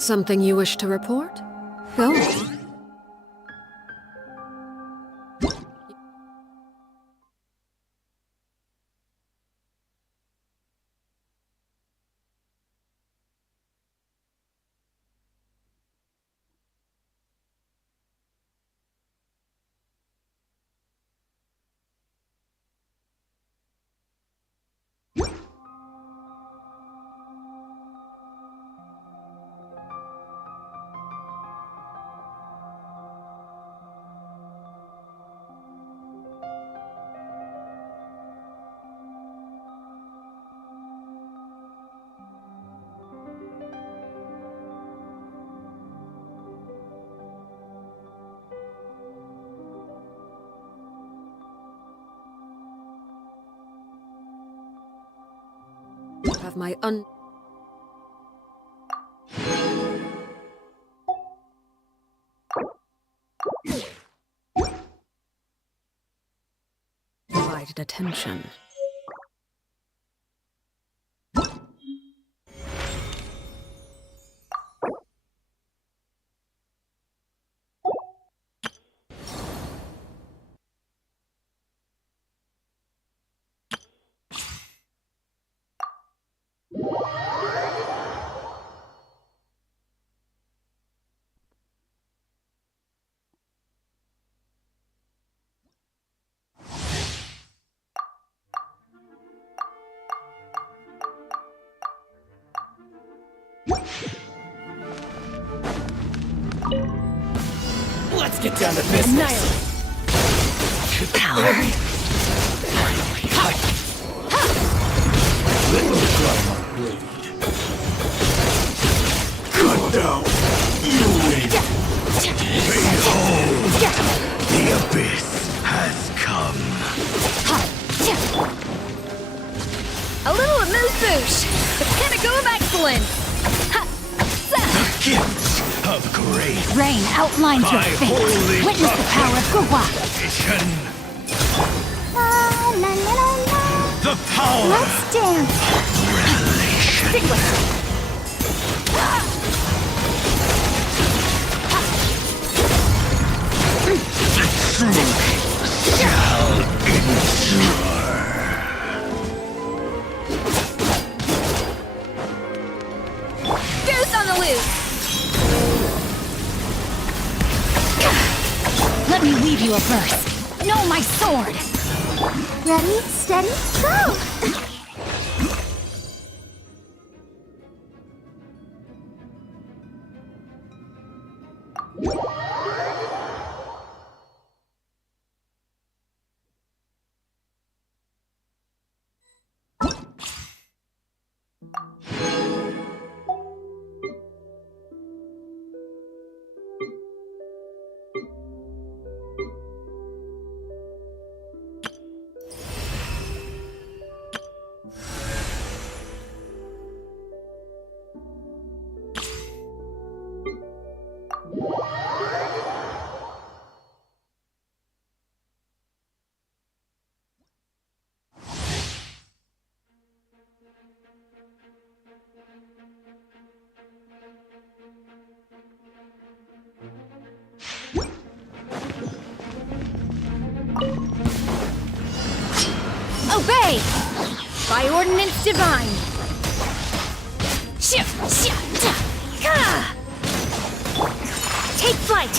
Something you wish to report? Go on. Have my undivided attention. Let's get down to business. Power. Let me grab my blade. Cut down. You win. Behold, the abyss has come. A little amuse-bouche, but pinnacle of excellence. The gift of grace. Rain outlines your My fate. holy Witness the power of Gurwa. Vision. La la la la la. The power. Let's dance. Revelation. Stick with it. Truth shall endure. Goose on the loose. Let me weave you a verse. Know my sword. Ready, steady, go! Obey! By ordinance divine! Take flight!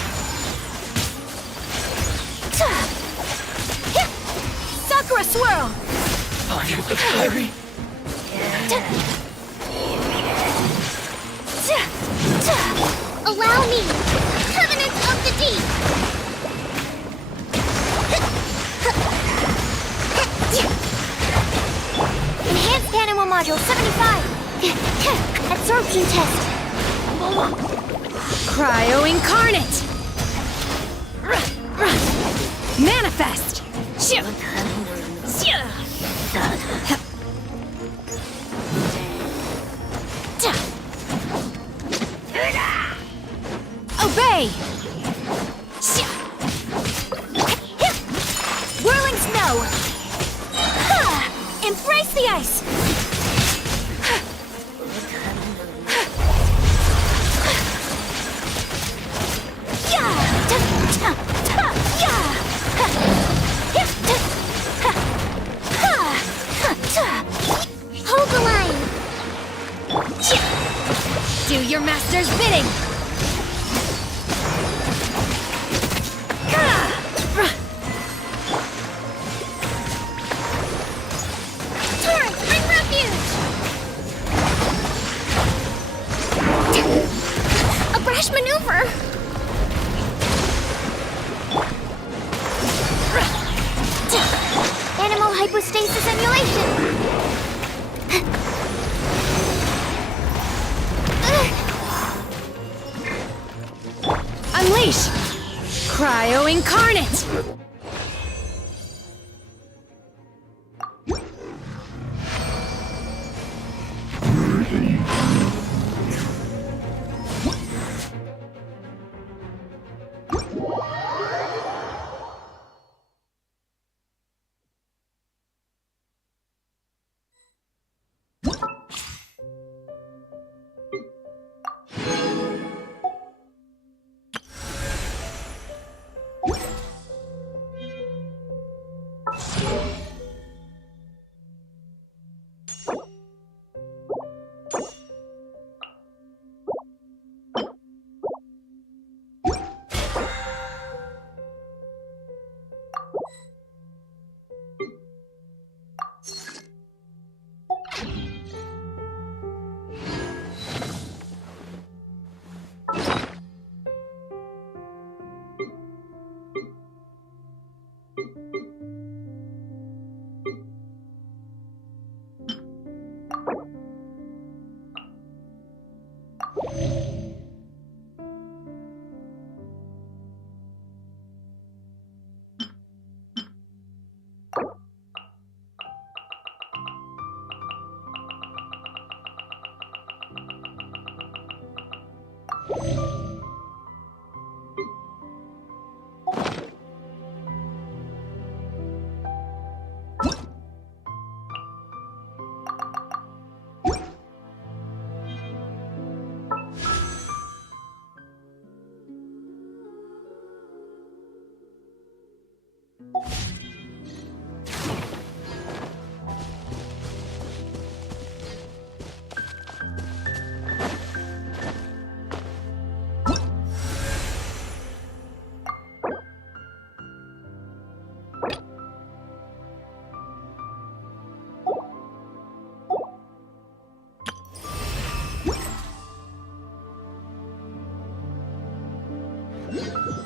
Sakura swirl! Hurry. Allow me! Covenant of the Deep! Enhanced Animal Module 75! Absorption test! Cryo Incarnate! Manifest! Obey! Whirling snow! Embrace the ice! Hold the line! Do your master's bidding! Torrent, bring refuge! A brash maneuver! Animal hypostasis emulation! Unleash! Cryo Incarnate!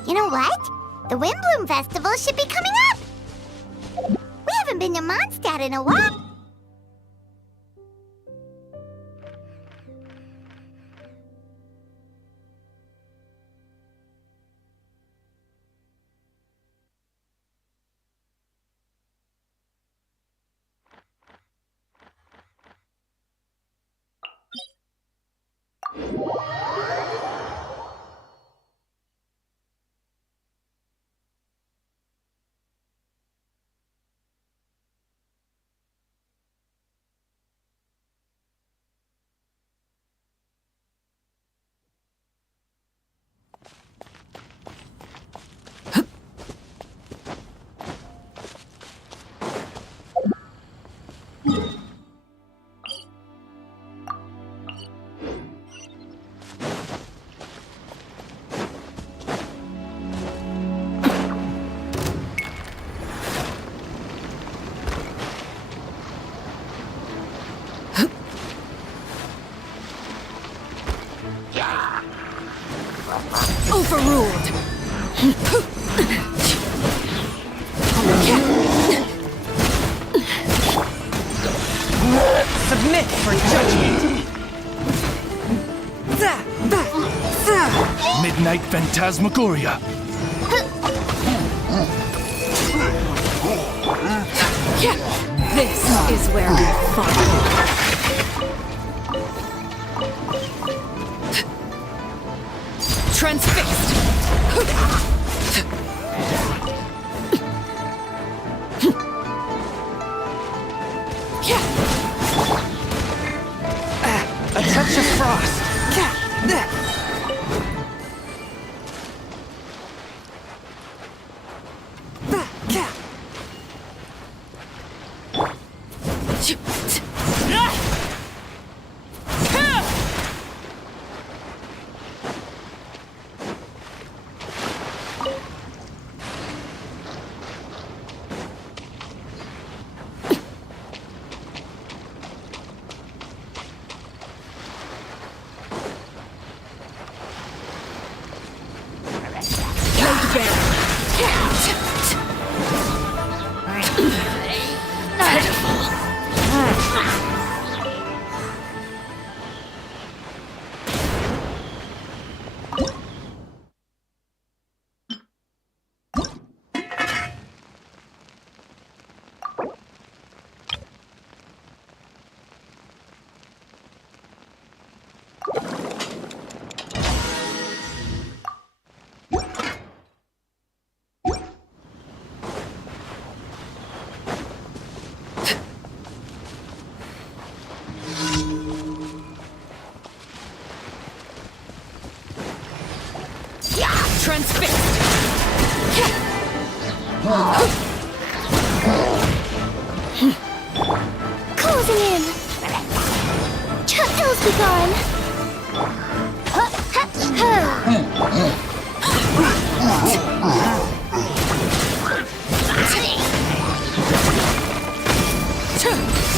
You know what? The Windbloom Festival should be coming up! We haven't been to Mondstadt in a while. Submit for judgment. Midnight Phantasmagoria. This is where I fall. Transfixed. A touch of frost. Transfixed. Closing in. Hills be gone.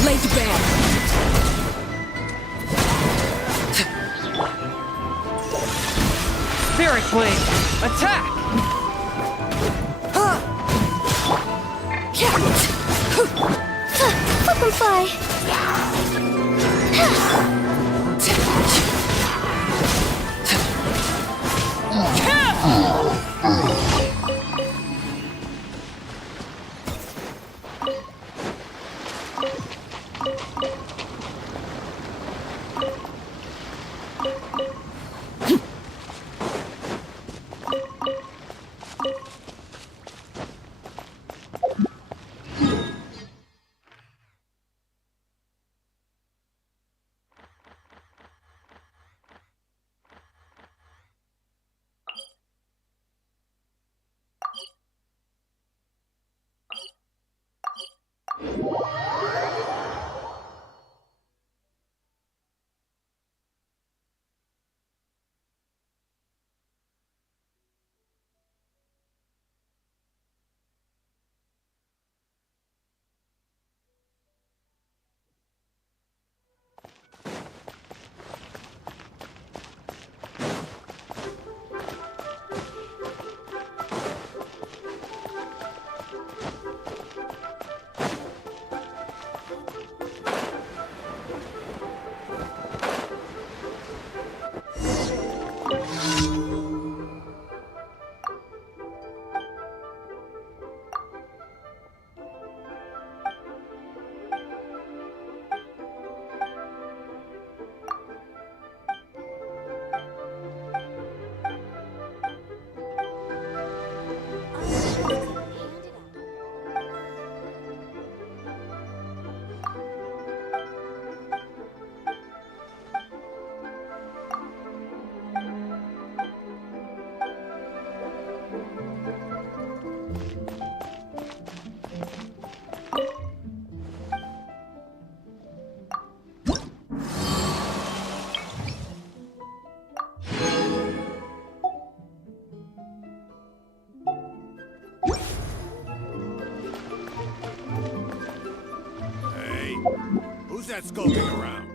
Laid bare. Spirit Blade. Attack. Flip and fly. Who's that skulking around?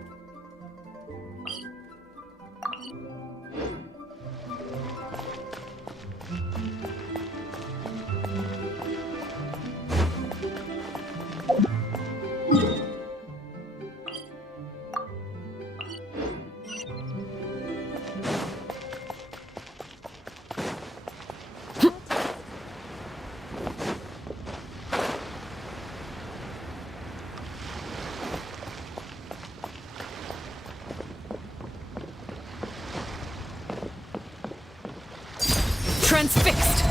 transfixed.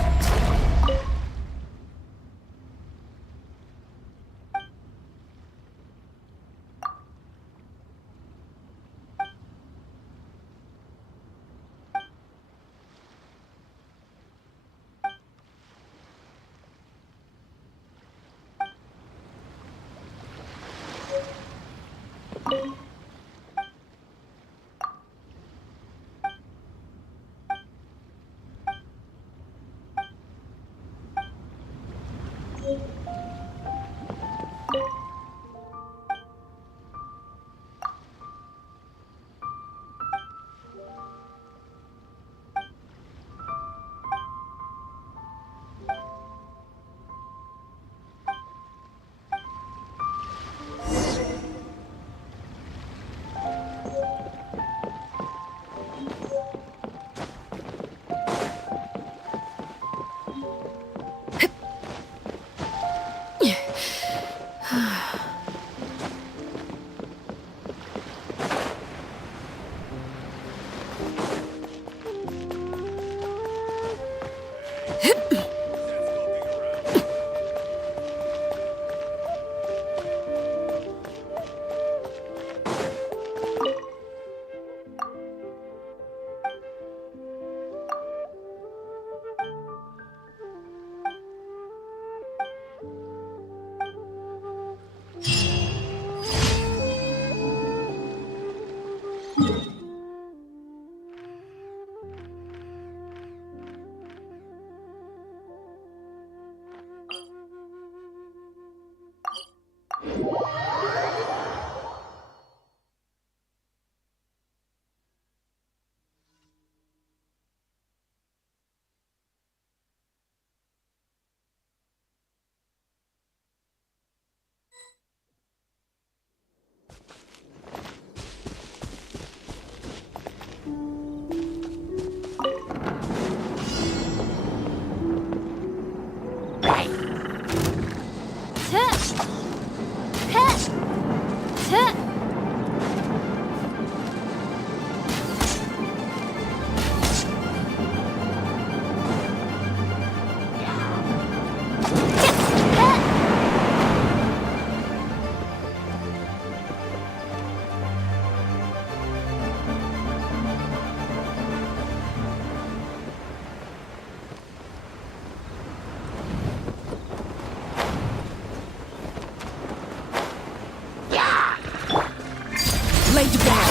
Laid bare.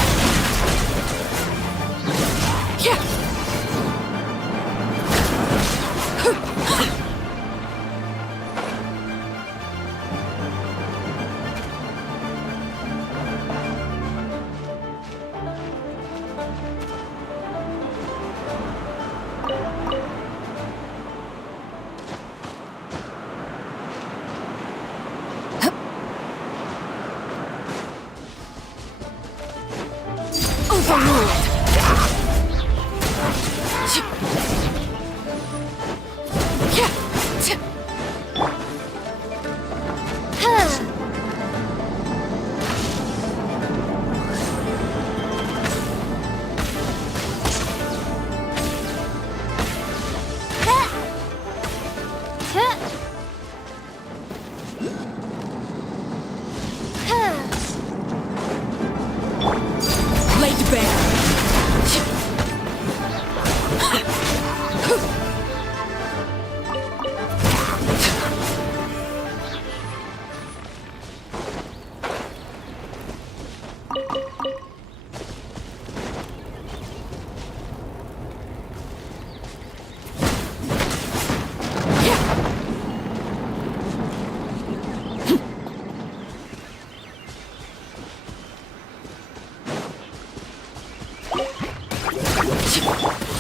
Yeah. Overruled. Laid bare.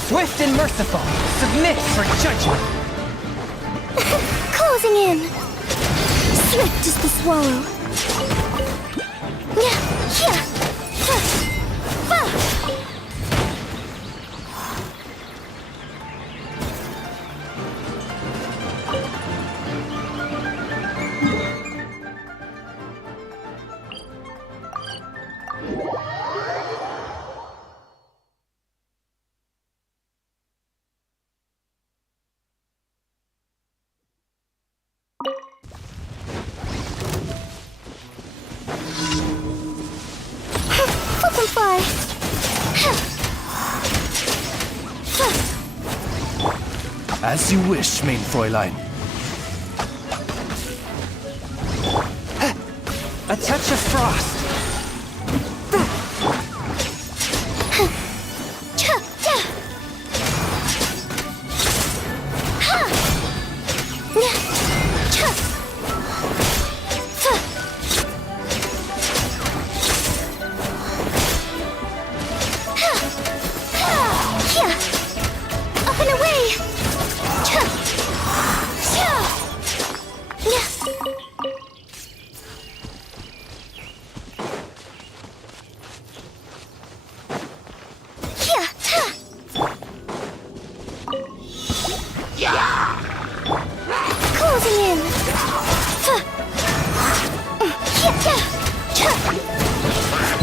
Swift and merciful, submit for judgment. Closing in. Swift as the swallow. Open fly. As you wish, main Fräulein. A touch of frost. Up and away! Closing in!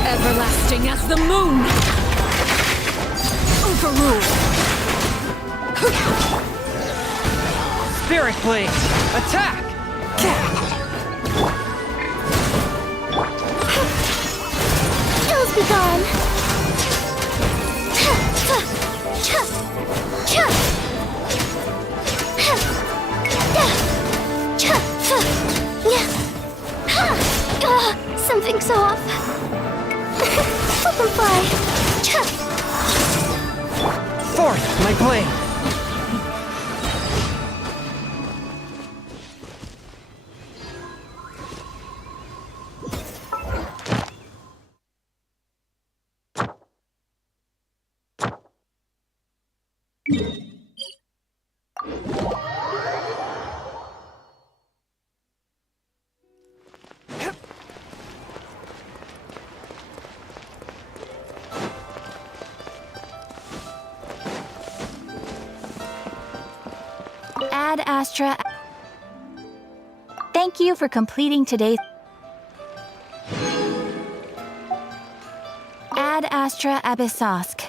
Everlasting as the moon. Overruled. Spirit blade. Attack. Ills be gone! Something's off. Open fly. Forth, my blade. Ad Astra. Thank you for completing today's Ad Astra Abyssosk.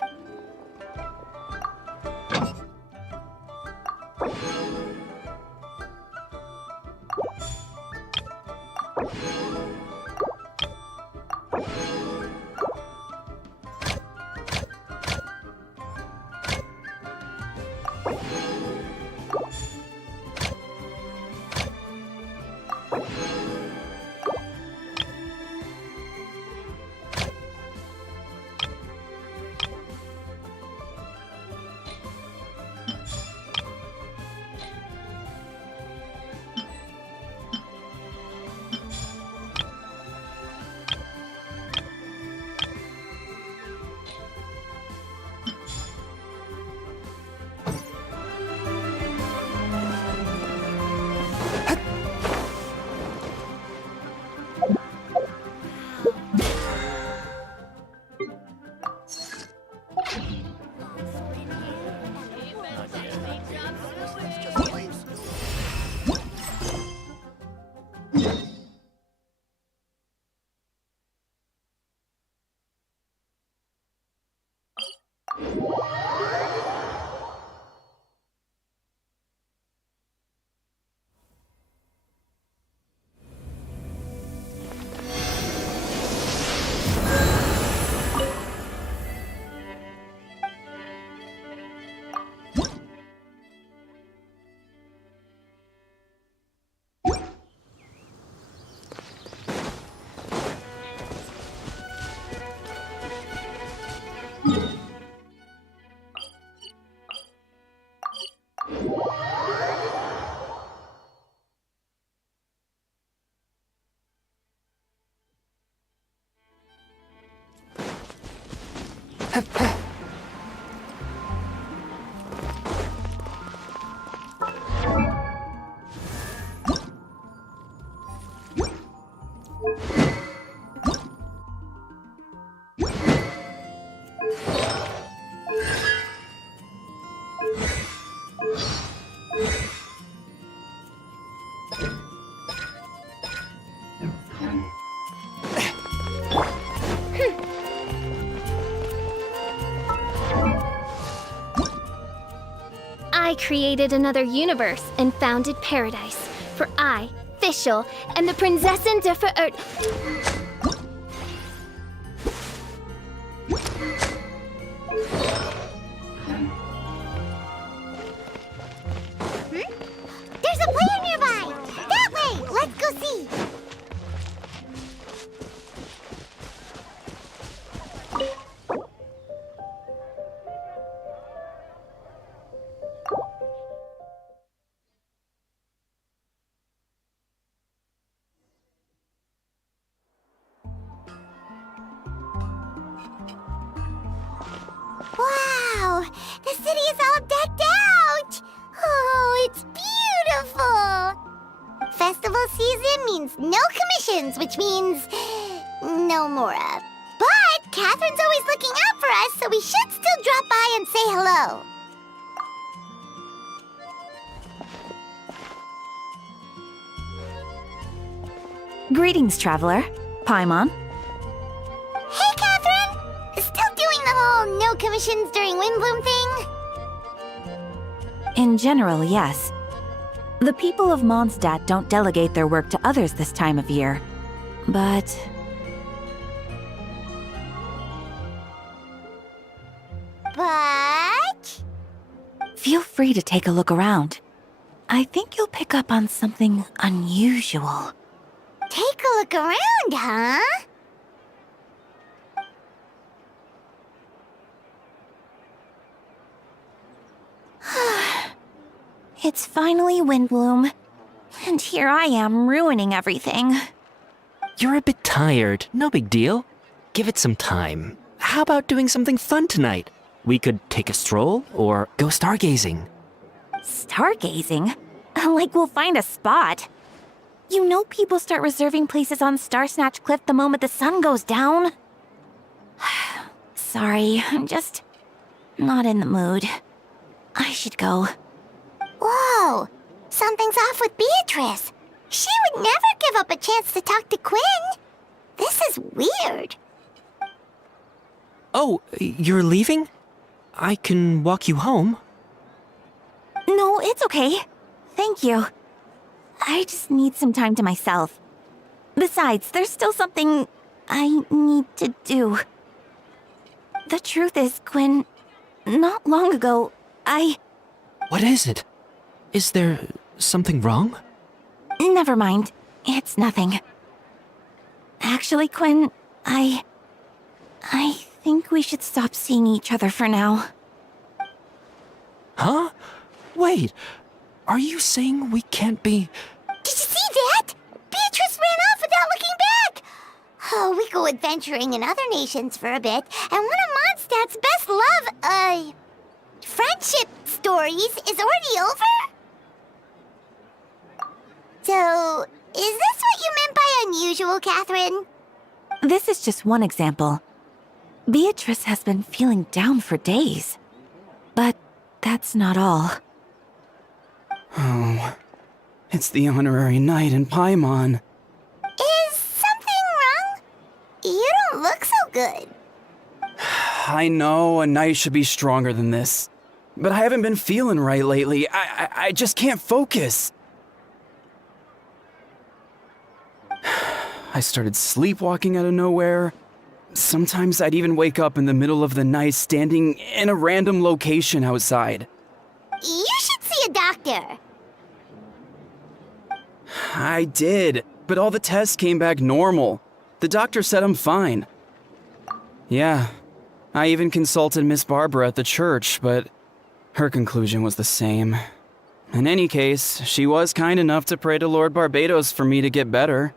I created another universe and founded paradise. For I, Fischl, am the Prinzessin der Verirrten. The city is all decked out! Oh, it's beautiful! Festival season means no commissions, which means no Mora. But Catherine's always looking out for us, so we should still drop by and say hello. Greetings, traveler. Paimon. Hey, Catherine! Still doing the whole no commissions during Windbloom thing? In general, yes. The people of Mondstadt don't delegate their work to others this time of year. But... feel free to take a look around. I think you'll pick up on something unusual. Take a look around, huh? It's finally Windbloom. And here I am ruining everything. You're a bit tired. No big deal. Give it some time. How about doing something fun tonight? We could take a stroll or go stargazing. Stargazing? Like we'll find a spot. You know people start reserving places on Starsnatch Cliff the moment the sun goes down. Sorry, I'm just not in the mood. I should go. Whoa! Something's off with Beatrice. She would never give up a chance to talk to Quinn. This is weird. Oh, you're leaving? I can walk you home. No, it's okay. Thank you. I just need some time to myself. Besides, there's still something I need to do. The truth is, Quinn, not long ago, What is it? Is there something wrong? Never mind. It's nothing. Actually, Quinn, I think we should stop seeing each other for now. Huh? Wait, are you saying we can't be... Did you see that? Beatrice ran off without looking back. Oh, we go adventuring in other nations for a bit, and one of Mondstadt's best friendship stories is already over? So, is this what you meant by unusual, Catherine? This is just one example. Beatrice has been feeling down for days. But that's not all. Oh, it's the honorary knight in Paimon. Is something wrong? You don't look so good. I know a knight should be stronger than this, but I haven't been feeling right lately. I just can't focus. I started sleepwalking out of nowhere. Sometimes I'd even wake up in the middle of the night standing in a random location outside. You should see a doctor. I did, but all the tests came back normal. The doctor said I'm fine. Yeah, I even consulted Miss Barbara at the church, but her conclusion was the same. In any case, she was kind enough to pray to Lord Barbados for me to get better.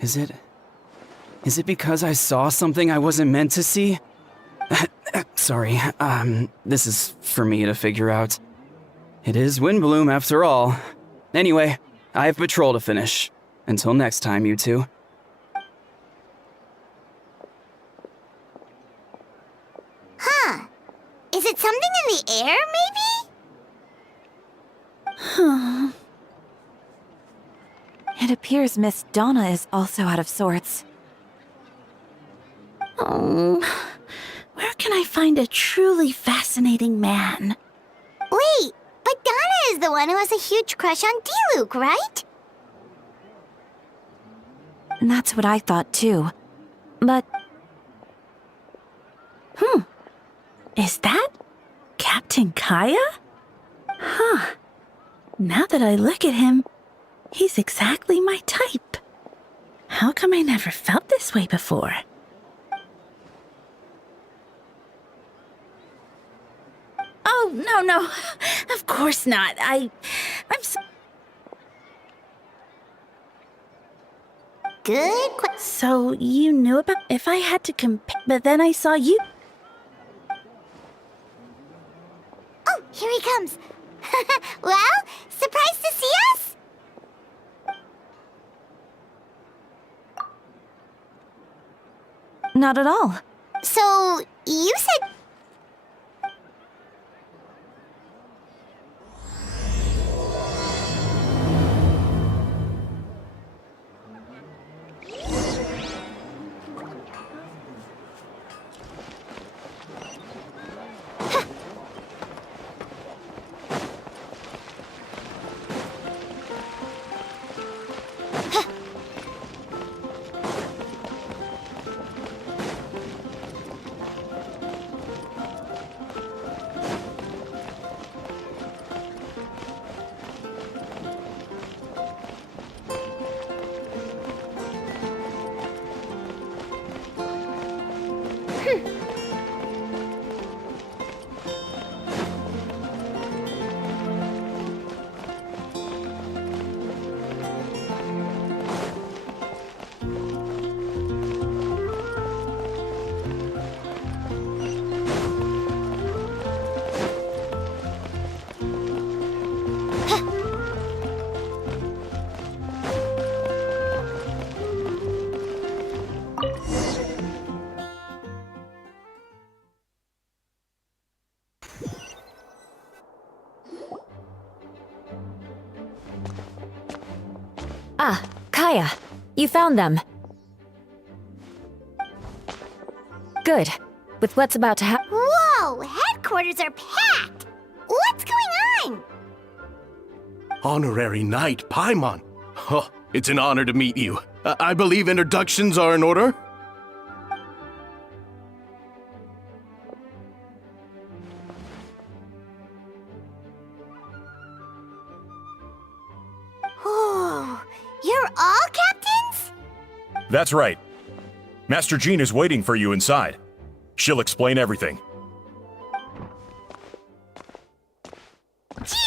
Is it because I saw something I wasn't meant to see? Sorry, this is for me to figure out. It is Windbloom after all. Anyway, I have patrol to finish. Until next time, you two. Huh. Is it something in the air, maybe? It appears Miss Donna is also out of sorts. Oh, where can I find a truly fascinating man? Wait, but Donna is the one who has a huge crush on Diluc, right? That's what I thought too. But Is that Captain Kaya? Huh. Now that I look at him, he's exactly my type. How come I never felt this way before? Oh, no. Of course not. I'm so... Good So you knew about if I had to compare, but then I saw you. Here he comes. Well, surprised to see us? Not at all. So, you said... Ah, Kaya, you found them. Good. With what's about to happen. Whoa! Headquarters are packed! What's going on? Honorary Knight Paimon. Oh, it's an honor to meet you. I believe introductions are in order? Oh, you're all captains? That's right. Master Jean is waiting for you inside. She'll explain everything. Jean!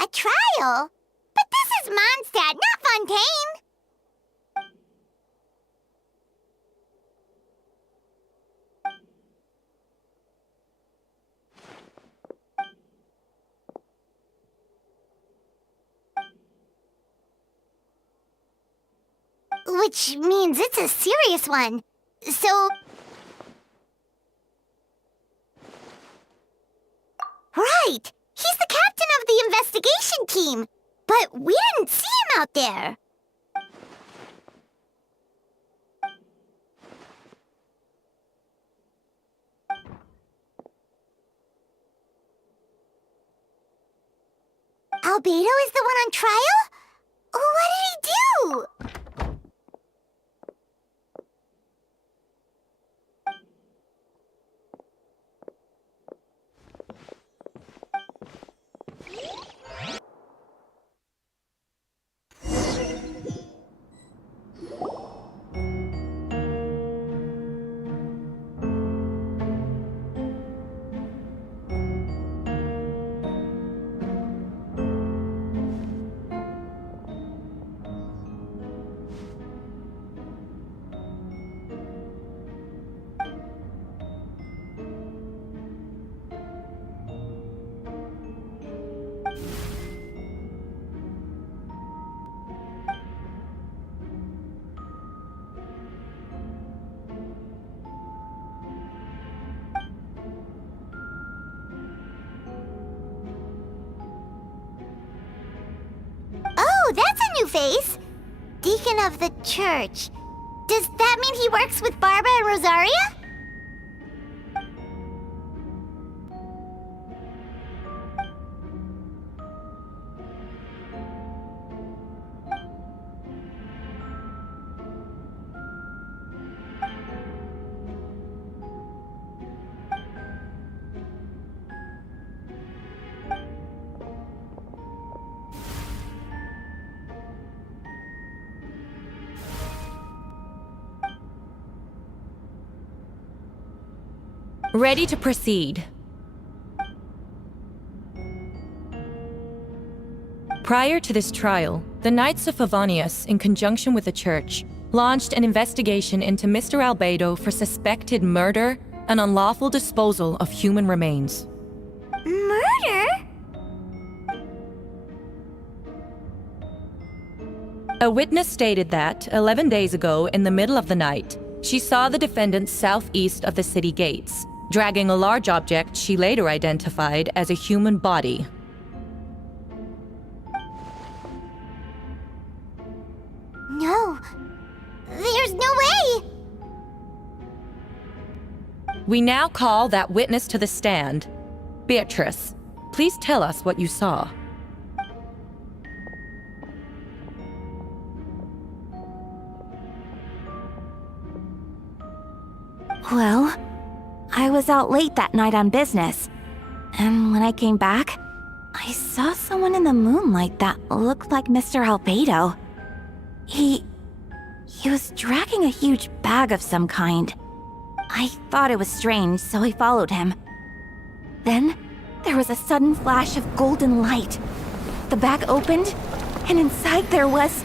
A trial? But this is Mondstadt, not Fontaine! Which means it's a serious one. So... Right! He's the captain of the investigation team! But we didn't see him out there! Albedo is the one on trial? What did he do? Oh, that's a new face! Deacon of the church. Does that mean he works with Barbara and Rosaria? Ready to proceed. Prior to this trial, the Knights of Favonius, in conjunction with the church, launched an investigation into Mr. Albedo for suspected murder and unlawful disposal of human remains. Murder? A witness stated that, 11 days ago, in the middle of the night, she saw the defendant southeast of the city gates, dragging a large object she later identified as a human body. No. There's no way! We now call that witness to the stand. Beatrice, please tell us what you saw. Well, I was out late that night on business. And when I came back, I saw someone in the moonlight that looked like Mr. Albedo. He was dragging a huge bag of some kind. I thought it was strange, so I followed him. Then, there was a sudden flash of golden light. The bag opened, and inside there was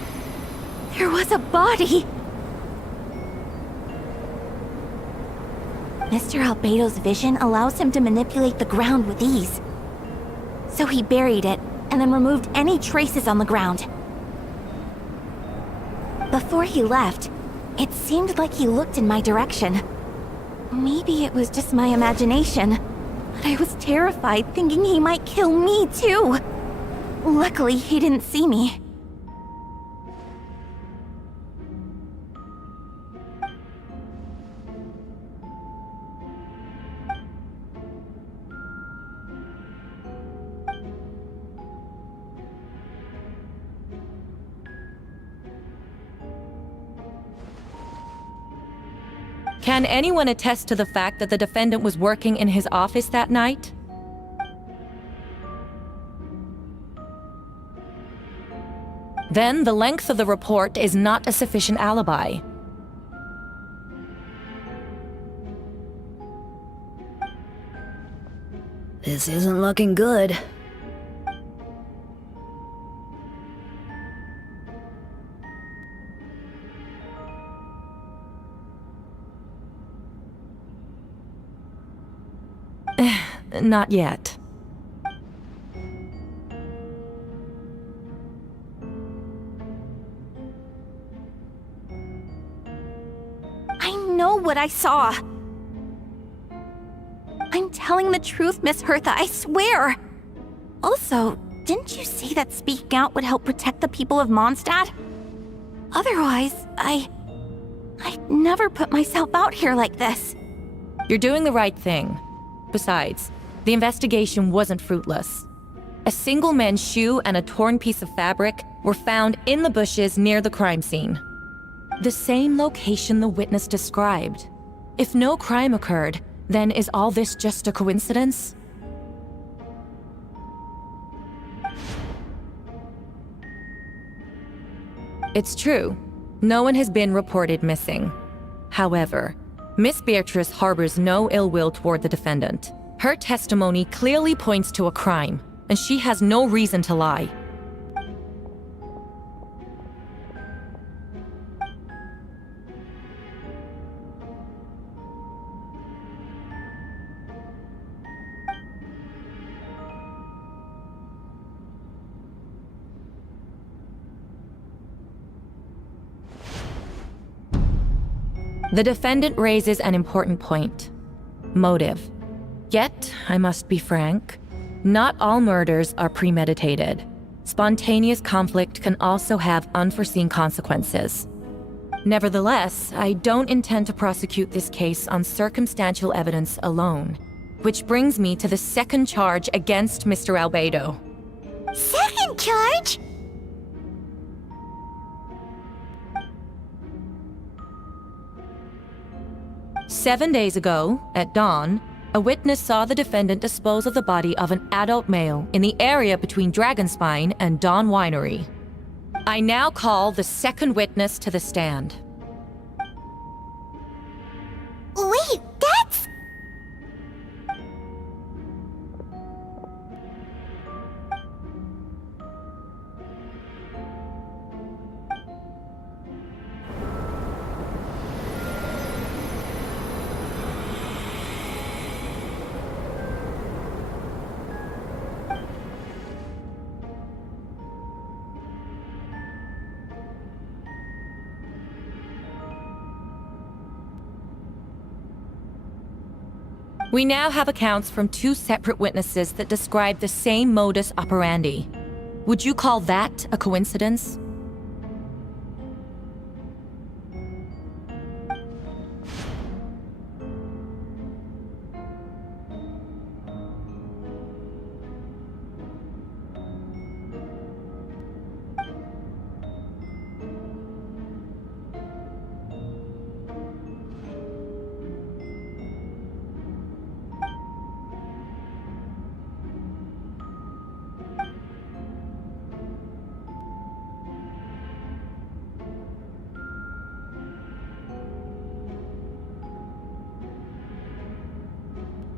a body! Mr. Albedo's vision allows him to manipulate the ground with ease. So he buried it, and then removed any traces on the ground. Before he left, it seemed like he looked in my direction. Maybe it was just my imagination, but I was terrified thinking he might kill me too. Luckily, he didn't see me. Can anyone attest to the fact that the defendant was working in his office that night? Then the length of the report is not a sufficient alibi. This isn't looking good. Not yet. I know what I saw. I'm telling the truth, Miss Hertha, I swear. Also, didn't you say that speaking out would help protect the people of Mondstadt? Otherwise, I'd never put myself out here like this. You're doing the right thing. Besides, the investigation wasn't fruitless. A single man's shoe and a torn piece of fabric were found in the bushes near the crime scene. The same location the witness described. If no crime occurred, then is all this just a coincidence? It's true. No one has been reported missing. However, Miss Beatrice harbors no ill will toward the defendant. Her testimony clearly points to a crime, and she has no reason to lie. The defendant raises an important point: motive. Yet, I must be frank, not all murders are premeditated. Spontaneous conflict can also have unforeseen consequences. Nevertheless, I don't intend to prosecute this case on circumstantial evidence alone, which brings me to the second charge against Mr. Albedo. Second charge? "7 days ago, at dawn, a witness saw the defendant dispose of the body of an adult male in the area between Dragonspine and Dawn Winery. I now call the second witness to the stand." Wait, that's... We now have accounts from 2 separate witnesses that describe the same modus operandi. Would you call that a coincidence?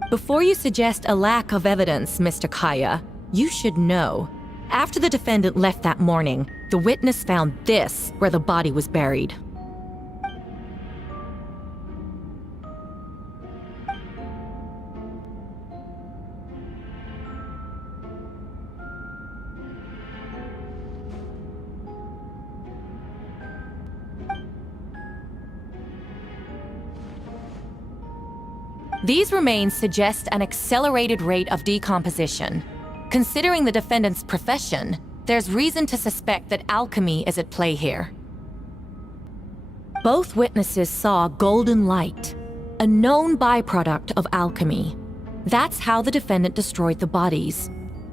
Before you suggest a lack of evidence, Mr. Kaya, you should know. After the defendant left that morning, the witness found this where the body was buried. These remains suggest an accelerated rate of decomposition. Considering the defendant's profession, there's reason to suspect that alchemy is at play here. Both witnesses saw golden light, a known byproduct of alchemy. That's how the defendant destroyed the bodies.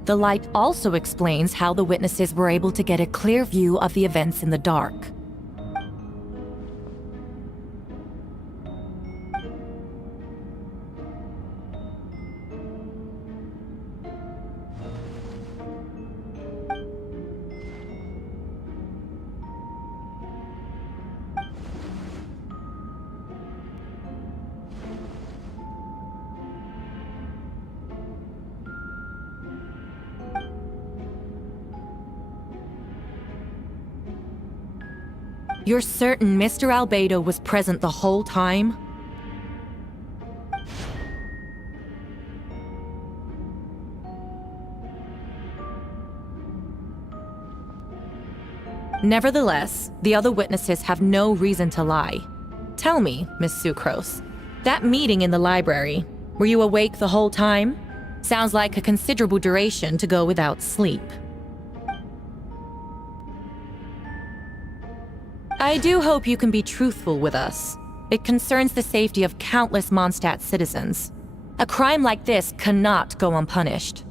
The light also explains how the witnesses were able to get a clear view of the events in the dark. You're certain Mr. Albedo was present the whole time? Nevertheless, the other witnesses have no reason to lie. Tell me, Miss Sucrose, that meeting in the library, were you awake the whole time? Sounds like a considerable duration to go without sleep. I do hope you can be truthful with us. It concerns the safety of countless Mondstadt citizens. A crime like this cannot go unpunished.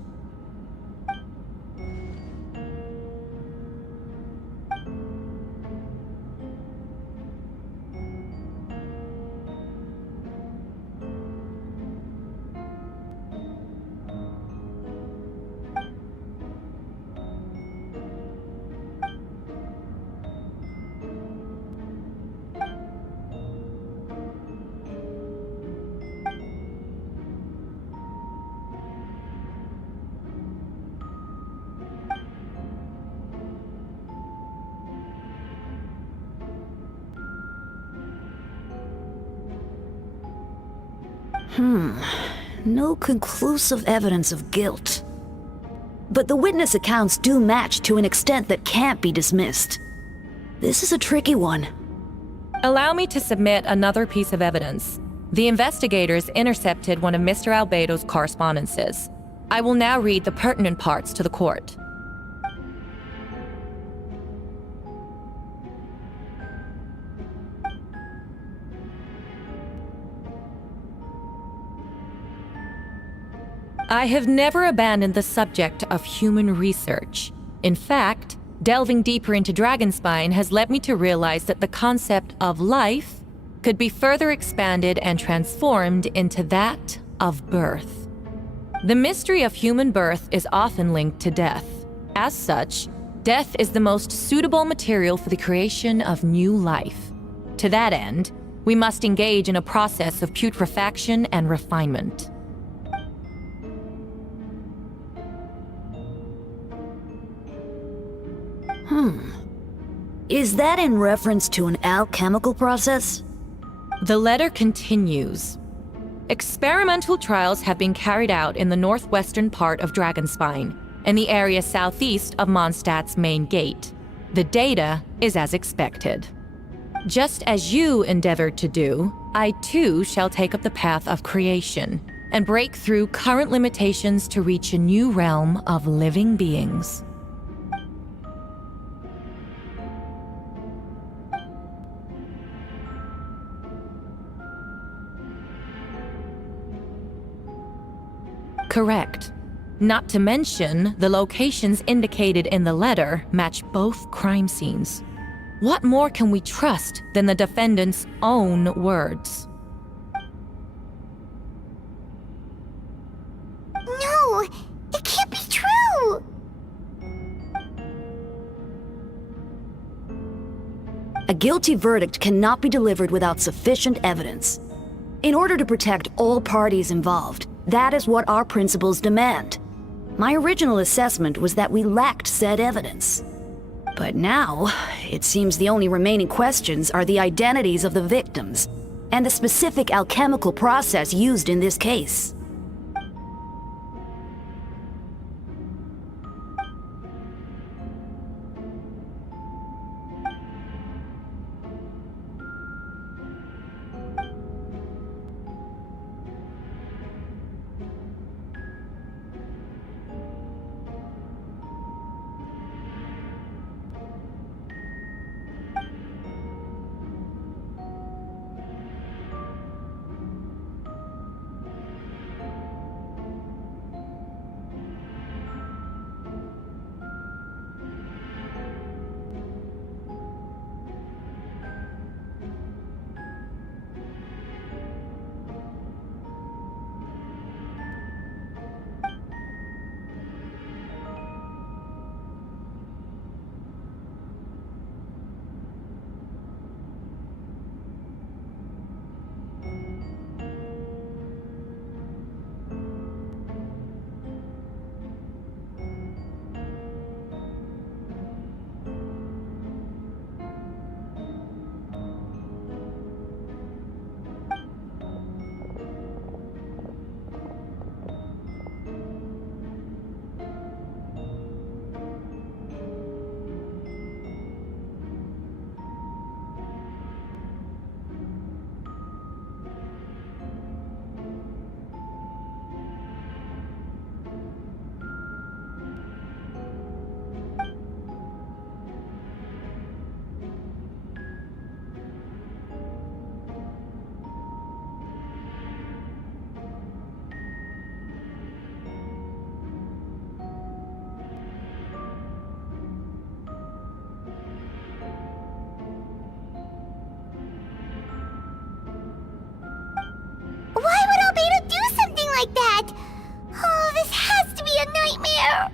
No conclusive evidence of guilt. But the witness accounts do match to an extent that can't be dismissed. This is a tricky one. Allow me to submit another piece of evidence. The investigators intercepted one of Mr. Albedo's correspondences. I will now read the pertinent parts to the court. I have never abandoned the subject of human research. In fact, delving deeper into Dragonspine has led me to realize that the concept of life could be further expanded and transformed into that of birth. The mystery of human birth is often linked to death. As such, death is the most suitable material for the creation of new life. To that end, we must engage in a process of putrefaction and refinement. Is that in reference to an alchemical process? The letter continues. Experimental trials have been carried out in the northwestern part of Dragonspine, and the area southeast of Mondstadt's main gate. The data is as expected. Just as you endeavored to do, I too shall take up the path of creation. and break through current limitations to reach a new realm of living beings. Correct. Not to mention, the locations indicated in the letter match both crime scenes. What more can we trust than the defendant's own words? No, it can't be true. A guilty verdict cannot be delivered without sufficient evidence. In order to protect all parties involved, that is what our principles demand. My original assessment was that we lacked said evidence. But now, it seems the only remaining questions are the identities of the victims and the specific alchemical process used in this case. Why would Albedo do something like that? Oh, this has to be a nightmare.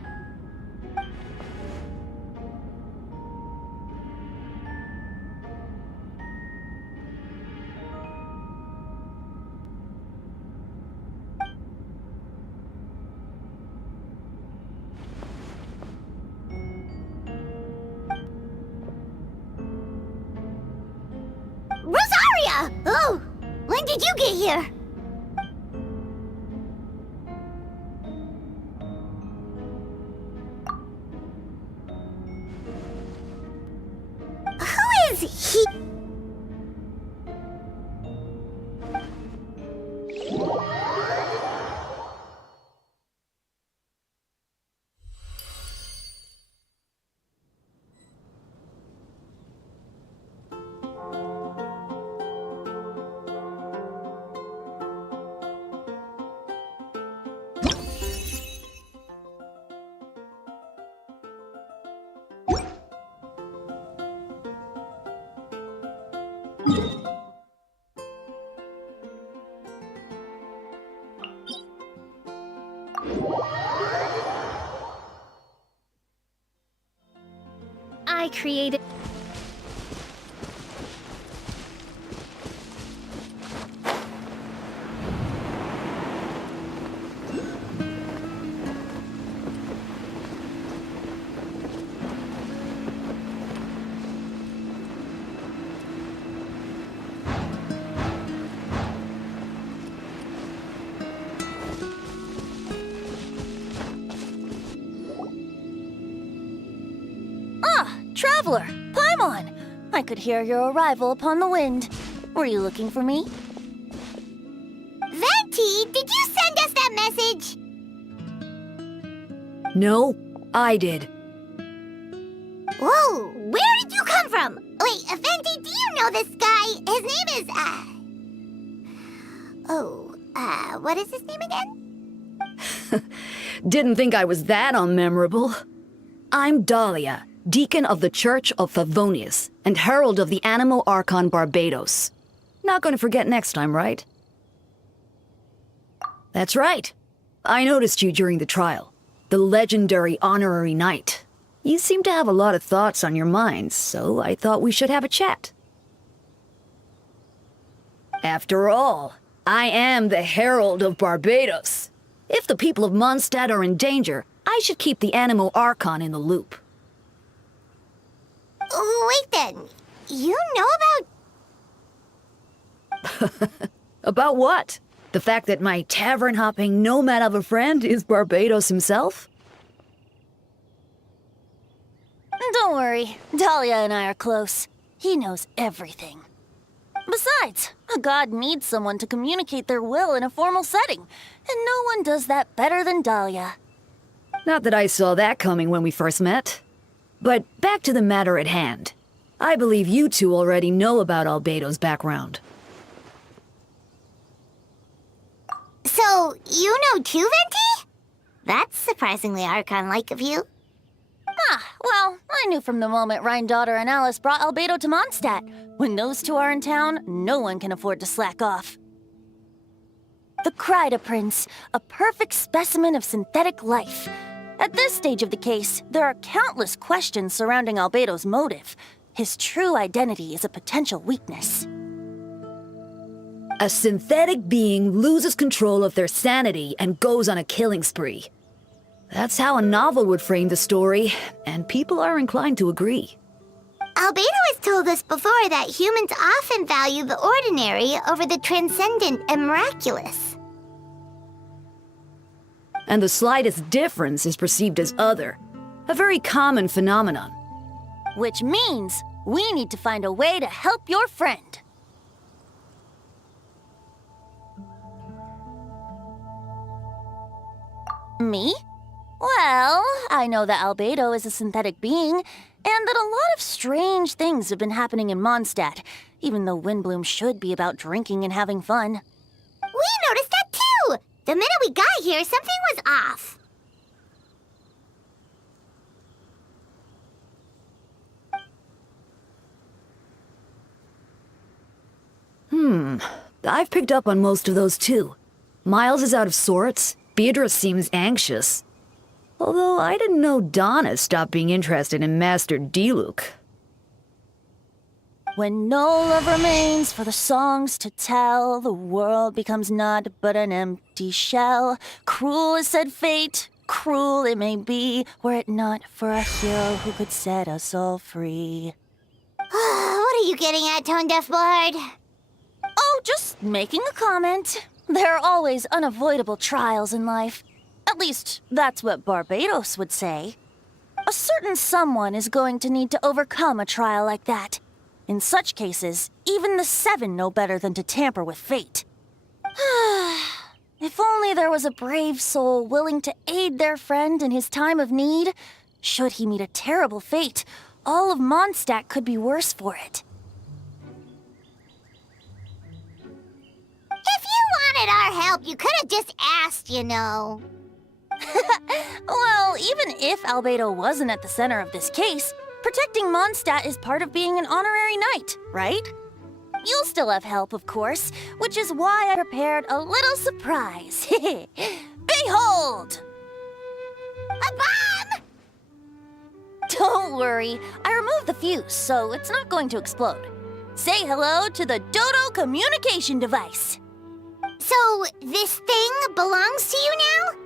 Rosaria! Oh, when did you get here? Who is he? I created. Traveler, Paimon! I could hear your arrival upon the wind. Were you looking for me? Venti, did you send message? No, I did. Whoa, where did you come from? Wait, Effendi, do you know this guy? His name is, what is his name again? Didn't think I was that unmemorable. I'm Dahlia, Deacon of the Church of Favonius, and Herald of the Animo Archon Barbados. Not gonna forget next time, right? That's right. I noticed you during the trial. The legendary honorary knight. You seem to have a lot of thoughts on your mind, so I thought we should have a chat. After all, I am the Herald of Barbados. If the people of Mondstadt are in danger, I should keep the Animo Archon in the loop. Wait then, you know about... About what? The fact that my tavern-hopping nomad of a friend is Barbados himself? Don't worry, Dahlia and I are close. He knows everything. Besides, a god needs someone to communicate their will in a formal setting, and no one does that better than Dahlia. Not that I saw that coming when we first met. But back to the matter at hand. I believe you two already know about Albedo's background. So, you know too, Venti? That's surprisingly Archon-like of you. Well, I knew from the moment Rhine-Daughter and Alice brought Albedo to Mondstadt. When those two are in town, no one can afford to slack off. The Kryda Prince, a perfect specimen of synthetic life. At this stage of the case, there are countless questions surrounding Albedo's motive. His true identity is a potential weakness. A synthetic being loses control of their sanity and goes on a killing spree. That's how a novel would frame the story, and people are inclined to agree. Albedo has told us before that humans often value the ordinary over the transcendent and miraculous. And the slightest difference is perceived as other. A very common phenomenon. Which means we need to find a way to help your friend. Me? Well, I know that Albedo is a synthetic being, and that a lot of strange things have been happening in Mondstadt, even though Windbloom should be about drinking and having fun. We noticed that too! The minute we got here, something was off. I've picked up on most of those too. Miles is out of sorts. Beatrice seems anxious. Although I didn't know Donna stopped being interested in Master Diluc. When no love remains for the songs to tell, the world becomes naught but an empty shell. Cruel is said fate, cruel it may be, were it not for a hero who could set us all free. What are you getting at, Tone Deaf Bard? Oh, just making a comment. There are always unavoidable trials in life. At least, that's what Barbados would say. A certain someone is going to need to overcome a trial like that. In such cases, even the Seven know better than to tamper with fate. If only there was a brave soul willing to aid their friend in his time of need. Should he meet a terrible fate, all of Mondstadt could be worse for it. If you wanted our help, you could have just asked, you know. Well, even if Albedo wasn't at the center of this case, protecting Mondstadt is part of being an honorary knight, right? You'll still have help, of course, which is why I prepared a little surprise. Behold! A bomb! Don't worry, I removed the fuse, so it's not going to explode. Say hello to the Dodo communication device. So, this thing belongs to you now?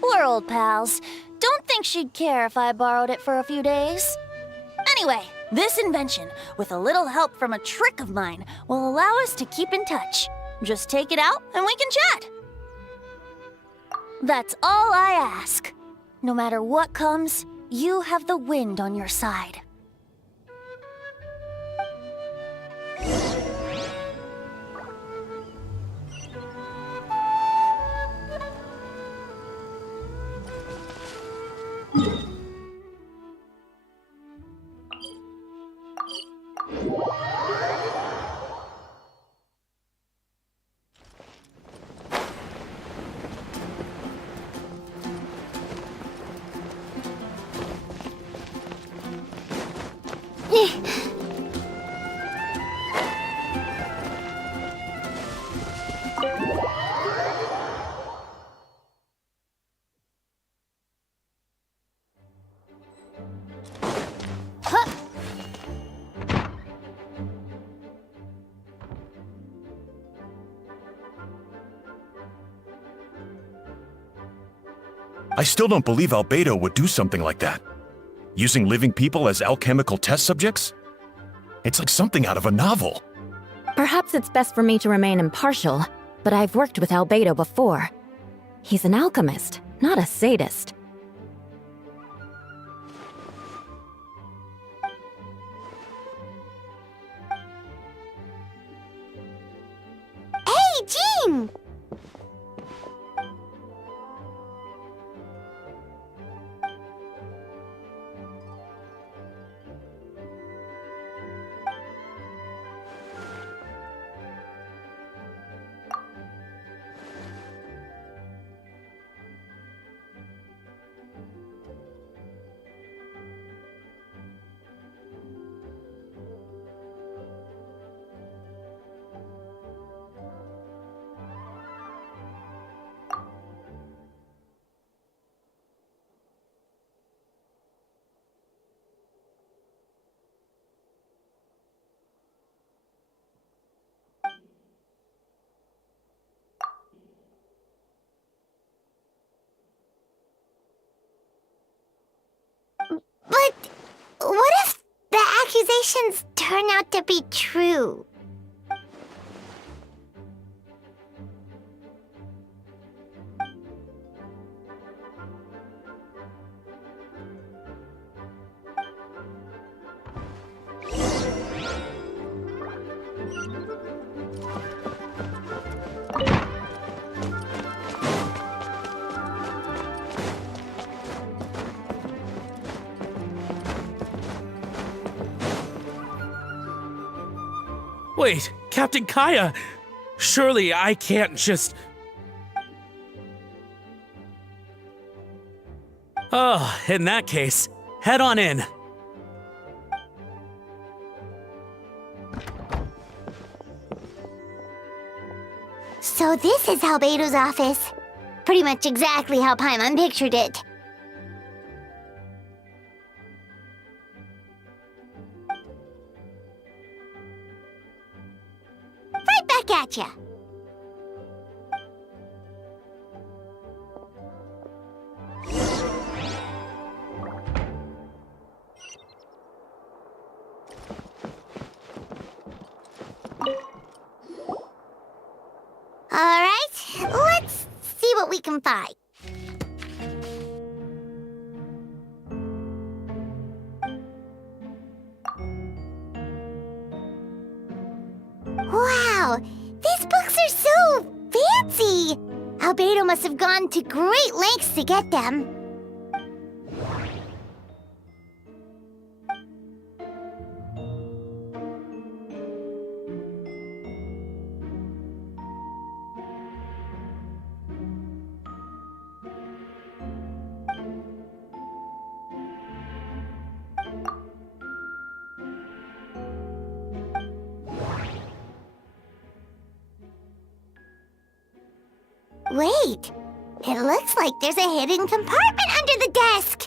We're old pals. Don't think she'd care if I borrowed it for a few days. Anyway, this invention, with a little help from a trick of mine, will allow us to keep in touch. Just take it out and we can chat. That's all I ask. No matter what comes, you have the wind on your side. I still don't believe Albedo would do something like that. Using living people as alchemical test subjects? It's like something out of a novel. Perhaps it's best for me to remain impartial, but I've worked with Albedo before. He's an alchemist, not a sadist. Hey, Jean! But what if the accusations turn out to be true? Wait, Captain Kaya! Surely I can't just... Oh, in that case, head on in. So this is Albedo's office. Pretty much exactly how Paimon pictured it. Right back at ya. All right, let's see what we can find. Wow, these books are so fancy! Albedo must have gone to great lengths to get them. Wait, it looks like there's a hidden compartment under the desk.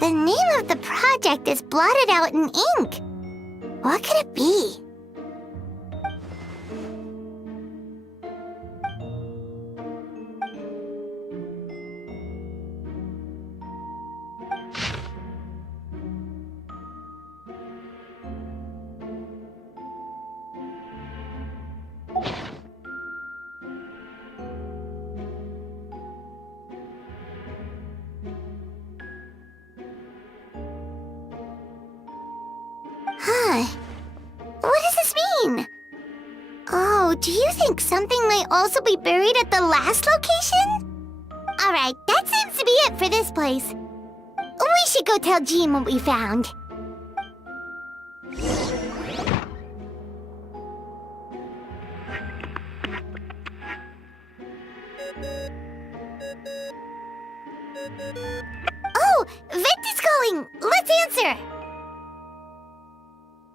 The name of the project is blotted out in ink. What could it be? Huh. What Do you think something might also be buried at the last location? Alright, that seems to be it for this place. We should go tell Jean what we found. Oh, Vent is calling! Let's answer!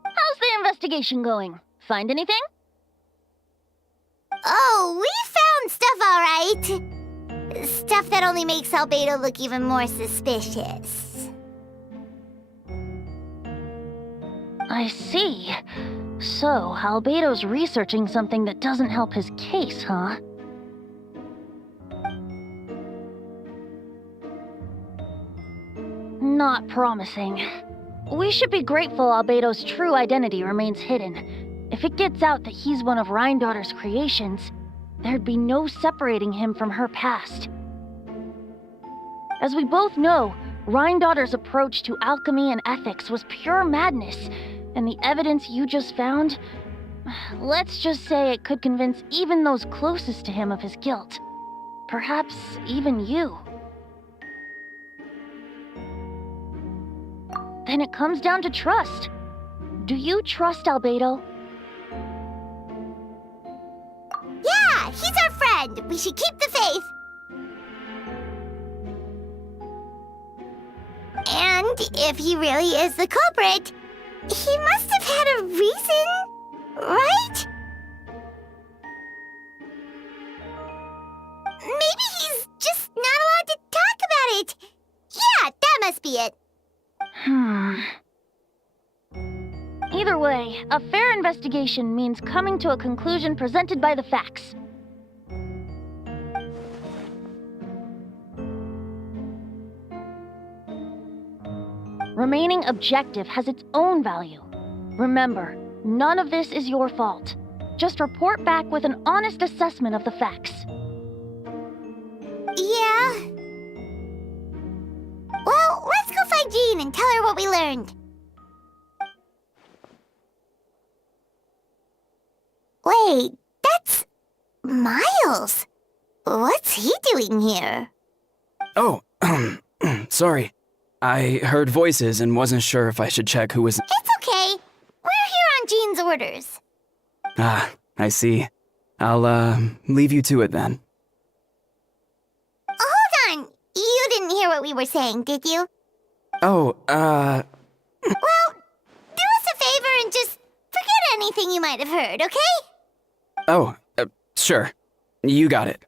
How's the investigation going? Find anything? Oh, we found stuff alright. Stuff that only makes Albedo look even more suspicious. I see. So, Albedo's researching something that doesn't help his case, huh? Not promising. We should be grateful Albedo's true identity remains hidden. If it gets out that he's one of Rhindaughter's creations, there'd be no separating him from her past. As we both know, Rhindaughter's approach to alchemy and ethics was pure madness, and the evidence you just found, let's just say it could convince even those closest to him of his guilt. Perhaps even you. Then it comes down to trust. Do you trust Albedo? Yeah, he's our friend. We should keep the faith. And if he really is the culprit, he must have had a reason, right? Maybe he's just not allowed to talk about it. Yeah, that must be it. Either way, a fair investigation means coming to a conclusion presented by the facts. Remaining objective has its own value. Remember, none of this is your fault. Just report back with an honest assessment of the facts. Yeah. Well, let's go find Jean and tell her what we learned. Wait, that's Miles. What's he doing here? Oh, sorry. I heard voices and wasn't sure if I should check who was. It's okay. We're here on Jean's orders. Ah, I see. I'll, leave you to it then. Hold on. You didn't hear what we were saying, did you? Oh, Well, do us a favor and just forget anything you might have heard, okay? Oh, sure. You got it.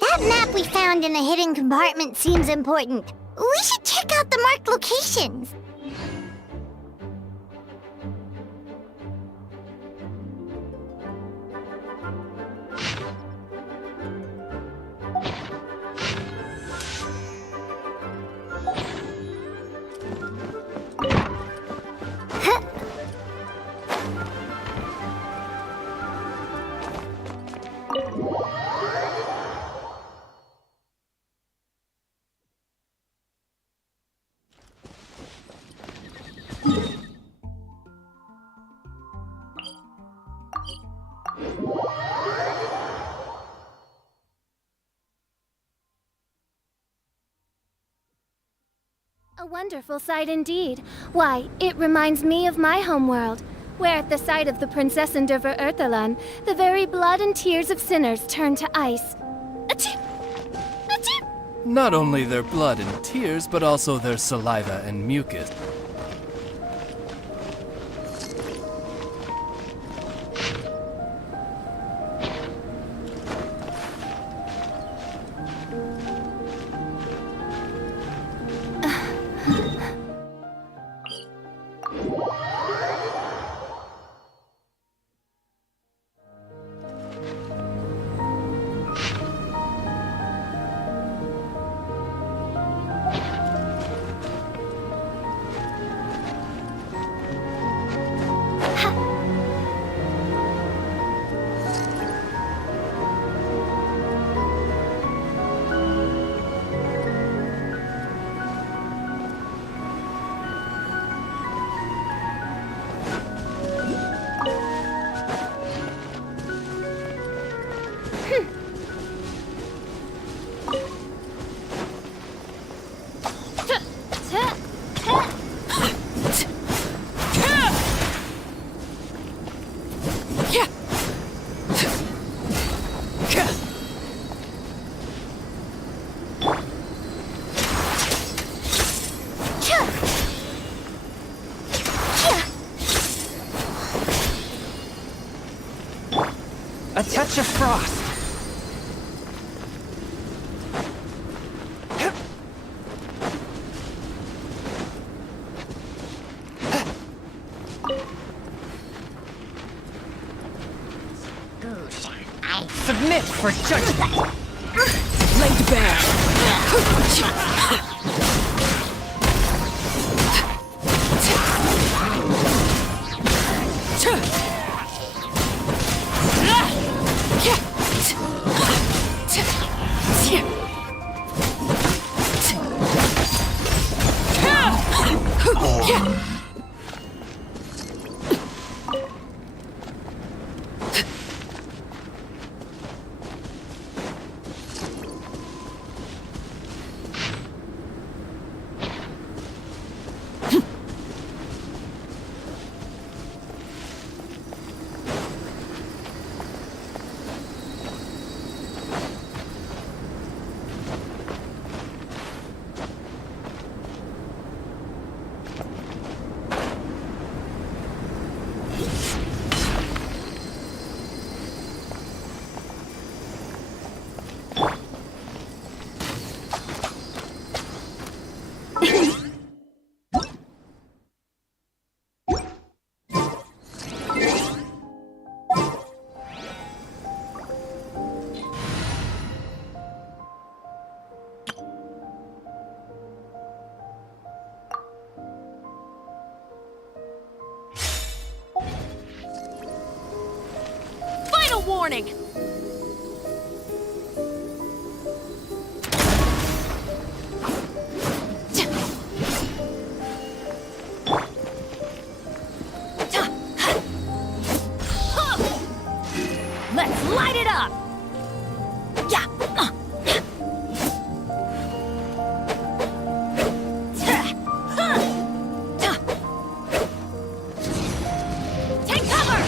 That map we found in the hidden compartment seems important. We should check out the marked locations. A wonderful sight indeed. Why, it reminds me of my homeworld, where at the sight of the Princess Endeavor Earthalan, the very blood and tears of sinners turn to ice. Achoo! Achoo! Not only their blood and tears, but also their saliva and mucus. A touch of frost. Submit for judgment. Laid bare. Warning! Let's light it up! Yeah! Take cover!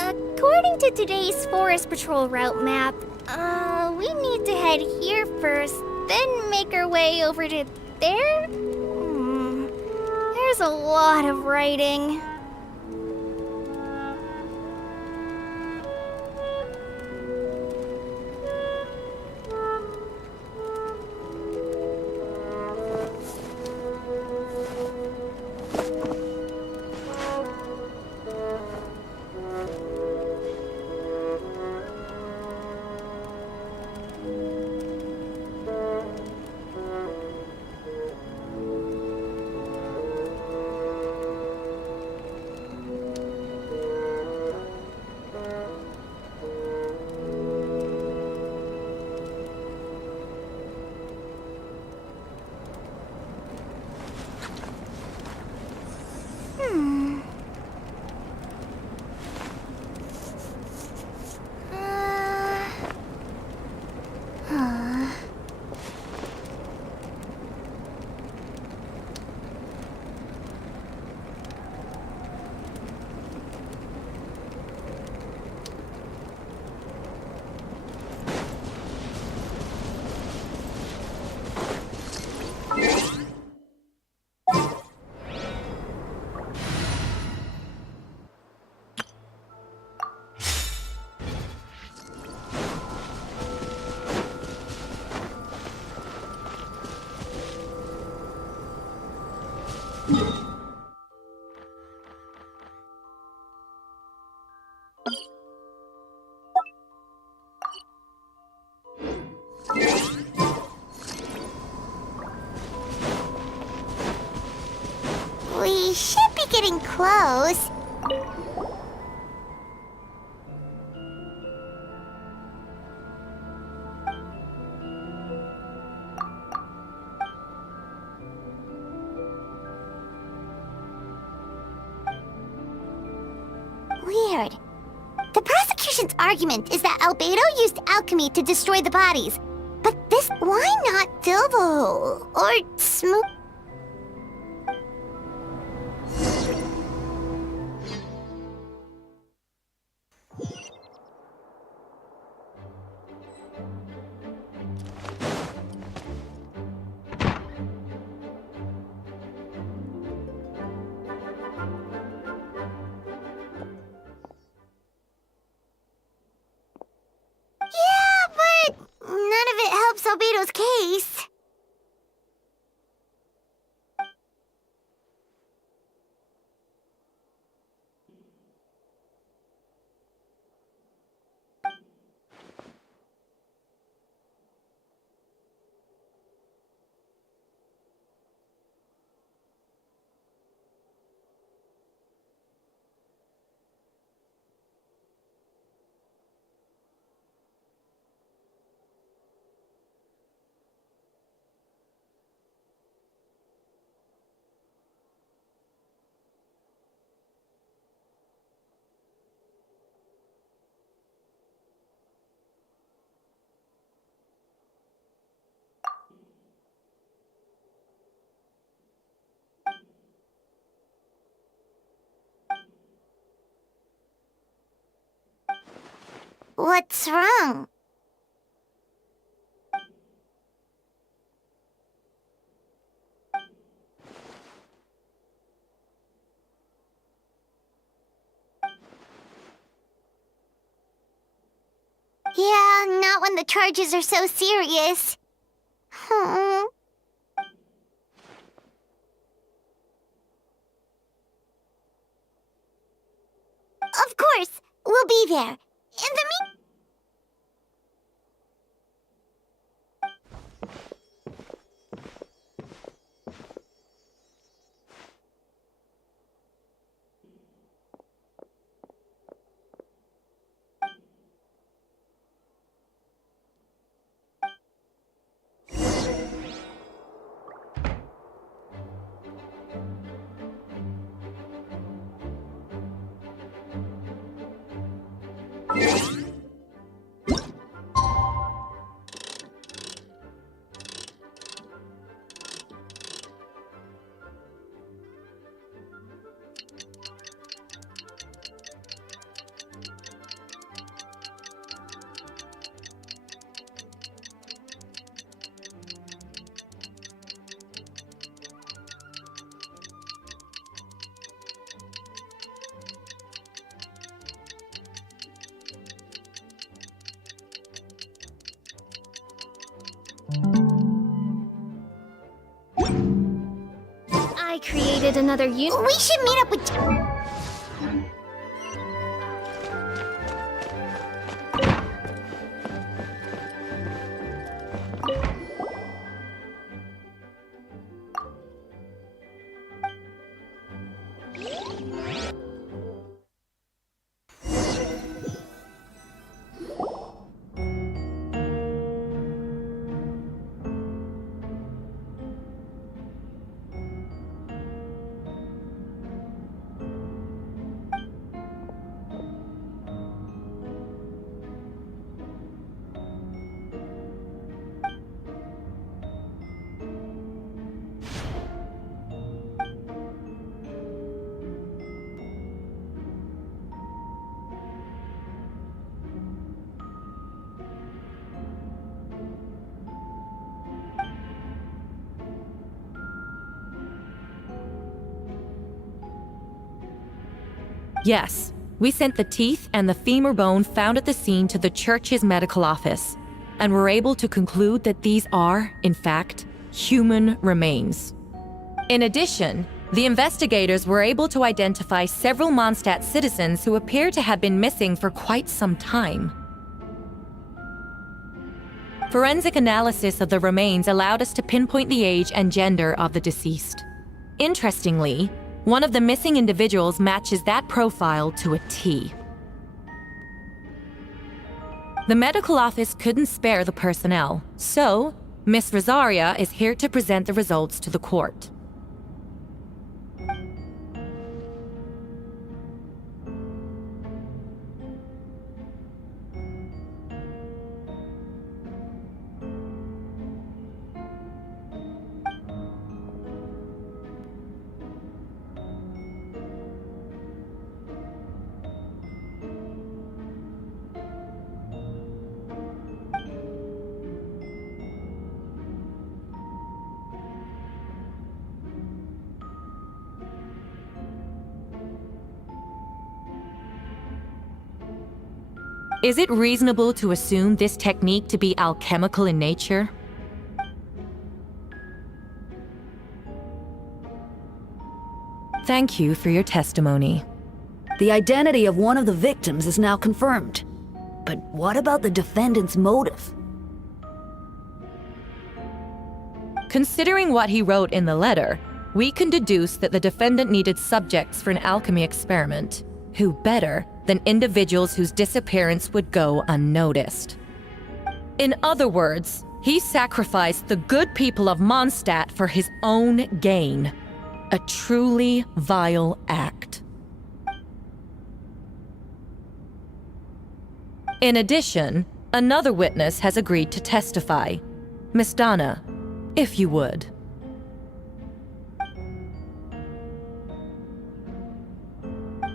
According to today's Forest Patrol route map, we need to head here first, then make our way over to there? There's a lot of writing. We should be getting close. Weird. The prosecution's argument is that Albedo used alchemy to destroy the bodies. But this, why not fill the hole? Or smooth? Yeah, but none of it helps Albedo's case. What's wrong? Yeah, not when the charges are so serious. Of course, we'll be there. In the I created another we should meet up with... Yes, we sent the teeth and the femur bone found at the scene to the church's medical office, and were able to conclude that these are, in fact, human remains. In addition, The investigators were able to identify several Mondstadt citizens who appear to have been missing for quite some time. Forensic analysis of the remains allowed us to pinpoint the age and gender of the deceased. Interestingly, one of the missing individuals matches that profile to a T. The medical office couldn't spare the personnel, so Miss Rosaria is here to present the results to the court. Is it reasonable to assume this technique to be alchemical in nature? Thank you for your testimony. The identity of one of the victims is now confirmed. But what about the defendant's motive? Considering what he wrote in the letter, we can deduce that the defendant needed subjects for an alchemy experiment. Who better than individuals whose disappearance would go unnoticed? In other words, he sacrificed the good people of Mondstadt for his own gain. A truly vile act. In addition, another witness has agreed to testify. Miss Donna, if you would.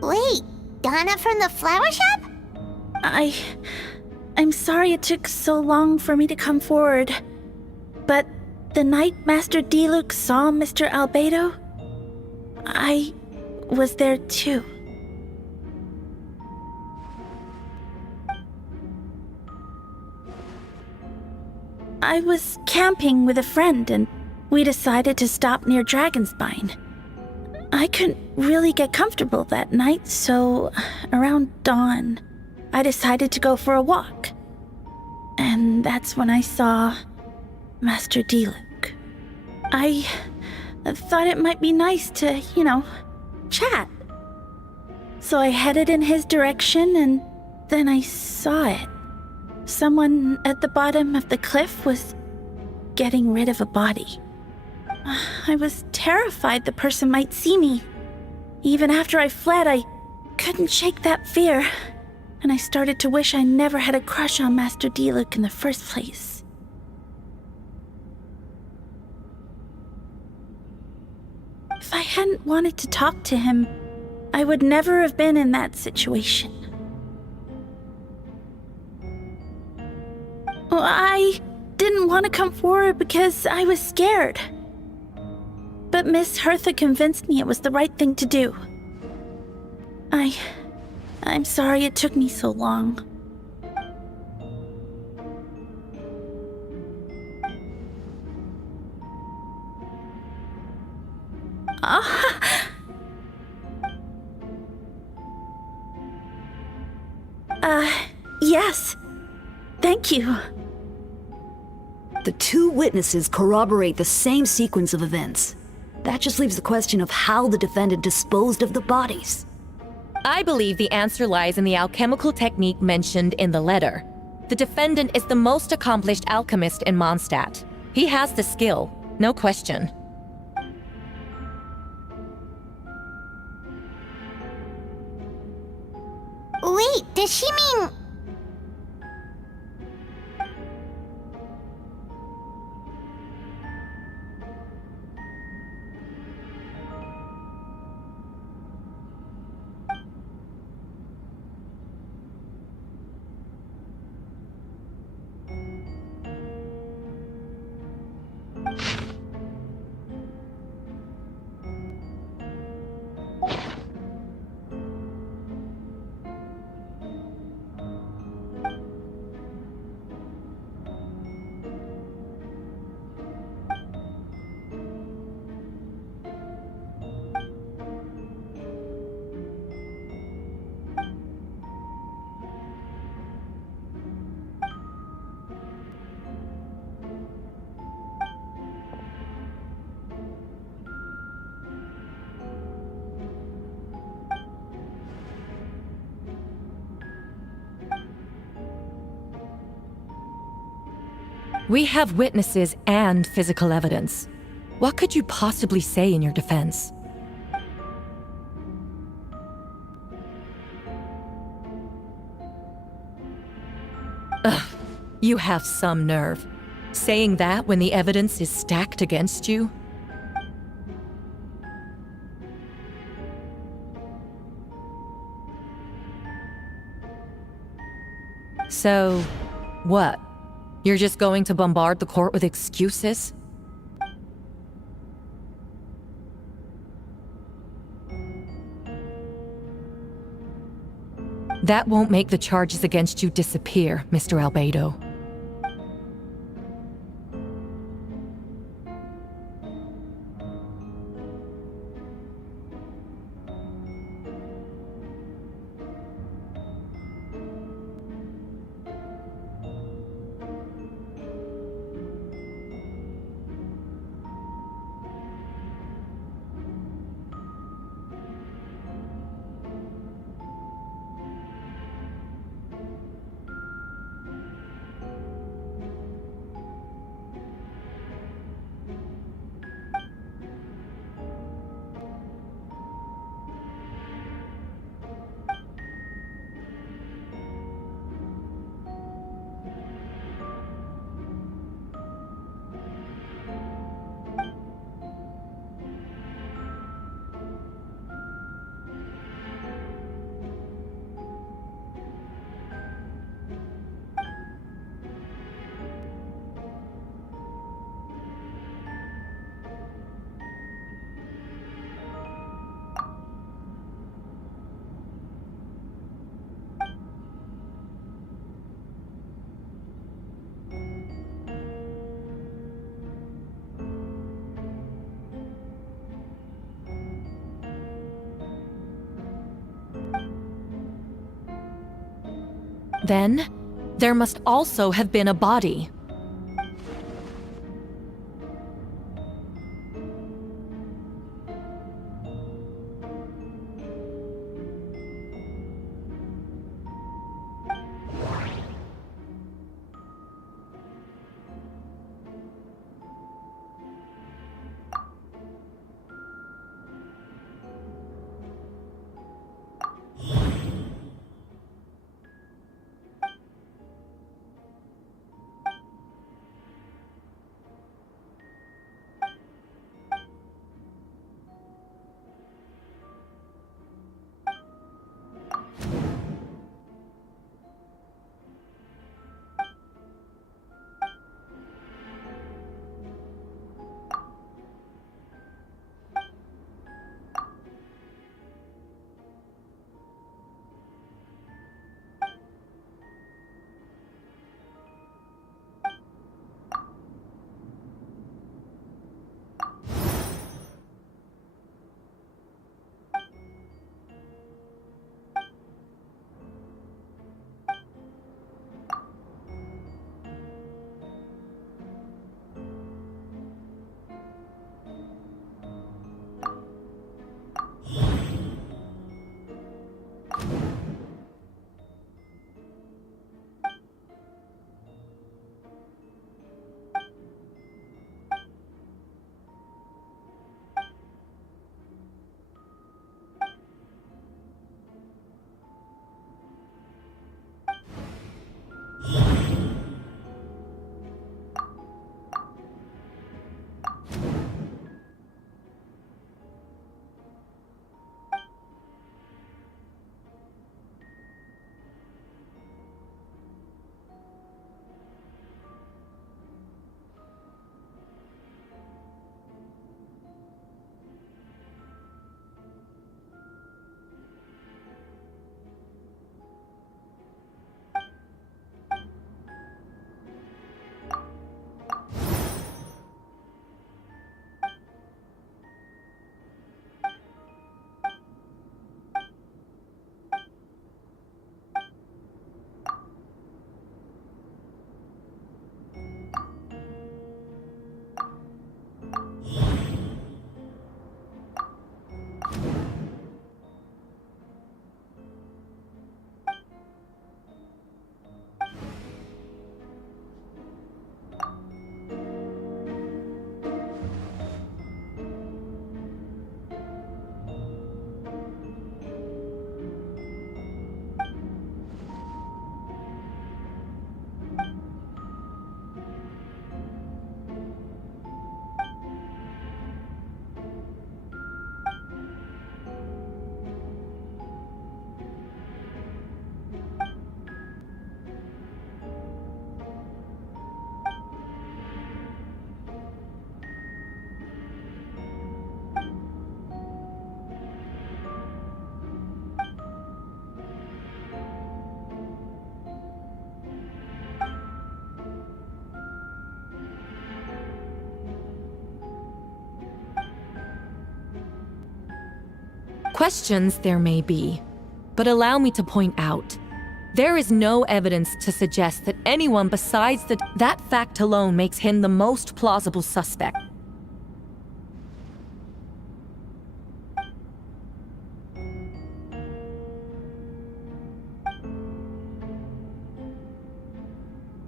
Wait, Donna from the flower shop? I'm sorry it took so long for me to come forward. But the night Master Diluc saw Mr. Albedo, I was there too. I was camping with a friend and we decided to stop near Dragonspine. I couldn't really get comfortable that night, so around dawn, I decided to go for a walk. And that's when I saw Master Diluc. I thought it might be nice to, chat. So I headed in his direction and then I saw it. Someone at the bottom of the cliff was getting rid of a body. I was terrified the person might see me. Even after I fled, I couldn't shake that fear. And I started to wish I never had a crush on Master Diluc in the first place. If I hadn't wanted to talk to him, I would never have been in that situation. Well, I didn't want to come forward because I was scared. But Miss Hertha convinced me it was the right thing to do. I'm sorry it took me so long. Yes. Thank you. The two witnesses corroborate the same sequence of events. That just leaves the question of how the defendant disposed of the bodies. I believe the answer lies in the alchemical technique mentioned in the letter. The defendant is the most accomplished alchemist in Mondstadt. He has the skill, no question. Wait, does she mean... We have witnesses and physical evidence. What could you possibly say in your defense? Ugh, you have some nerve. Saying that when the evidence is stacked against you? So, what? You're just going to bombard the court with excuses? That won't make the charges against you disappear, Mr. Albedo. Then, there must also have been a body. Questions there may be, but allow me to point out, there is no evidence to suggest that anyone besides that fact alone makes him the most plausible suspect.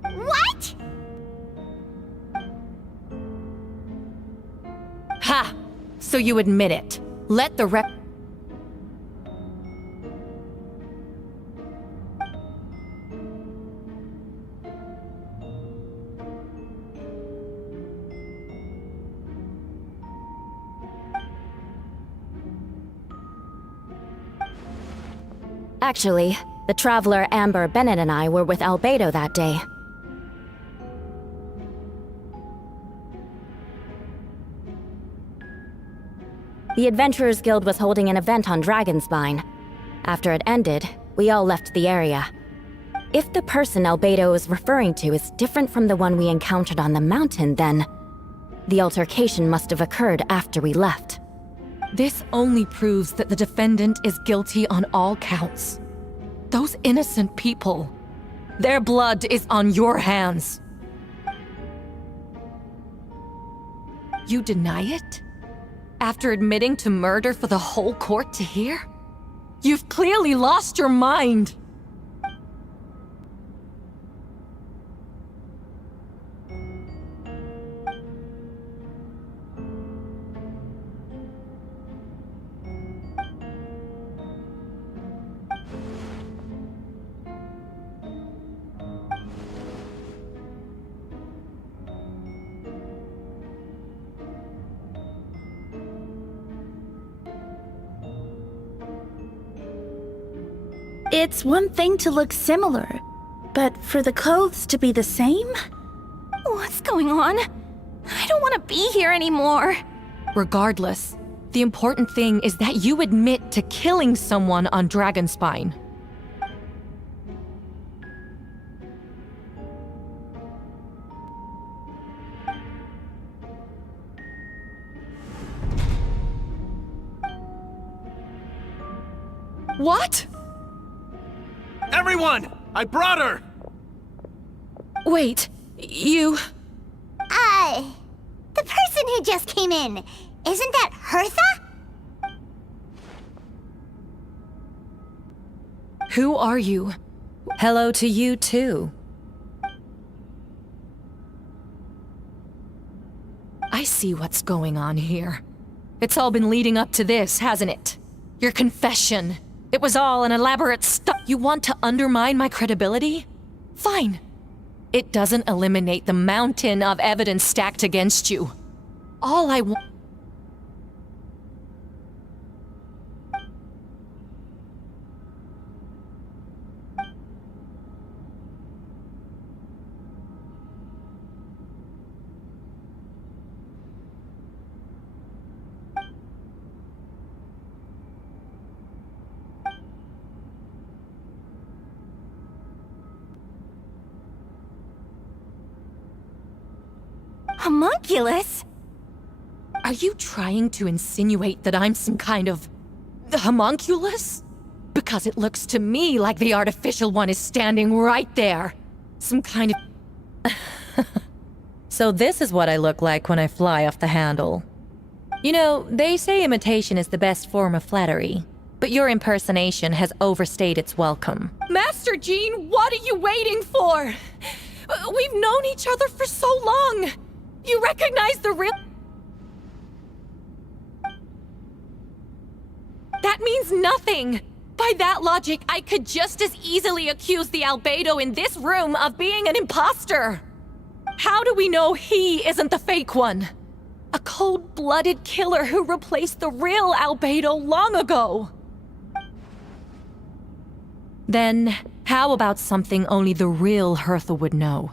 What? Ha! So you admit it. Let the rep... Actually, the traveler Amber Bennett and I were with Albedo that day. The Adventurers Guild was holding an event on Dragonspine. After it ended, we all left the area. If the person Albedo is referring to is different from the one we encountered on the mountain, then the altercation must have occurred after we left. This only proves that the defendant is guilty on all counts. Those innocent people, their blood is on your hands. You deny it? After admitting to murder for the whole court to hear? You've clearly lost your mind! It's one thing to look similar, but for the clothes to be the same? What's going on? I don't want to be here anymore. Regardless, the important thing is that you admit to killing someone on Dragonspine. What? Everyone! I brought her! Wait, you... The person who just came in, isn't that Hertha? Who are you? Hello to you, too. I see what's going on here. It's all been leading up to this, hasn't it? Your confession. It was all an elaborate stunt. You want to undermine my credibility? Fine. It doesn't eliminate the mountain of evidence stacked against you. All I want... Homunculus? Are you trying to insinuate that I'm some kind of... homunculus? Because it looks to me like the artificial one is standing right there. Some kind of... So this is what I look like when I fly off the handle. You know, they say imitation is the best form of flattery, but your impersonation has overstayed its welcome. Master Jean, what are you waiting for? We've known each other for so long. You recognize the real... That means nothing! By that logic, I could just as easily accuse the Albedo in this room of being an imposter! How do we know he isn't the fake one? A cold-blooded killer who replaced the real Albedo long ago! Then, how about something only the real Hertha would know?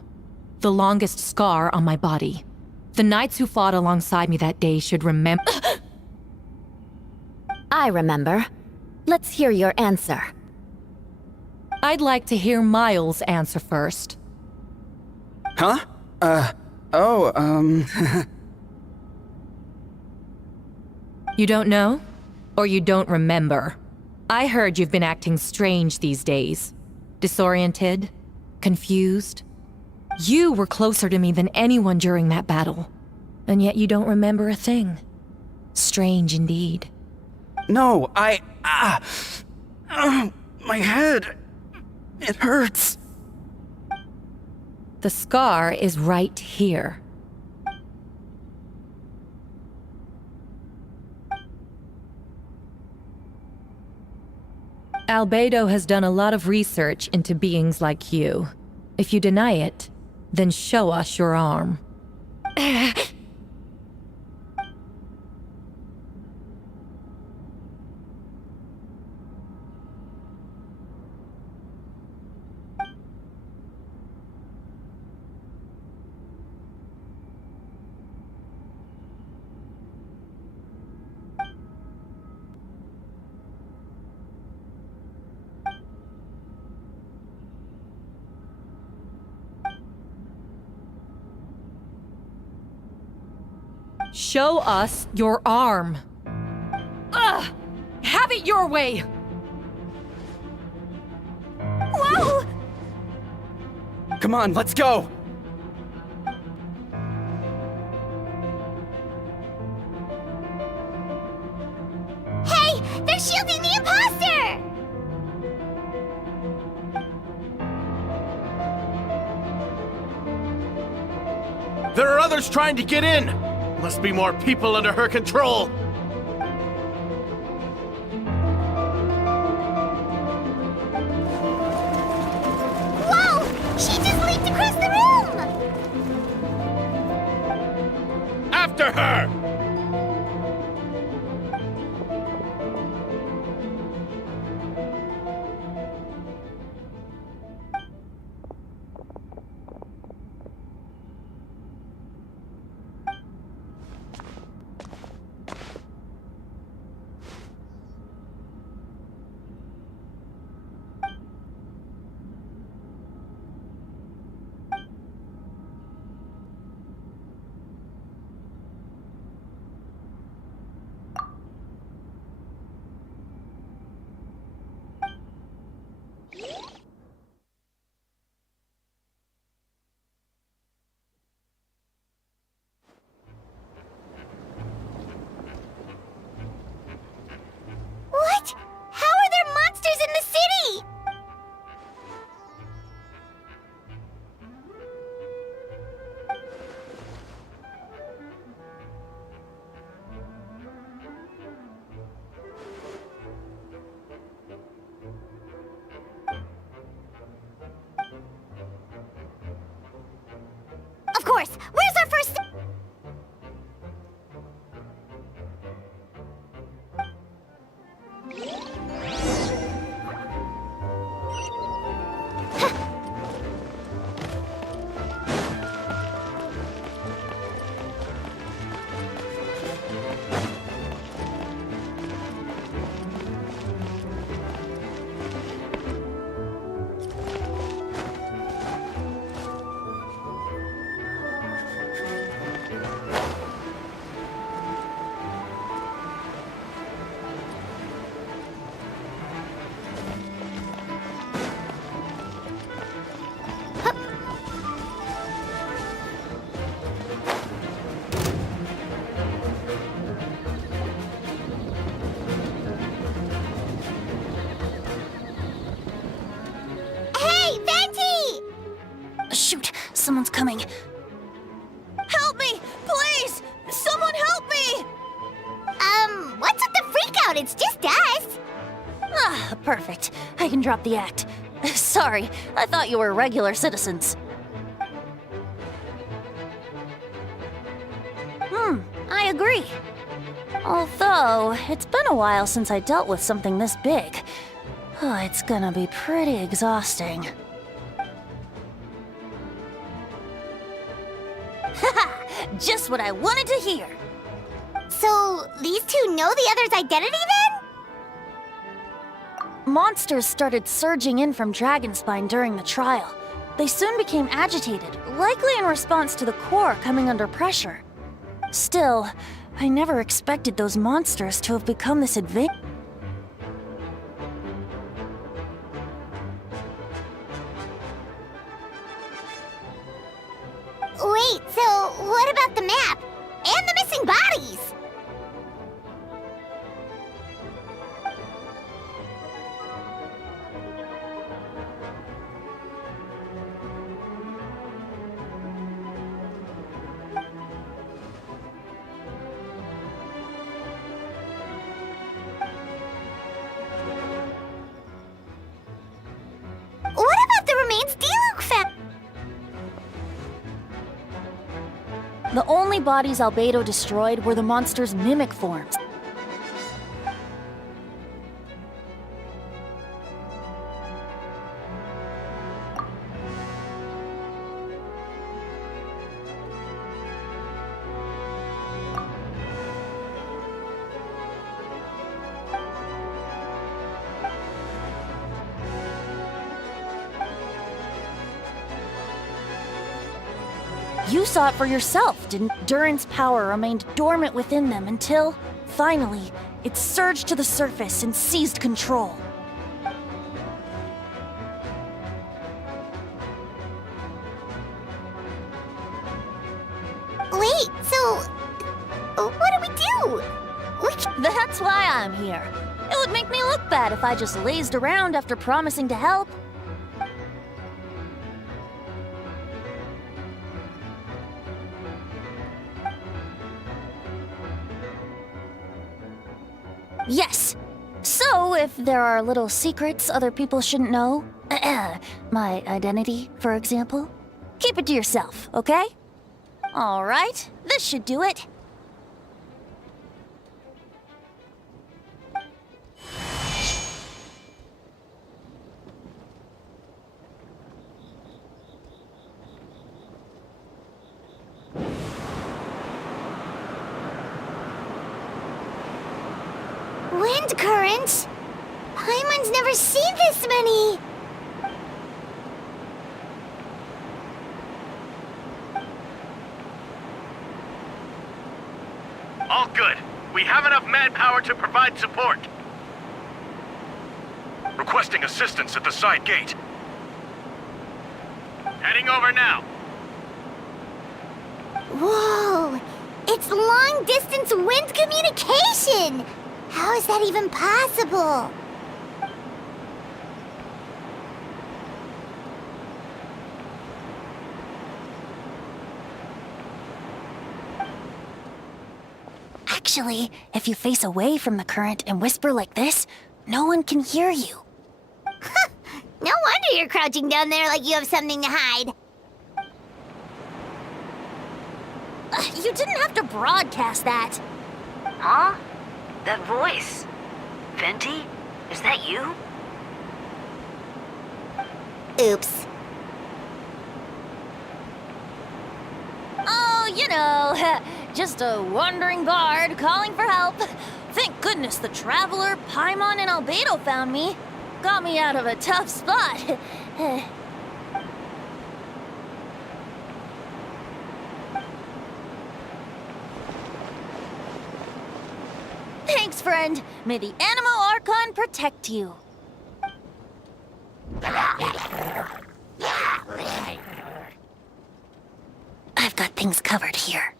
The longest scar on my body. The knights who fought alongside me that day should remember... I remember. Let's hear your answer. I'd like to hear Miles' answer first. Huh? You don't know? Or you don't remember. I heard you've been acting strange these days. Disoriented? Confused? You were closer to me than anyone during that battle. And yet you don't remember a thing. Strange indeed. No, my head. It hurts. The scar is right here. Albedo has done a lot of research into beings like you. If you deny it, then show us your arm. Show us your arm. Ugh! Have it your way! Whoa! Come on, let's go! Hey, they're shielding the imposter! There are others trying to get in! Must be more people under her control! Whoa! She just leaped across the room! After her! What? How are there monsters in the city? Of course! Where's our first... Hey, Venti! Shoot, someone's coming. Help me! Please! Someone help me! What's with the freakout? It's just us! Ah, perfect. I can drop the act. Sorry, I thought you were regular citizens. I agree. Although, it's been a while since I dealt with something this big. Oh, it's gonna be pretty exhausting. Haha! Just what I wanted to hear! So, these two know the other's identity then? Monsters started surging in from Dragonspine during the trial. They soon became agitated, likely in response to the core coming under pressure. Still, I never expected those monsters to have become this advanced. Wait, so what about the map? And the missing bodies? What about the remains Diluc found? The only bodies Albedo destroyed were the monster's mimic forms. You saw it for yourself, didn't? Durin's power remained dormant within them until, finally, it surged to the surface and seized control. Wait, so what do we do? That's why I'm here. It would make me look bad if I just lazed around after promising to help. Yes. So, if there are little secrets other people shouldn't know, my identity, for example, keep it to yourself, okay? All right, this should do it. Wind currents? Paimon's never seen this many! All good. We have enough manpower to provide support. Requesting assistance at the side gate. Heading over now. Whoa! It's long-distance wind communication! How is that even possible? Actually, if you face away from the current and whisper like this, no one can hear you. No wonder you're crouching down there like you have something to hide. You didn't have to broadcast that. Huh? That voice. Venti? Is that you? Oops. Oh, you know, just a wandering bard calling for help. Thank goodness the Traveler, Paimon, and Albedo found me. Got me out of a tough spot. Thanks, friend. May the Animo Archon protect you. I've got things covered here.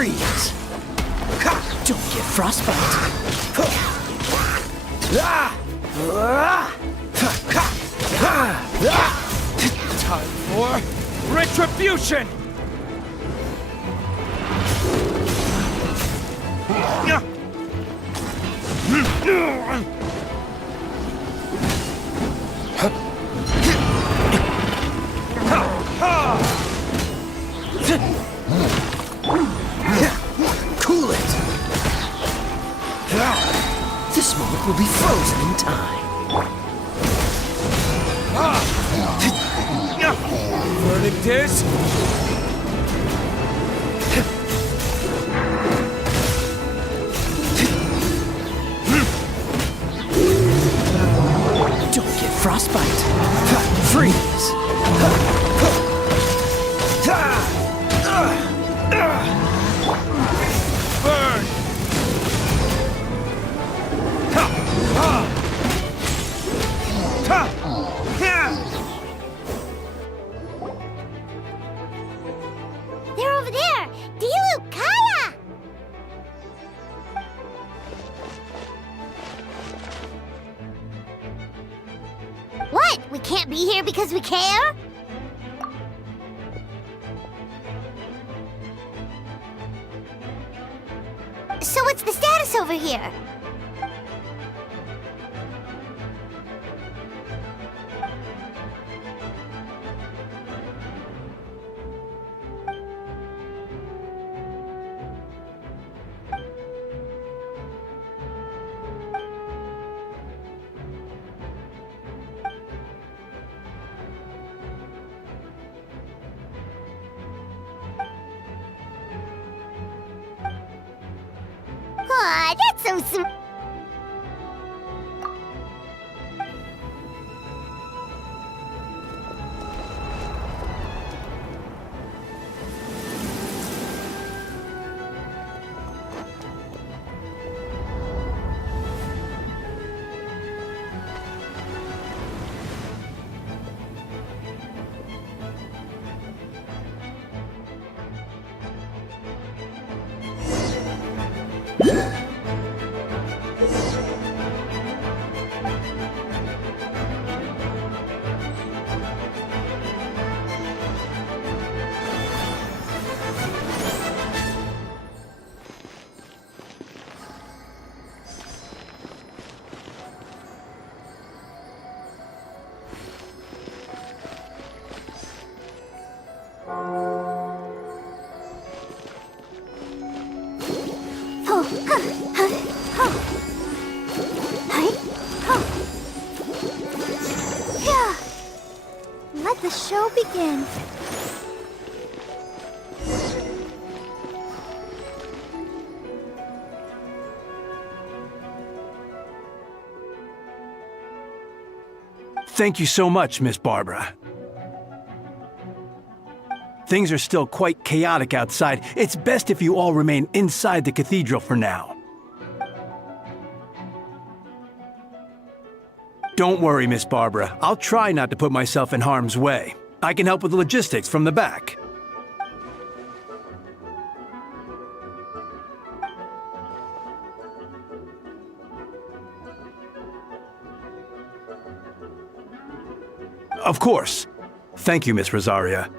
Freeze! Don't get frostbite. Time for retribution! Cool it! This moment will be frozen in time. Verdict is... Don't get frostbite. Freeze! Burn! They're over there! Dilu, Kaya! What? We can't be here because we care? So what's the status over here? Aw, that's so sweet. Let the show begin. Thank you so much, Miss Barbara. Things are still quite chaotic outside. It's best if you all remain inside the cathedral for now. Don't worry, Miss Barbara. I'll try not to put myself in harm's way. I can help with the logistics from the back. Of course. Thank you, Miss Rosaria.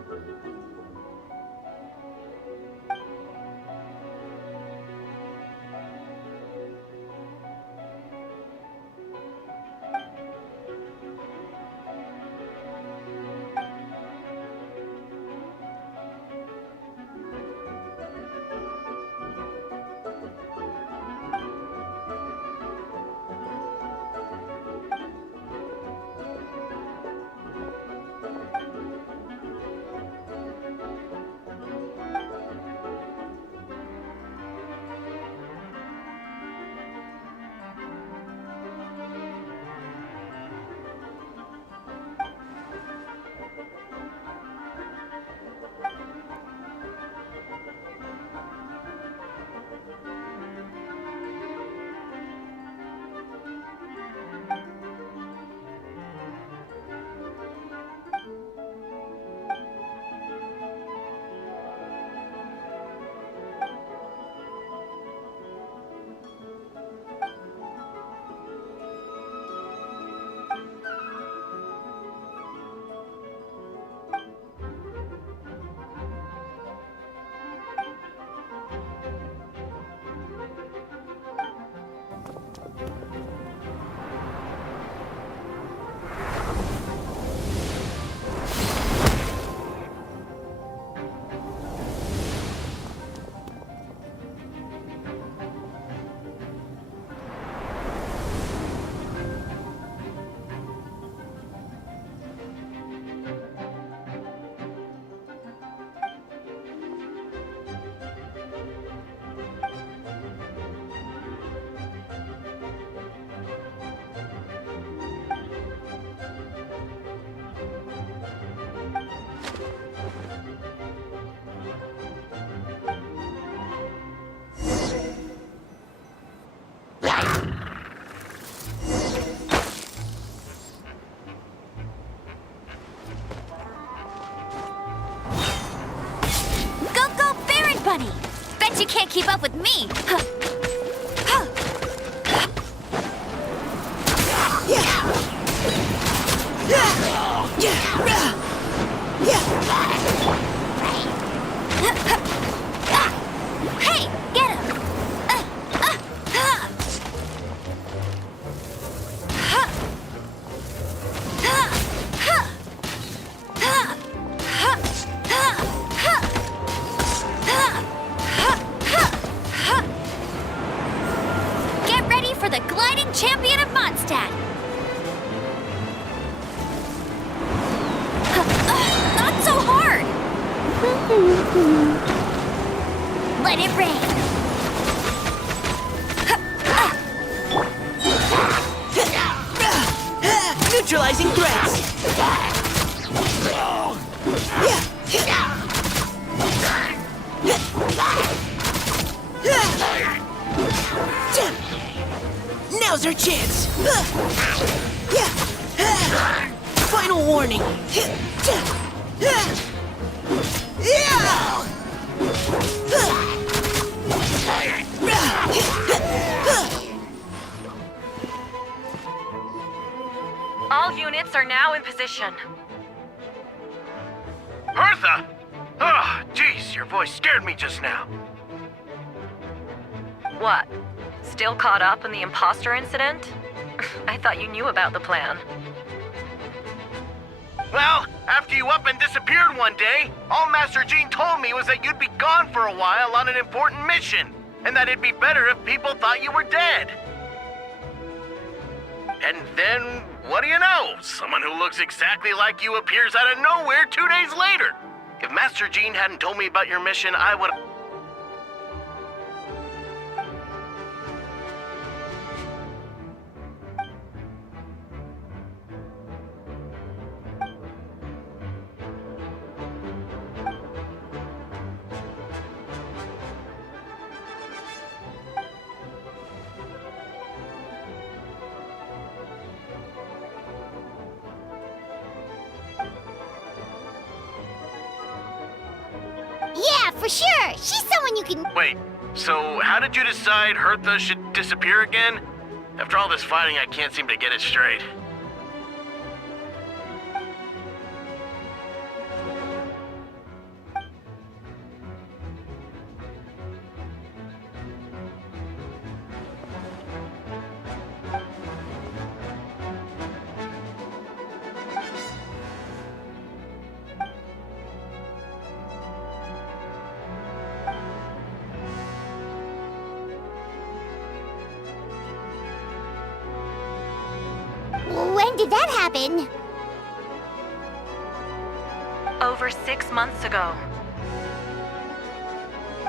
bunny. Bet you can't keep up with me. Hey, get him! Get ready for the gliding champion of Mondstadt! Not so hard! Let it rain! Neutralizing threats! Now's our chance! Final warning! All units are now in position. Hertha! Ah, jeez, your voice scared me just now. What? Still caught up in the imposter incident? I thought you knew about the plan. Well, after you up and disappeared one day, all Master Jean told me was that you'd be gone for a while on an important mission, and that it'd be better if people thought you were dead. And then, what do you know? Someone who looks exactly like you appears out of nowhere 2 days later. If Master Jean hadn't told me about your mission, I would... Yeah, for sure. She's someone you can... Wait, so how did you decide Hertha should disappear again? After all this fighting, I can't seem to get it straight. When did that happen? Over 6 months ago.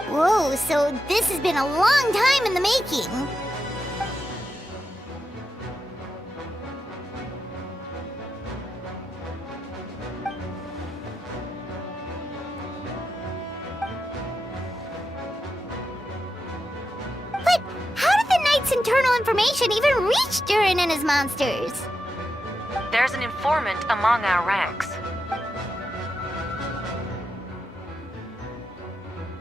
Whoa, so this has been a long time in the making. But how did the Knight's internal information even reach Durin and his monsters? There's an informant among our ranks.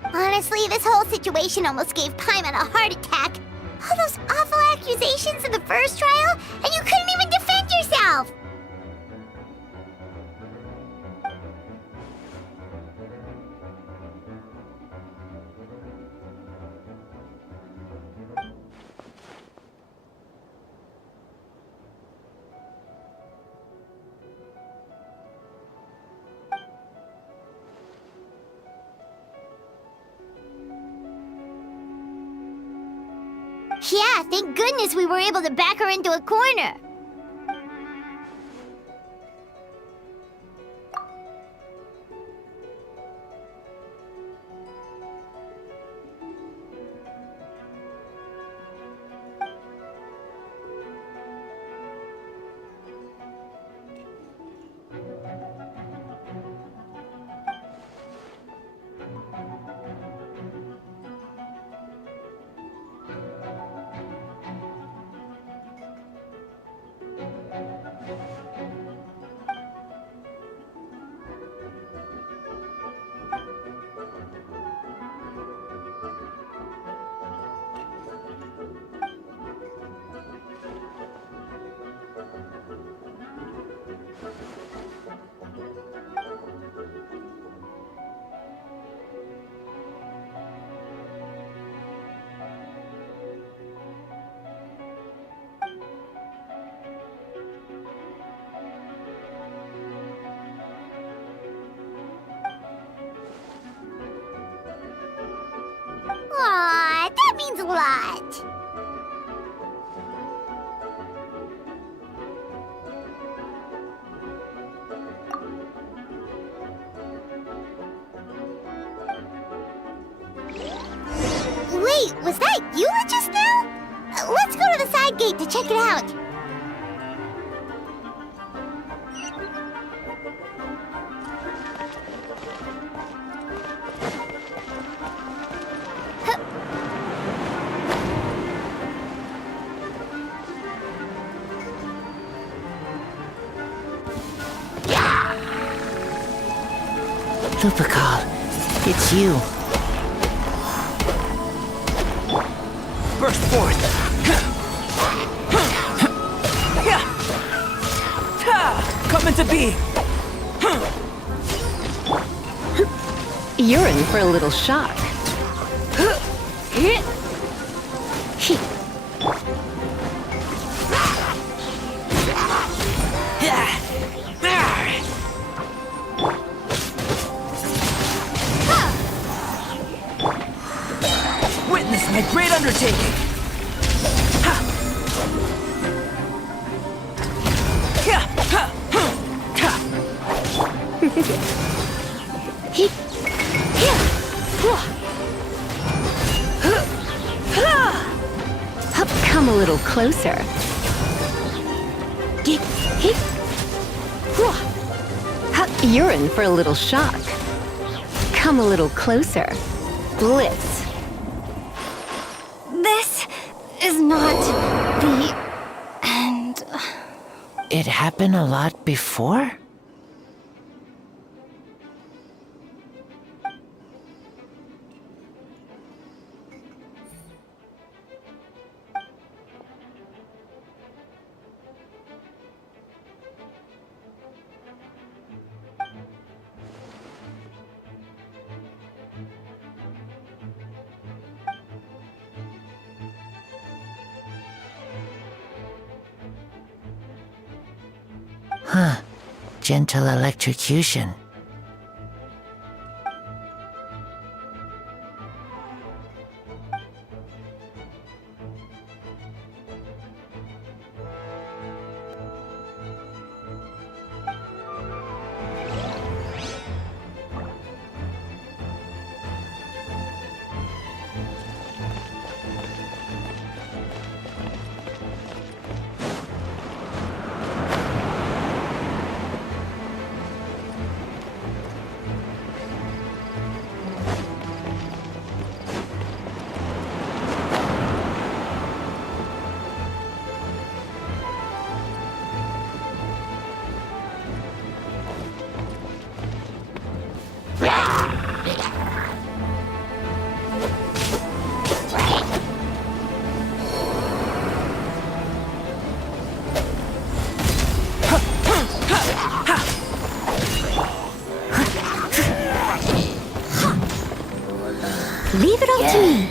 Honestly, this whole situation almost gave Paimon a heart attack. All those awful accusations in the first trial, and you couldn't even defend yourself! Yeah, thank goodness we were able to back her into a corner. Aw, that means a lot. Wait, was that Eula just now? Let's go to the side gate to check it out. Lupical, it's you. Burst forth! Come into being! You're in for a little shock. Witness my great undertaking! Come a little closer. You're in for a little shock. Come a little closer. Bliss. This is not the end. It happened a lot before? Huh. Gentle electrocution. Leave it up to me.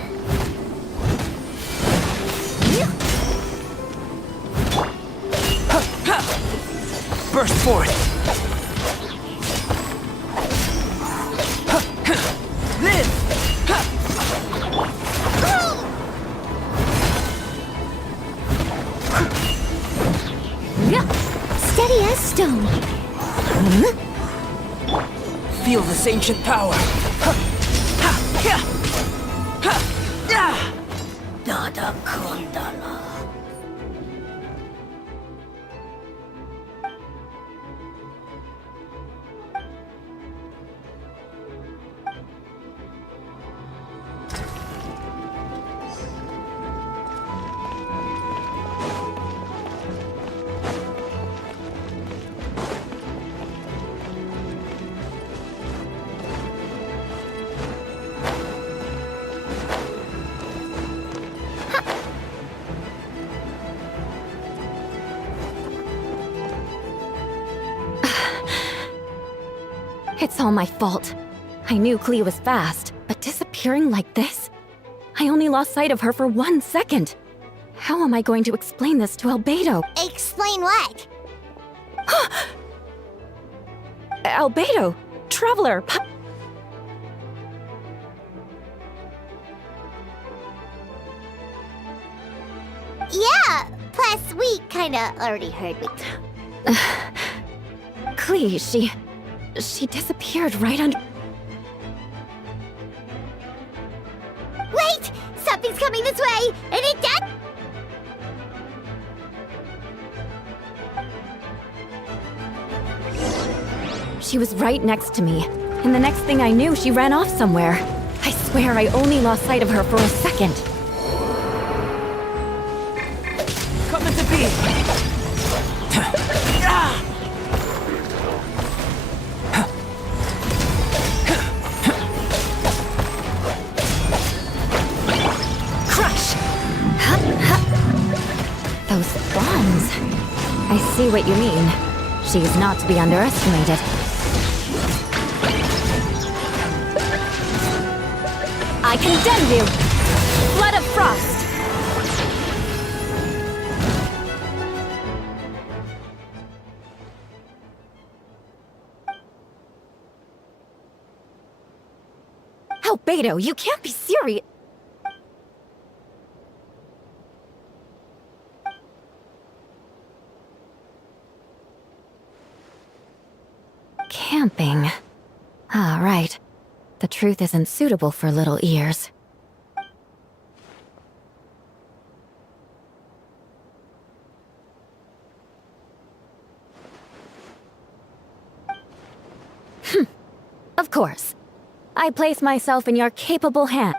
Burst forth! Live! Steady as stone. Feel this ancient power! Nada Kundala. It's all my fault. I knew Clea was fast, but disappearing like this? I only lost sight of her for 1 second. How am I going to explain this to Albedo? Explain what? Albedo! Traveler! Yeah, plus we kinda already heard what... Clee, she disappeared right under... Wait! Something's coming this way! And it does... She was right next to me, and the next thing I knew, she ran off somewhere. I swear I only lost sight of her for a second. Come into being! Crush! Those bombs. I see what you mean. She's not to be underestimated. I condemn you! Flood of Frost! Albedo, you can't be serious! Camping. Ah, right. The truth isn't suitable for little ears. Of course. I place myself in your capable hand.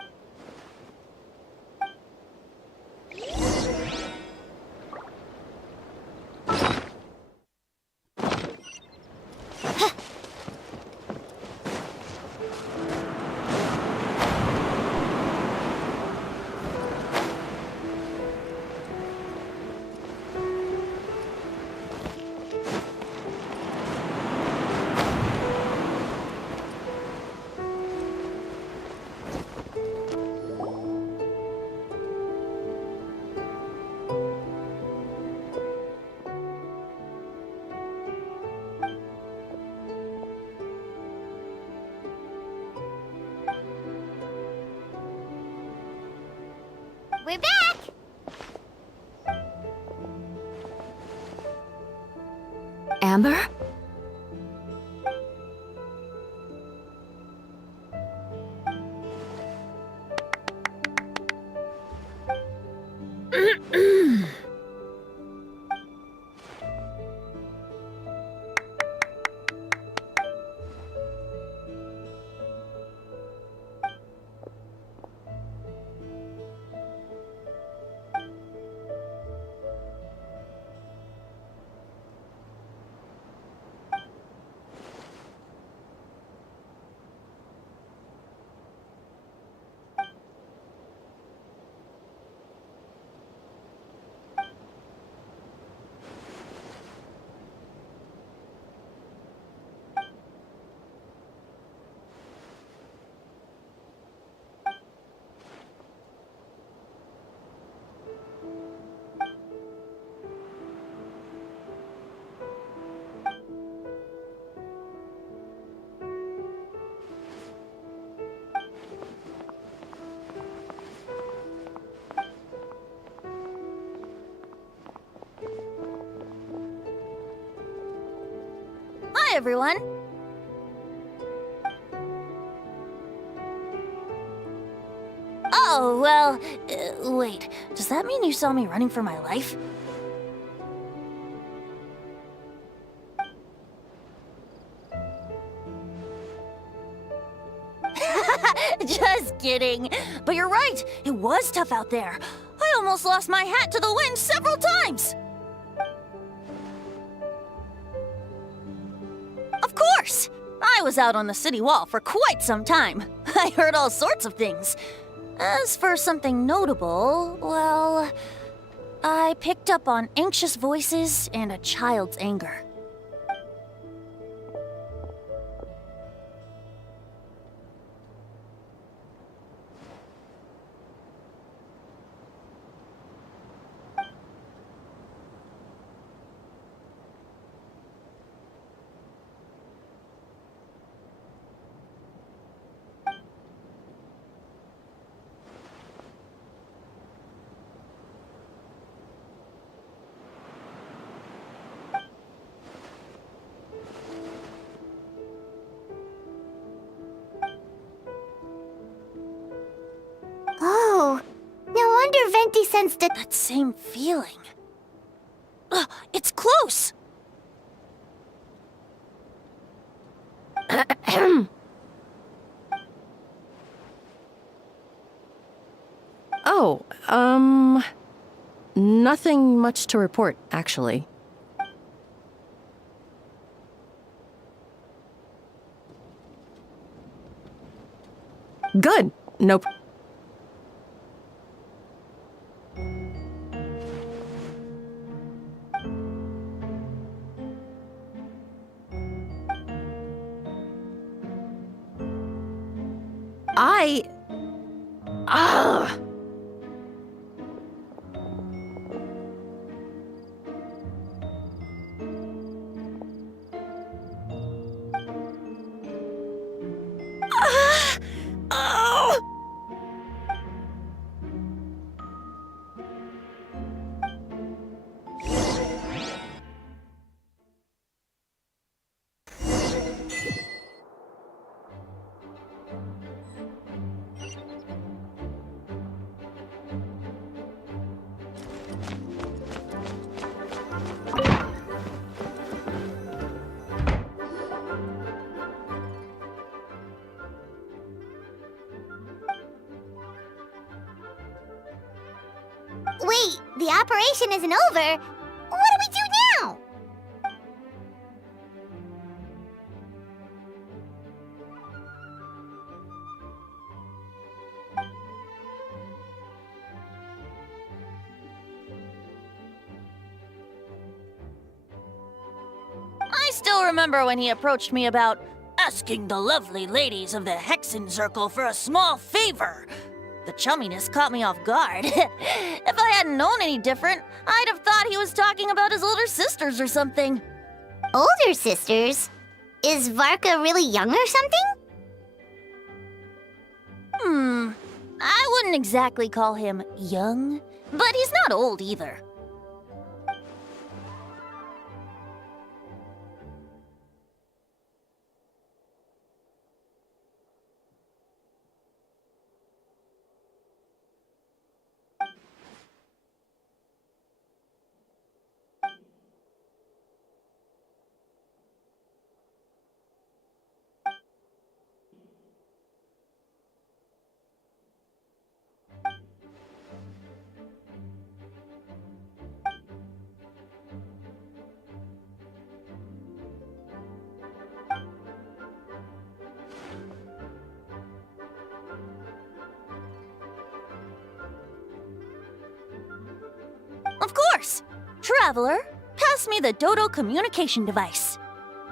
We're back! Amber? Hi, everyone. Oh, well, wait. Does that mean you saw me running for my life? Just kidding. But you're right. It was tough out there. I almost lost my hat to the wind several times. Of course! I was out on the city wall for quite some time. I heard all sorts of things. As for something notable, well, I picked up on anxious voices and a child's anger. Oh, no wonder Venti sensed that same feeling. It's close! Oh, nothing much to report, actually. Good. Nope. Ugh. Wait, the operation isn't over. What do we do now? I still remember when he approached me about asking the lovely ladies of the Hexen Circle for a small favor. The chumminess caught me off guard. If I hadn't known any different, I'd have thought he was talking about his older sisters or something. Older sisters? Is Varka really young or something? I wouldn't exactly call him young, but he's not old either. Of course! Traveler, pass me the Dodo communication device.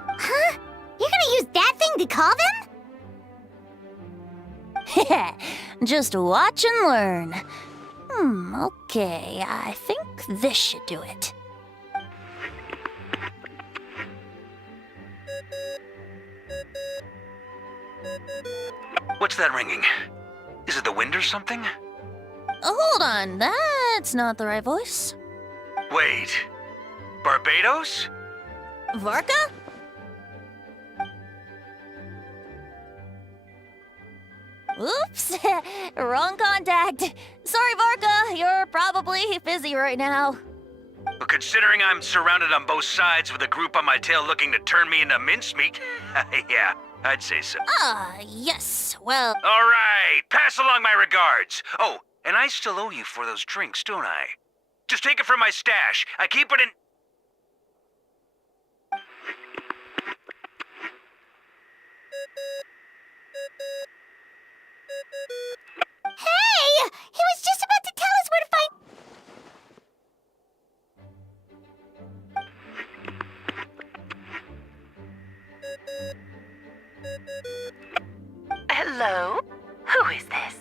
Huh? You're gonna use that thing to call them? Just watch and learn. Okay, I think this should do it. What's that ringing? Is it the wind or something? Hold on, that's not the right voice. Wait. Barbados? Varka? Oops, wrong contact. Sorry, Varka, you're probably busy right now. But considering I'm surrounded on both sides with a group on my tail looking to turn me into mincemeat, yeah, I'd say so. Yes, well... All right, pass along my regards. Oh, and I still owe you for those drinks, don't I? Just take it from my stash. I keep it in... Hey! He was just about to tell us where to find... Hello? Who is this?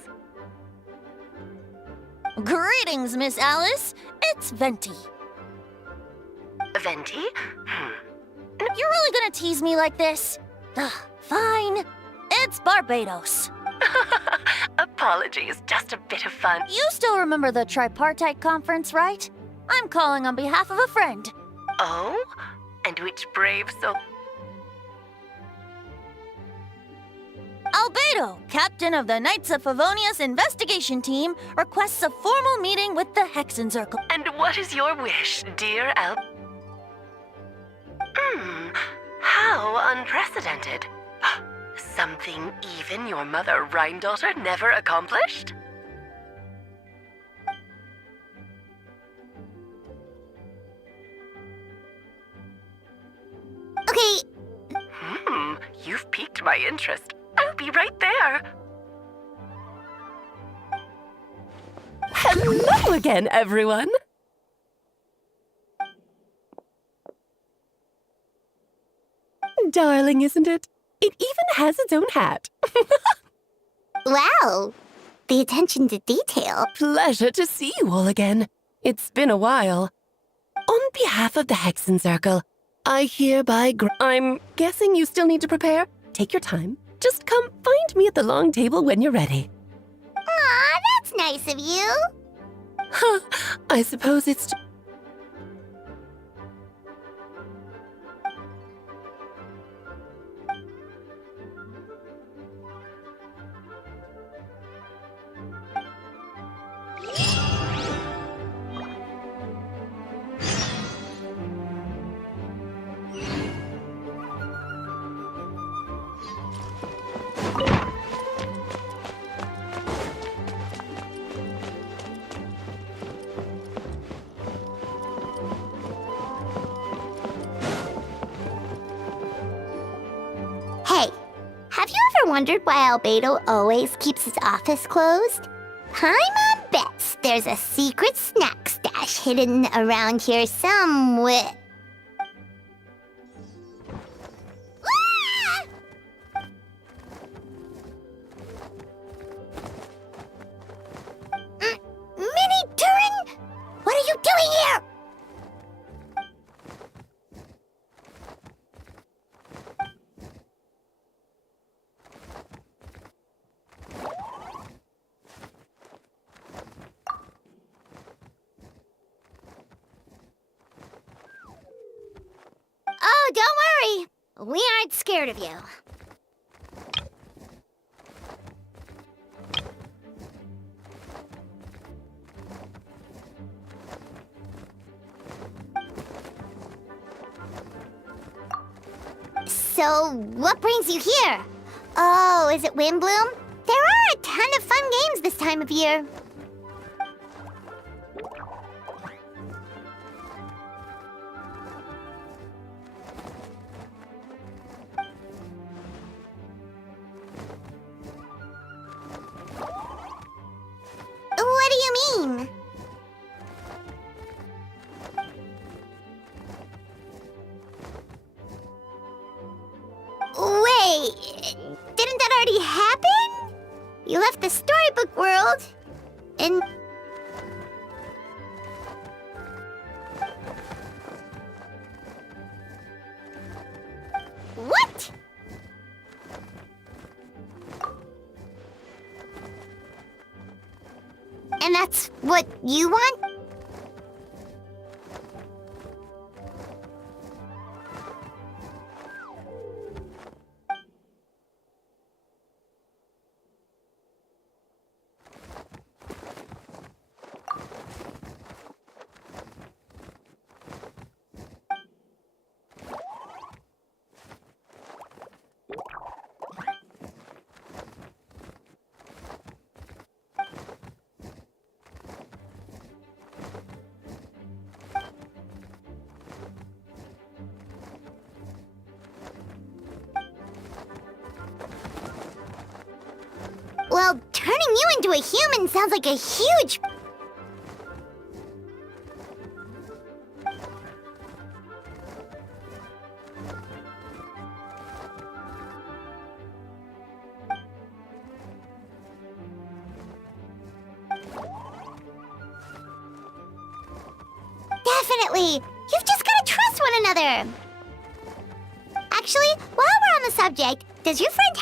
Greetings, Miss Alice. It's Venti. Venti? You're really gonna tease me like this? Fine. It's Barbados. Apologies, just a bit of fun. You still remember the tripartite conference, right? I'm calling on behalf of a friend. Oh? And which brave soul? Albedo, captain of the Knights of Favonius investigation team, requests a formal meeting with the Hexencircle. And what is your wish, dear Al? How unprecedented. Something even your mother, Rhine-daughter, never accomplished? Okay. You've piqued my interest. I'll be right there. Hello again, everyone. Darling, isn't it? It even has its own hat. Wow. The attention to detail. Pleasure to see you all again. It's been a while. On behalf of the Hexencircle, I hereby I'm guessing you still need to prepare? Take your time. Just come find me at the long table when you're ready. Aw, that's nice of you. Huh, I suppose it's... Hey, have you ever wondered why Albedo always keeps his office closed? Paimon bets there's a secret snack stash hidden around here somewhere. Ah! Mini Turin? What are you doing here? Oh, don't worry. We aren't scared of you. So, what brings you here? Oh, is it Windbloom? There are a ton of fun games this time of year. What do you mean? Wait, didn't that already happen? You left the storybook world, and... What? And that's what you want? Well, turning you into a human sounds like a huge... Definitely! You've just gotta trust one another! Actually, while we're on the subject, does your friend...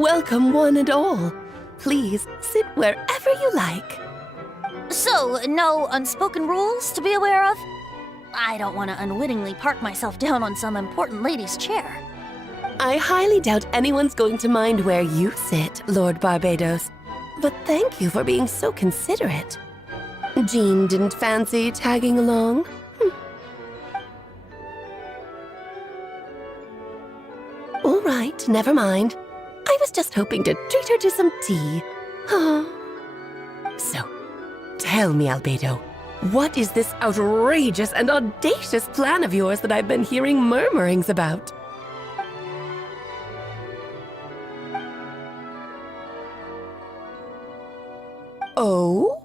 Welcome, one and all. Please sit wherever you like. So, no unspoken rules to be aware of? I don't want to unwittingly park myself down on some important lady's chair. I highly doubt anyone's going to mind where you sit, Lord Barbados. But thank you for being so considerate. Jean didn't fancy tagging along? All right, never mind. I was just hoping to treat her to some tea. So, tell me, Albedo, what is this outrageous and audacious plan of yours that I've been hearing murmurings about? Oh?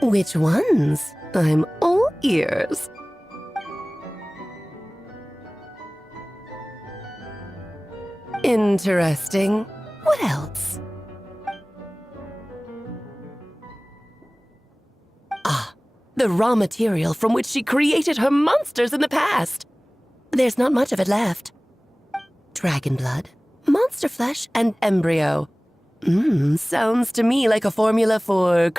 Which ones? I'm all ears. Interesting. What else? Ah, the raw material from which she created her monsters in the past. There's not much of it left. Dragon blood, monster flesh, and embryo. Sounds to me like a formula for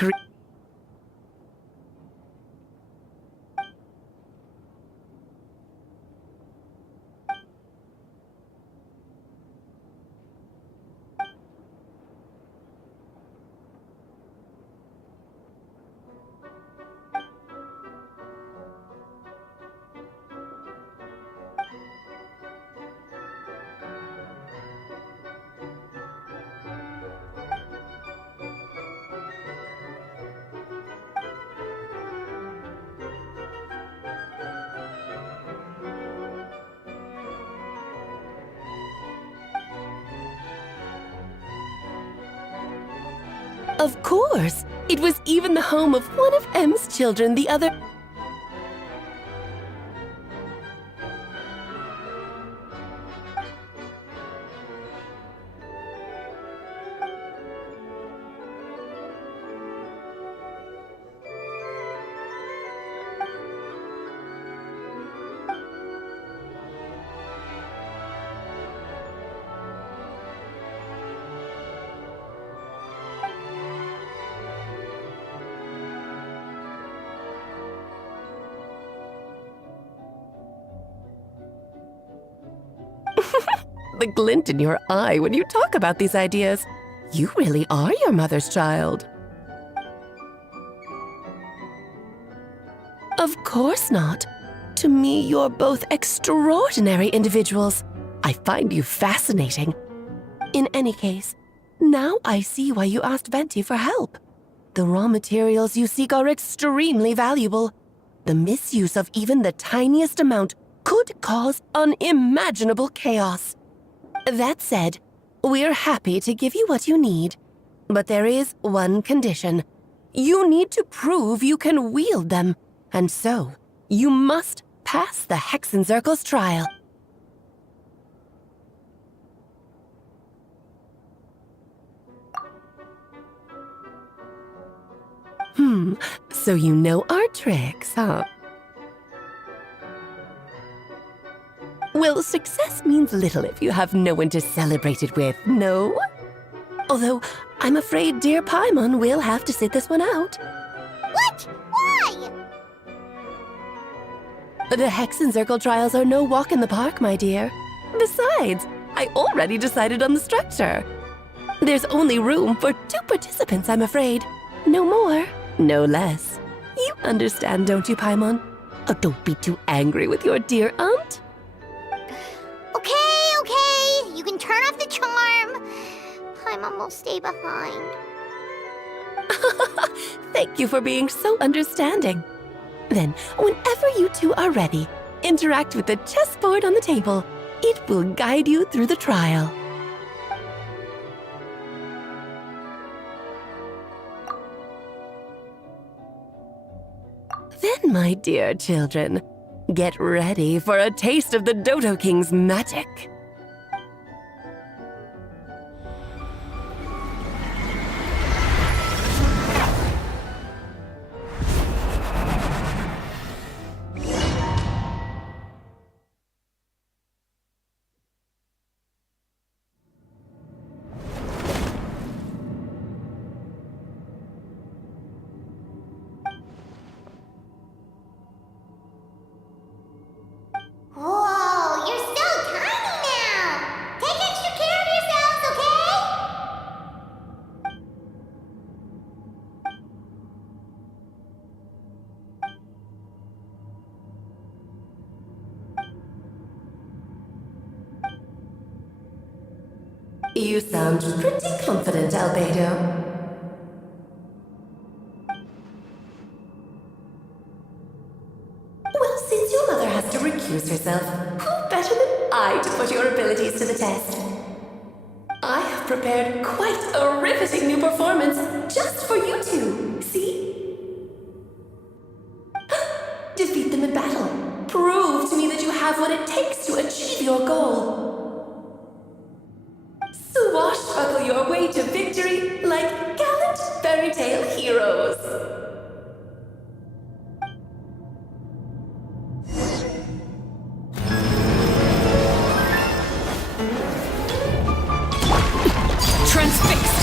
Of course! It was even the home of one of M's children, the other... The glint in your eye when you talk about these ideas. You really are your mother's child. Of course not. To me, you're both extraordinary individuals. I find you fascinating. In any case, now I see why you asked Venti for help. The raw materials you seek are extremely valuable. The misuse of even the tiniest amount could cause unimaginable chaos. That said, we're happy to give you what you need. But there is one condition. You need to prove you can wield them. And so, you must pass the Hexenzirkel's trial. So you know our tricks, huh? Well, success means little if you have no one to celebrate it with, no? Although, I'm afraid dear Paimon will have to sit this one out. What? Why? The Hexenzirkel trials are no walk in the park, my dear. Besides, I already decided on the structure. There's only room for 2 participants, I'm afraid. No more, no less. You understand, don't you, Paimon? Oh, don't be too angry with your dear aunt. Okay. You can turn off the charm. Paimon will stay behind. Thank you for being so understanding. Then, whenever you two are ready, interact with the chessboard on the table. It will guide you through the trial. Then, my dear children, get ready for a taste of the Dodo King's magic. You sound pretty confident, Albedo. Well, since your mother has to recuse herself, who better than I to put your abilities to the test? I have prepared quite a riveting new performance just for you two. See? Defeat them in battle. Prove to me that you have what it takes to achieve your goal. Swashbuckle your way to victory like gallant fairy tale heroes. Transfixed!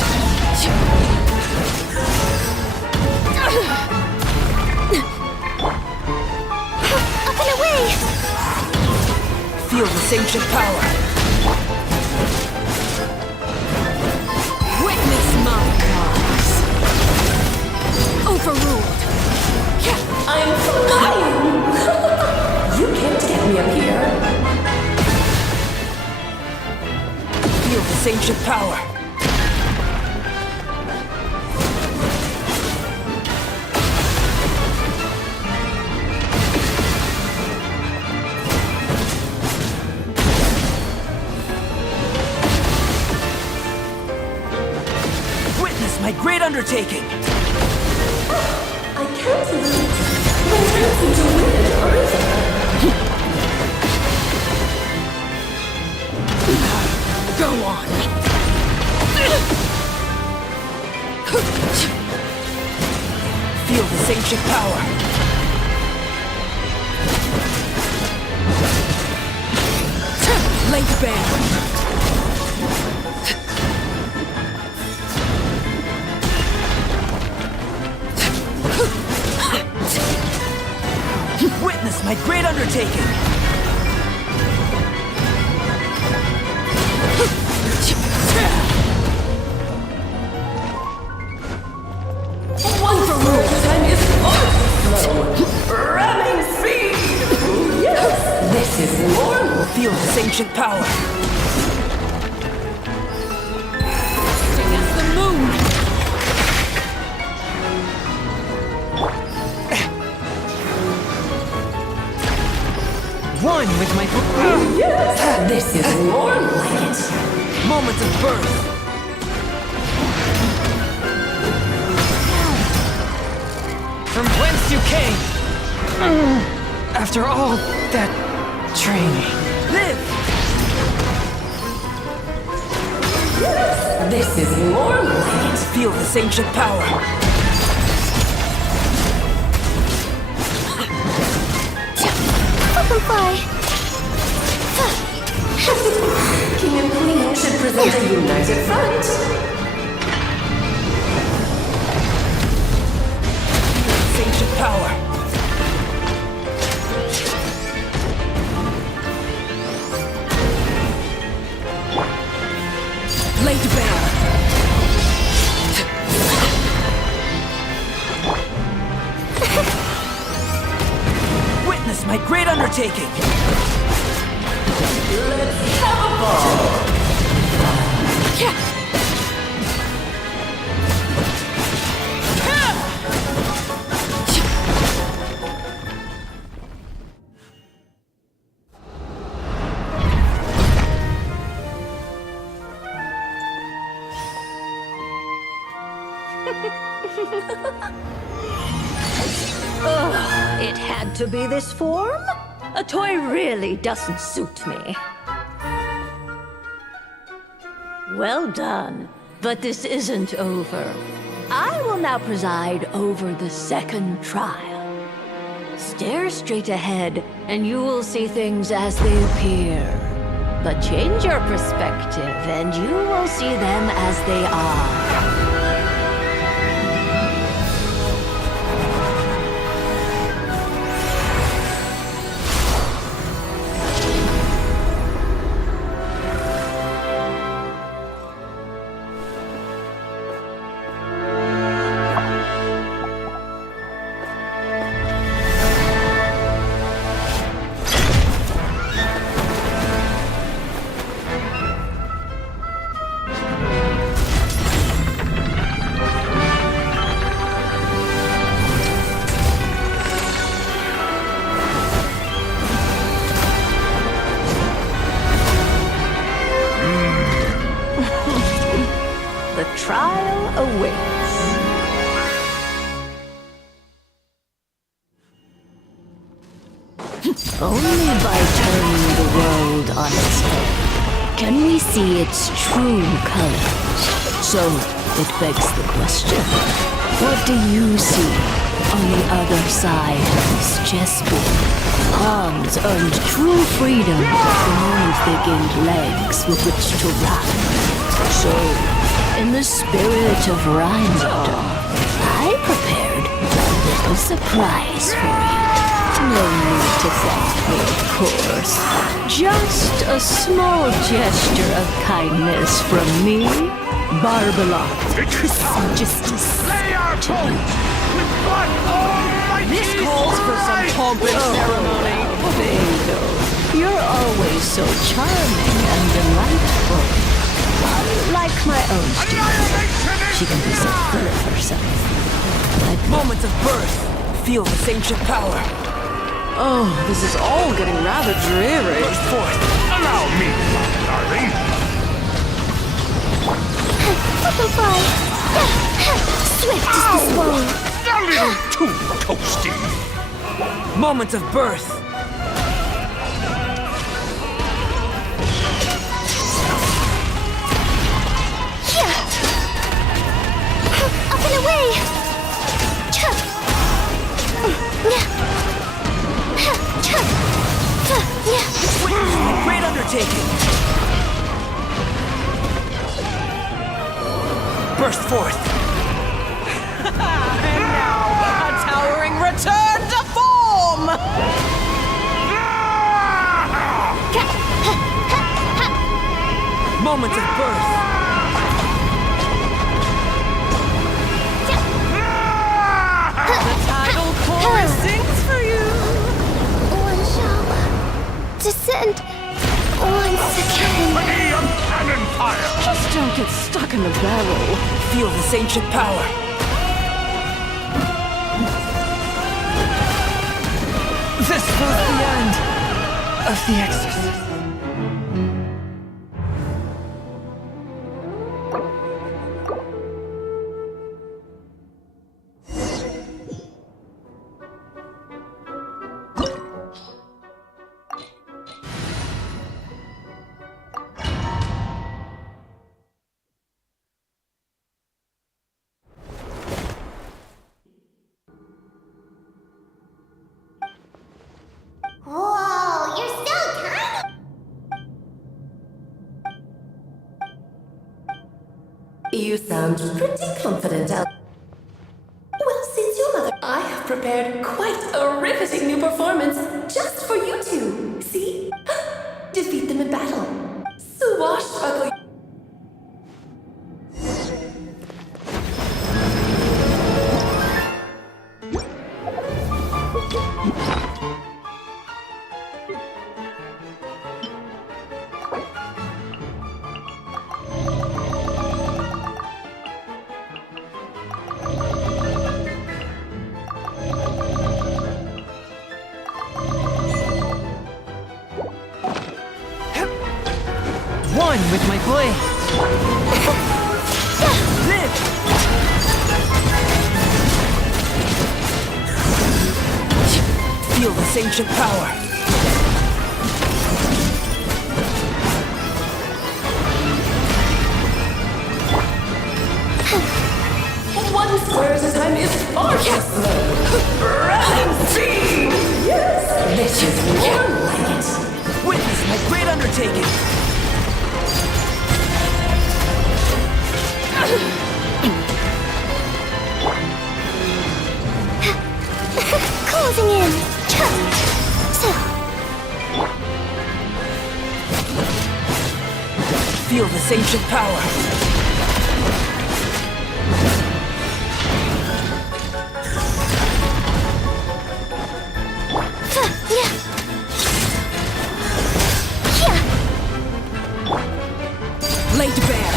Up and away! Feel this ancient power. Witness my cause! Overruled! I'm flying! You can't get me up here. Feel this ancient power. Witness my great undertaking. I can't lose. My turn to win either. Go on. Feel this ancient power. Length band. Witness my great undertaking. Overruled and is slow. Ramming speed. Yes, this is normal. Feel this ancient power. Against the moon! One with my Yes, this is more like it. moment of birth. From whence you came. After all that training. Live! Yes, this is more like it. Feel this ancient power. Up and fly! King and Queen should present a united front. This ancient power. Laid bare. Witness my great undertaking. Let's have a ball. Ugh, it had to be this form? A toy really doesn't suit me. Well done, but this isn't over. I will now preside over the second trial. Stare straight ahead, and you will see things as they appear. But change your perspective, and you will see them as they are. awaits. Only by turning the world on its head can we see its true colors. So, it begs the question, what do you see on the other side of this chessboard? Arms earned true freedom, the moon-thickened legs with which to run. So, in the spirit of Rhyndor, I prepared a little surprise for you. No need to thank me, of course. Just a small gesture of kindness from me, Barbara, Justice to you. This calls for some pomp and ceremony. Beidou, you're always so charming and delightful. Like my own student, she can be so full of herself. Moments of birth. Feel this ancient power. Oh, this is all getting rather dreary. Burst forth. Allow me, darling. Butterfly! Swift as the swallow. A little too toasty. Moments of birth. Up and away! Great undertaking. Burst forth. And now, a towering return to form! Moments of birth. The tidal chorus sings for you. One shall descend once again. Cannon fire. Just don't get stuck in the barrel. Feel this ancient power. This was the end of the exorcism. Whoa, you're so tiny! You sound pretty confident, Al. Well, since your mother, I have prepared quite a riveting new performance just for you two. See? Defeat them in battle. Swashbuckle. One with my blade. Live! Feel this ancient power. One square at a time is far slow. Running steam! Yes, this is more like it. Witness my great undertaking. Closing in. Feel this ancient power. Laid to bear.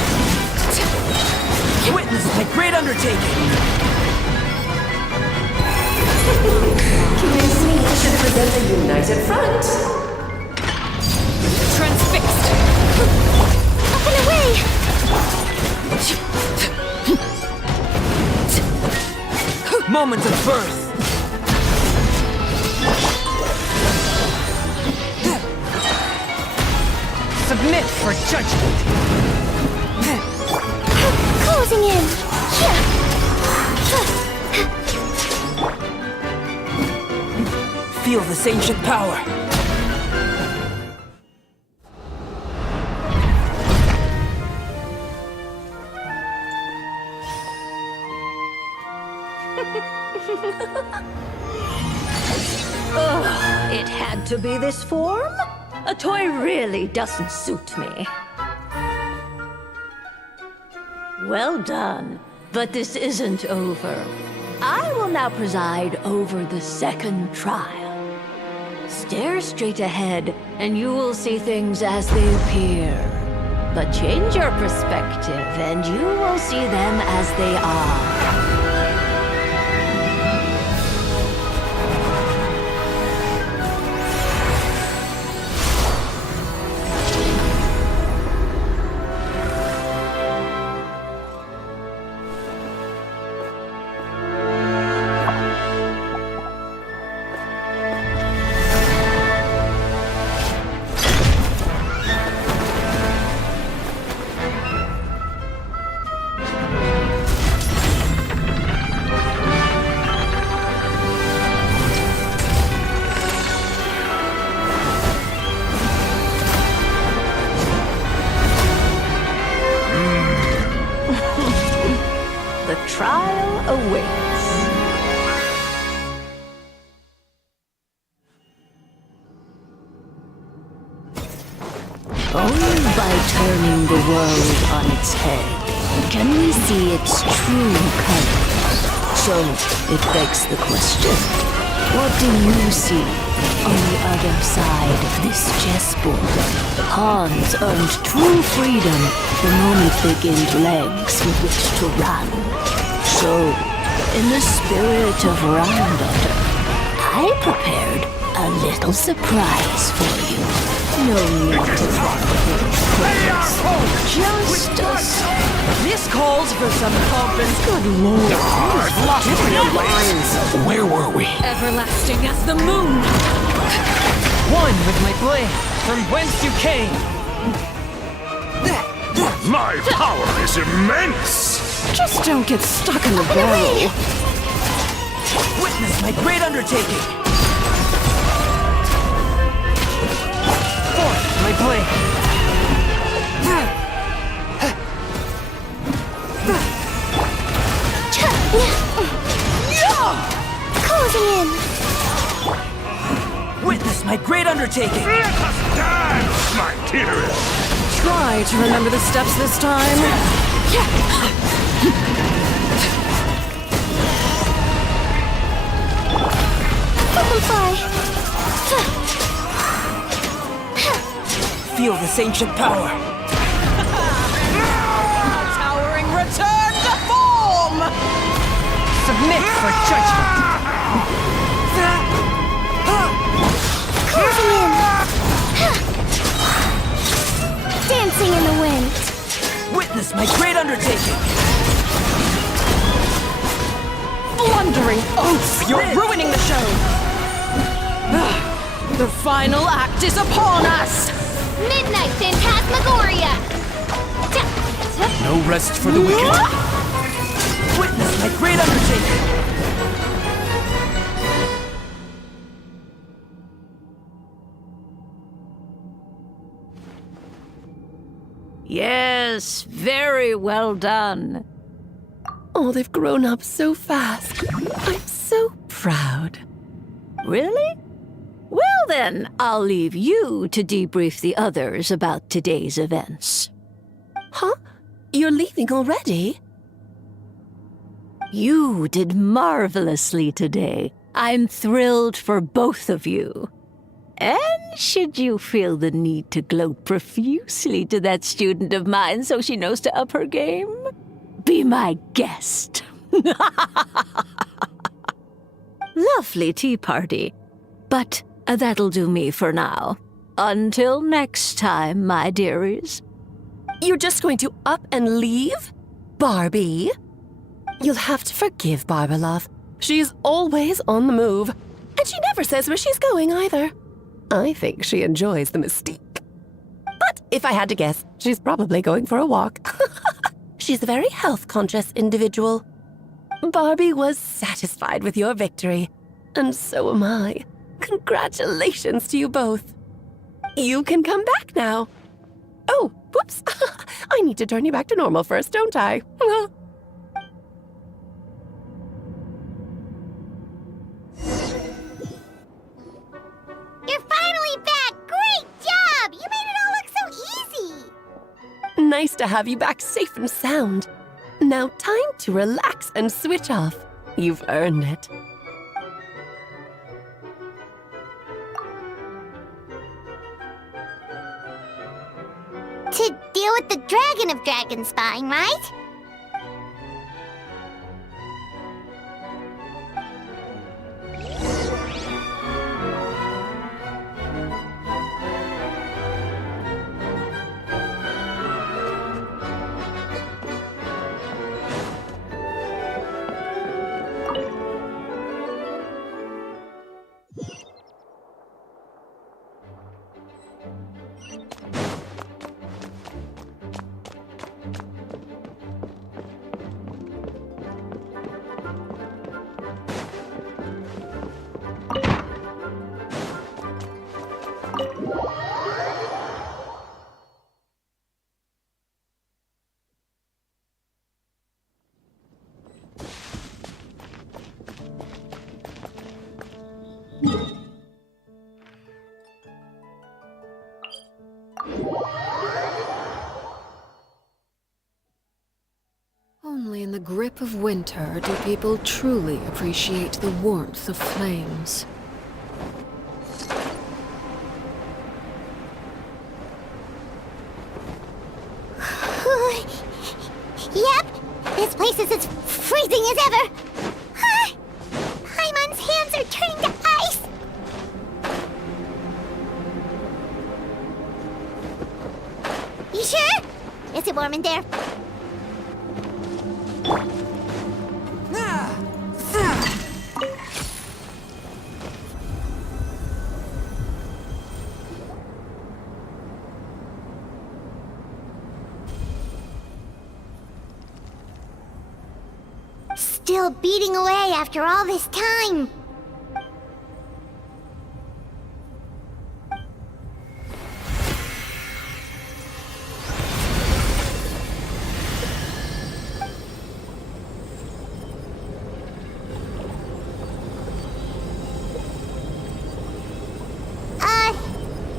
Witness my great undertaking. Gives me I should present a united front. Transfixed. Up and away! Moment of birth. Submit for judgment. Closing in. Feel this ancient power. Ugh, it had to be this form? A toy really doesn't suit me. Well done, but this isn't over. I will now preside over the second trial. Stare straight ahead, and you will see things as they appear. But change your perspective, and you will see them as they are. The trial awaits. Only by turning the world on its head can we see its true colors. So it begs the question, what do you see on the other side of this chessboard? Pawns earned true freedom the moment they gained legs with which to run. So, in the spirit of Granddaughter, I prepared a little surprise for you. No need to just us. This calls for some confidence. Good lord. Where were we? Everlasting as the moon. One with my blade, from whence you came. My power is immense! Just don't get stuck in the barrel. Witness my great undertaking. Forth my blade. Closing in. Witness my great undertaking. Let us dance, my dearest! Try to remember the steps this time. Fly. Feel this ancient power. Towering return to form! Submit for judgment. Closing in. Dancing in the wind. Witness my great undertaking. Blundering oaths! You're ruining the show! The final act is upon us! Midnight Phantasmagoria. No rest for the wicked. Witness my great undertaking! Yes, very well done. Oh, they've grown up so fast. I'm so proud. Really? Well then, I'll leave you to debrief the others about today's events. Huh? You're leaving already? You did marvelously today. I'm thrilled for both of you. And should you feel the need to gloat profusely to that student of mine so she knows to up her game, be my guest. Lovely tea party. But that'll do me for now. Until next time, my dearies. You're just going to up and leave? Barbie? You'll have to forgive Barbalov. She's always on the move, and she never says where she's going either. I think she enjoys the mystique. But if I had to guess, she's probably going for a walk. She's a very health-conscious individual. Barbie was satisfied with your victory, and so am I. Congratulations to you both. You can come back now. Oh, whoops. I need to turn you back to normal first, don't I? You're finally back! Great job! You made it all look so easy! Nice to have you back safe and sound. Now time to relax and switch off. You've earned it. To deal with the Dragon of Dragon spying, right? Only in the grip of winter do people truly appreciate the warmth of flames. Yep, this place is as freezing as ever. Paimon's hands are turning to ice. You sure? Is it warm in there? Still beating away after all this time.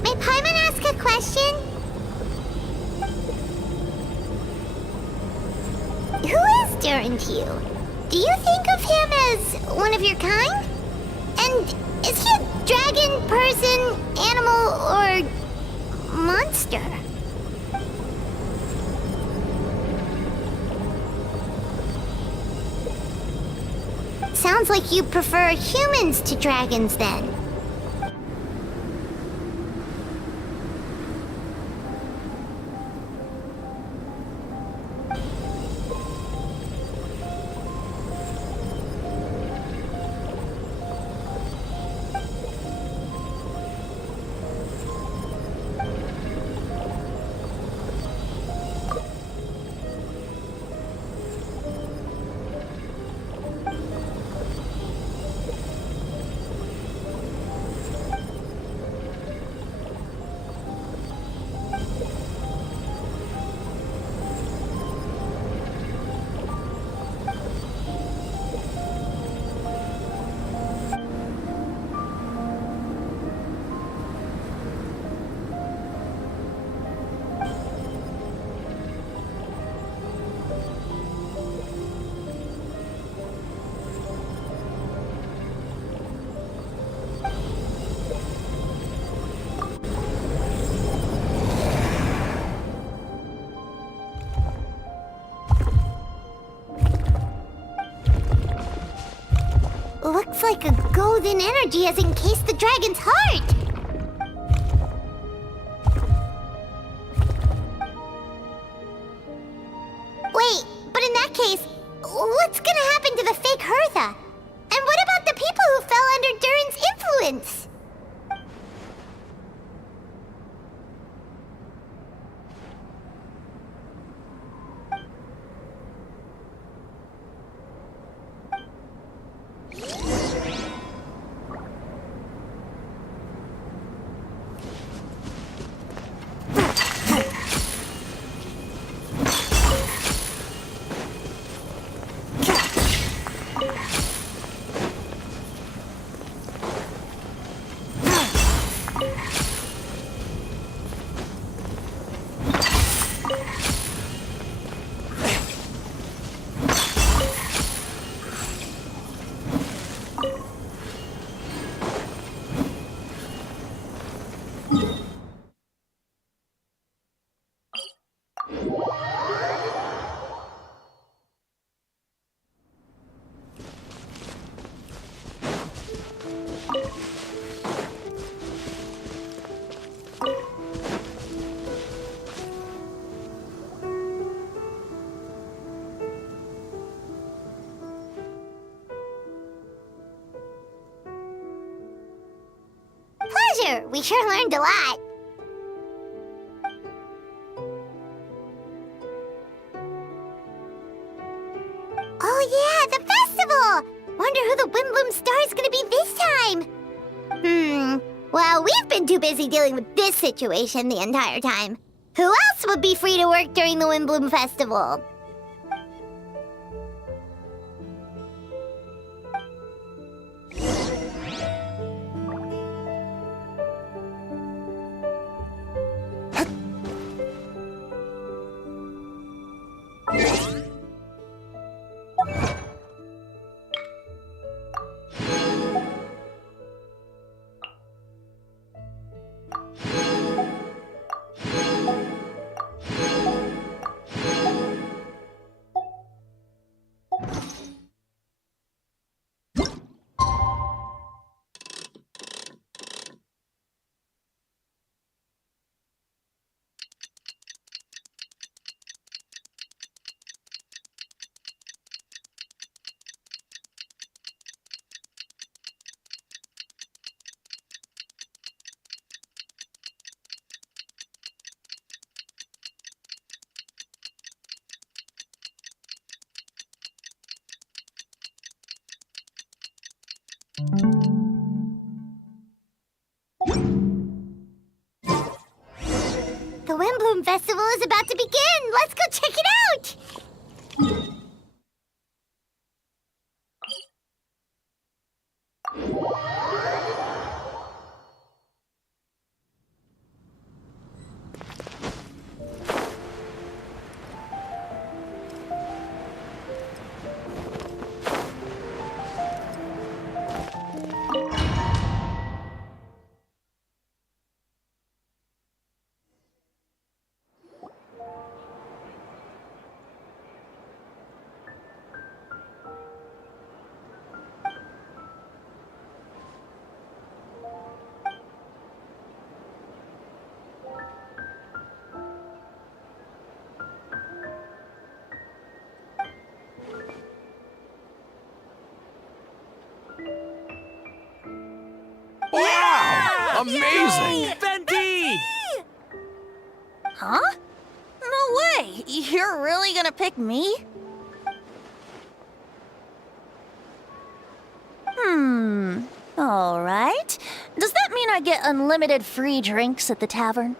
May Paimon ask a question? Who is Durin to you? Do you think of him as one of your kind? And is he a dragon, person, animal, or monster? Sounds like you prefer humans to dragons then. Looks like a golden energy has encased the dragon's heart! Wait, but in that case, what's gonna happen to the fake Hertha? And here. We sure learned a lot. Oh yeah, the festival! Wonder who the Wimbloom Star is gonna be this time. Well, we've been too busy dealing with this situation the entire time. Who else would be free to work during the Wimbloom Festival? The Wimbloom Festival is about to begin! Let's go check it out! Wow! Amazing! Venti! Huh? No way! You're really gonna pick me? Alright. Does that mean I get unlimited free drinks at the tavern?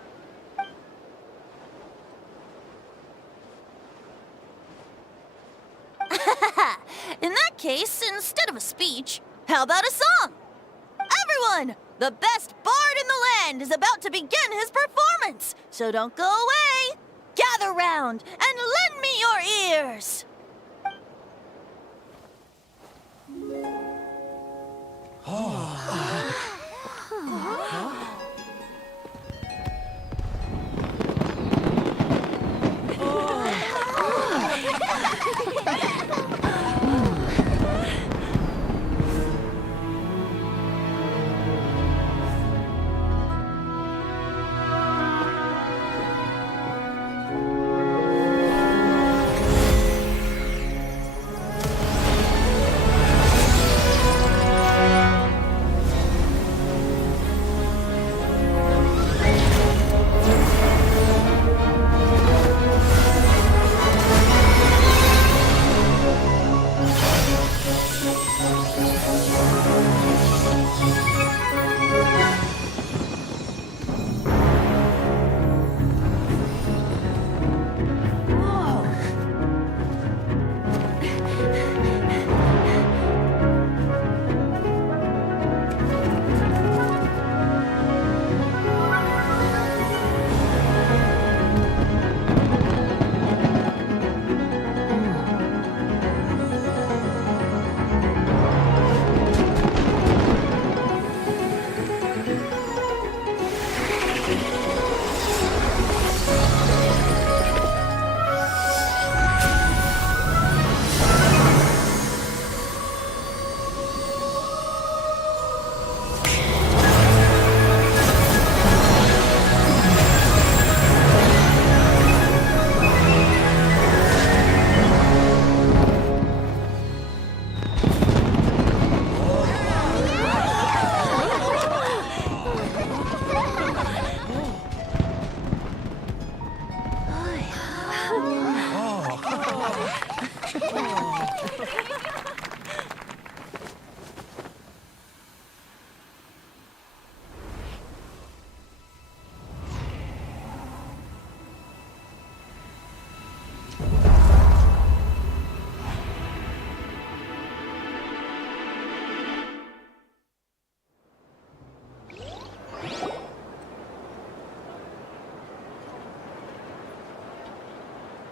In that case, instead of a speech, how about a song? Everyone! The best bard in the land is about to begin his performance, so don't go away! Gather round and lend me your ears!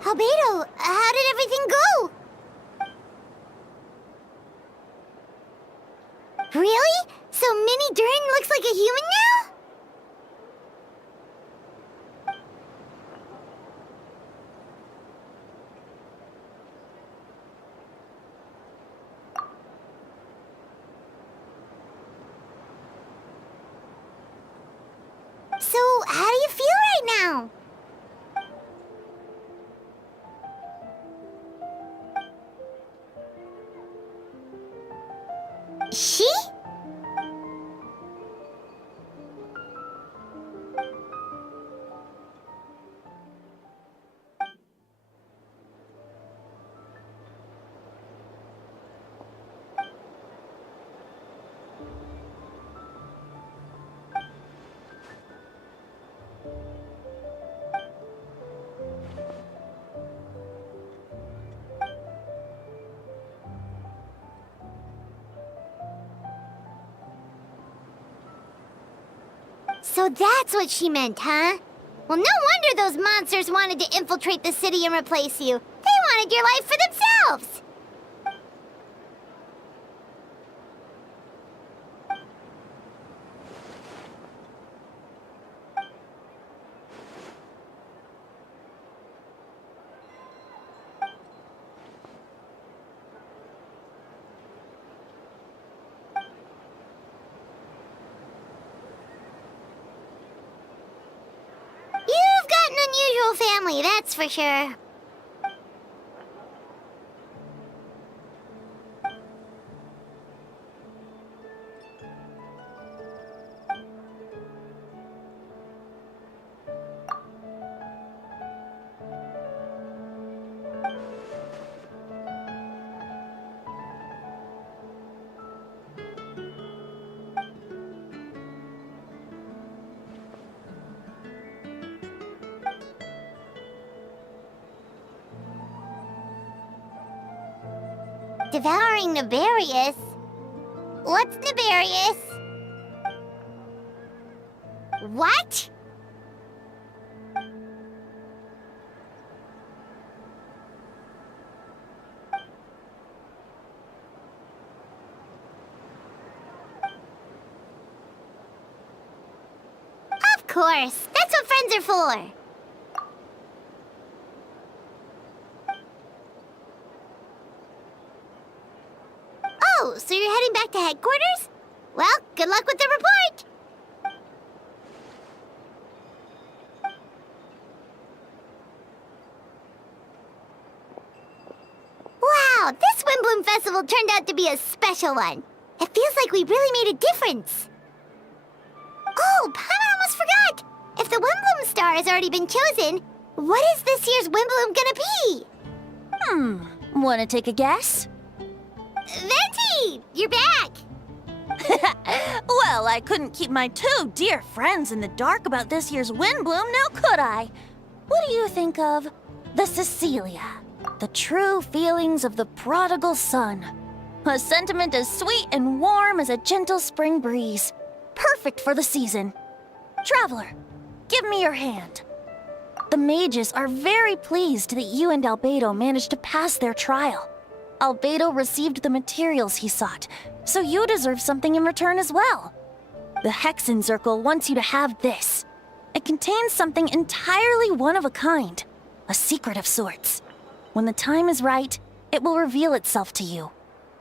Albedo, how did everything go? Really? So Mini Durin looks like a human now? So, how do you feel right now? She? So that's what she meant, huh? Well, no wonder those monsters wanted to infiltrate the city and replace you. They wanted your life for themselves! You've got an unusual family, that's for sure. Devouring Nefarious? What's Nefarious? What? Of course, that's what friends are for. Oh, so you're heading back to headquarters? Well, good luck with the report! Wow, this Windbloom Festival turned out to be a special one. It feels like we really made a difference. Oh, Paimon almost forgot! If the Windbloom star has already been chosen, what is this year's Windbloom gonna be? Wanna take a guess? Venti! You're back! Well, I couldn't keep my two dear friends in the dark about this year's Windbloom, now could I? What do you think of the Cecilia? The true feelings of the prodigal son. A sentiment as sweet and warm as a gentle spring breeze. Perfect for the season. Traveler, give me your hand. The mages are very pleased that you and Albedo managed to pass their trial. Albedo received the materials he sought, so you deserve something in return as well. The Hexen Circle wants you to have this. It contains something entirely one of a kind, a secret of sorts. When the time is right, it will reveal itself to you.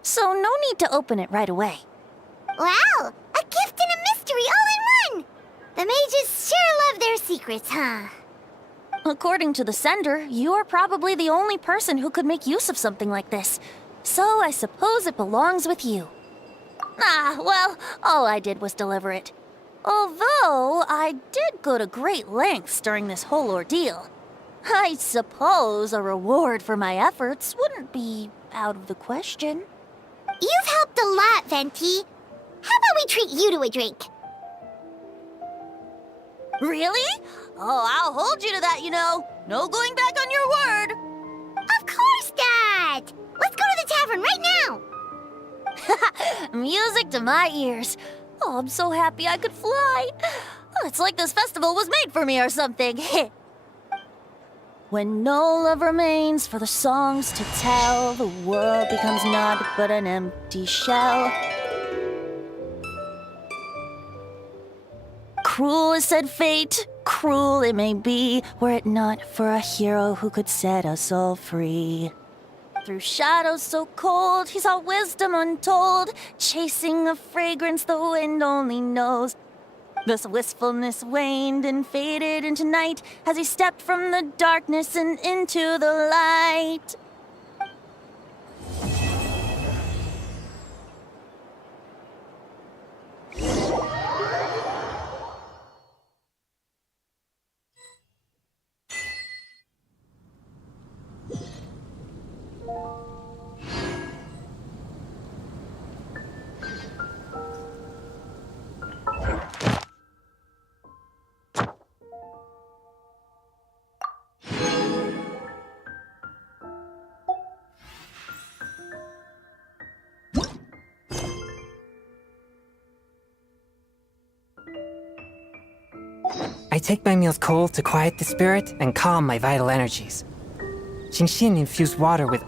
So no need to open it right away. Wow, a gift and a mystery all in one! The mages sure love their secrets, huh? According to the sender, you are probably the only person who could make use of something like this. So I suppose it belongs with you. Well, all I did was deliver it. Although I did go to great lengths during this whole ordeal. I suppose a reward for my efforts wouldn't be out of the question. You've helped a lot, Venti. How about we treat you to a drink? Really? Oh, I'll hold you to that, you know. No going back on your word. Of course not! Let's go to the tavern right now! Music to my ears. Oh, I'm so happy I could fly. It's like this festival was made for me or something. When no love remains for the songs to tell, the world becomes naught but an empty shell. Cruel is said fate, cruel it may be, were it not for a hero who could set us all free. Through shadows so cold, he saw wisdom untold, chasing a fragrance the wind only knows. Thus wistfulness waned and faded into night as he stepped from the darkness and into the light. I take my meals cold to quiet the spirit and calm my vital energies. Genshin infused water with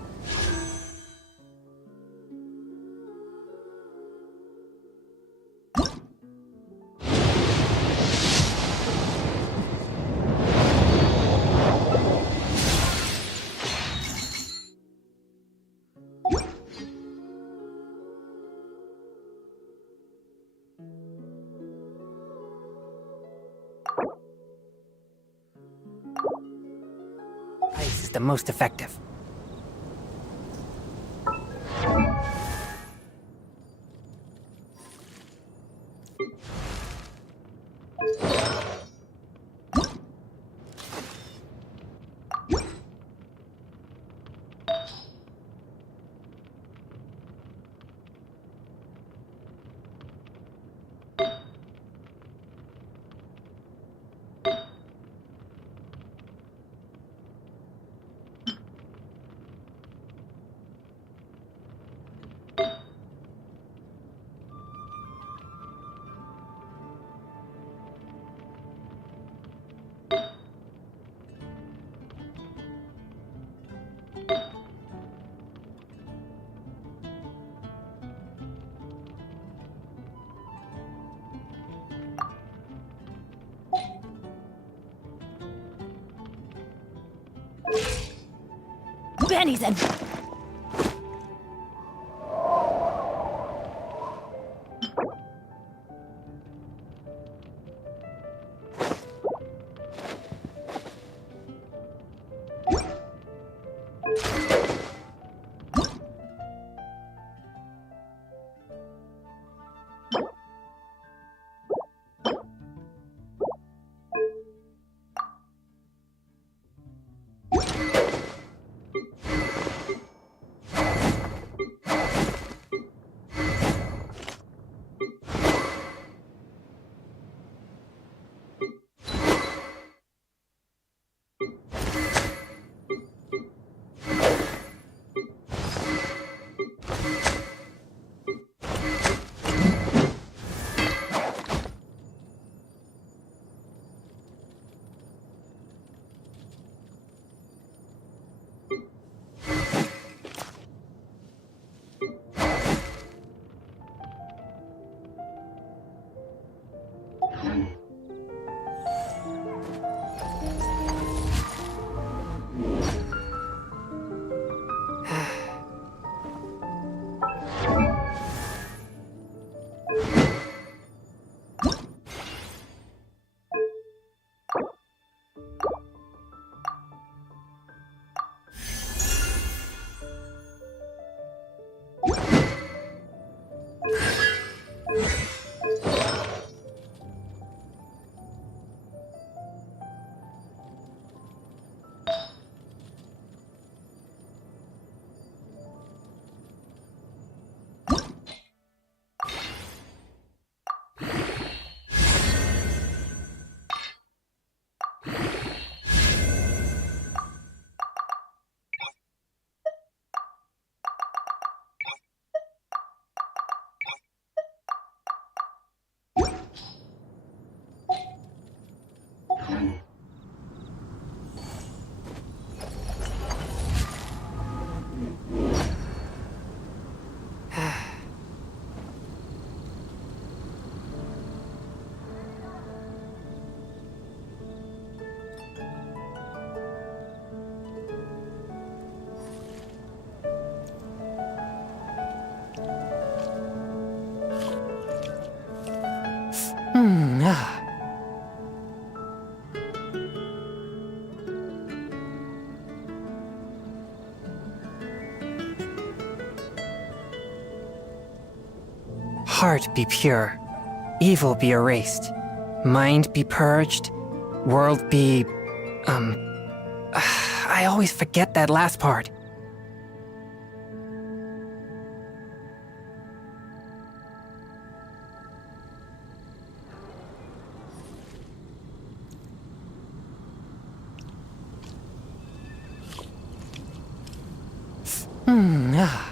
ice is the most effective. Benny's in. Heart be pure, evil be erased, mind be purged, world be... I always forget that last part. Ah.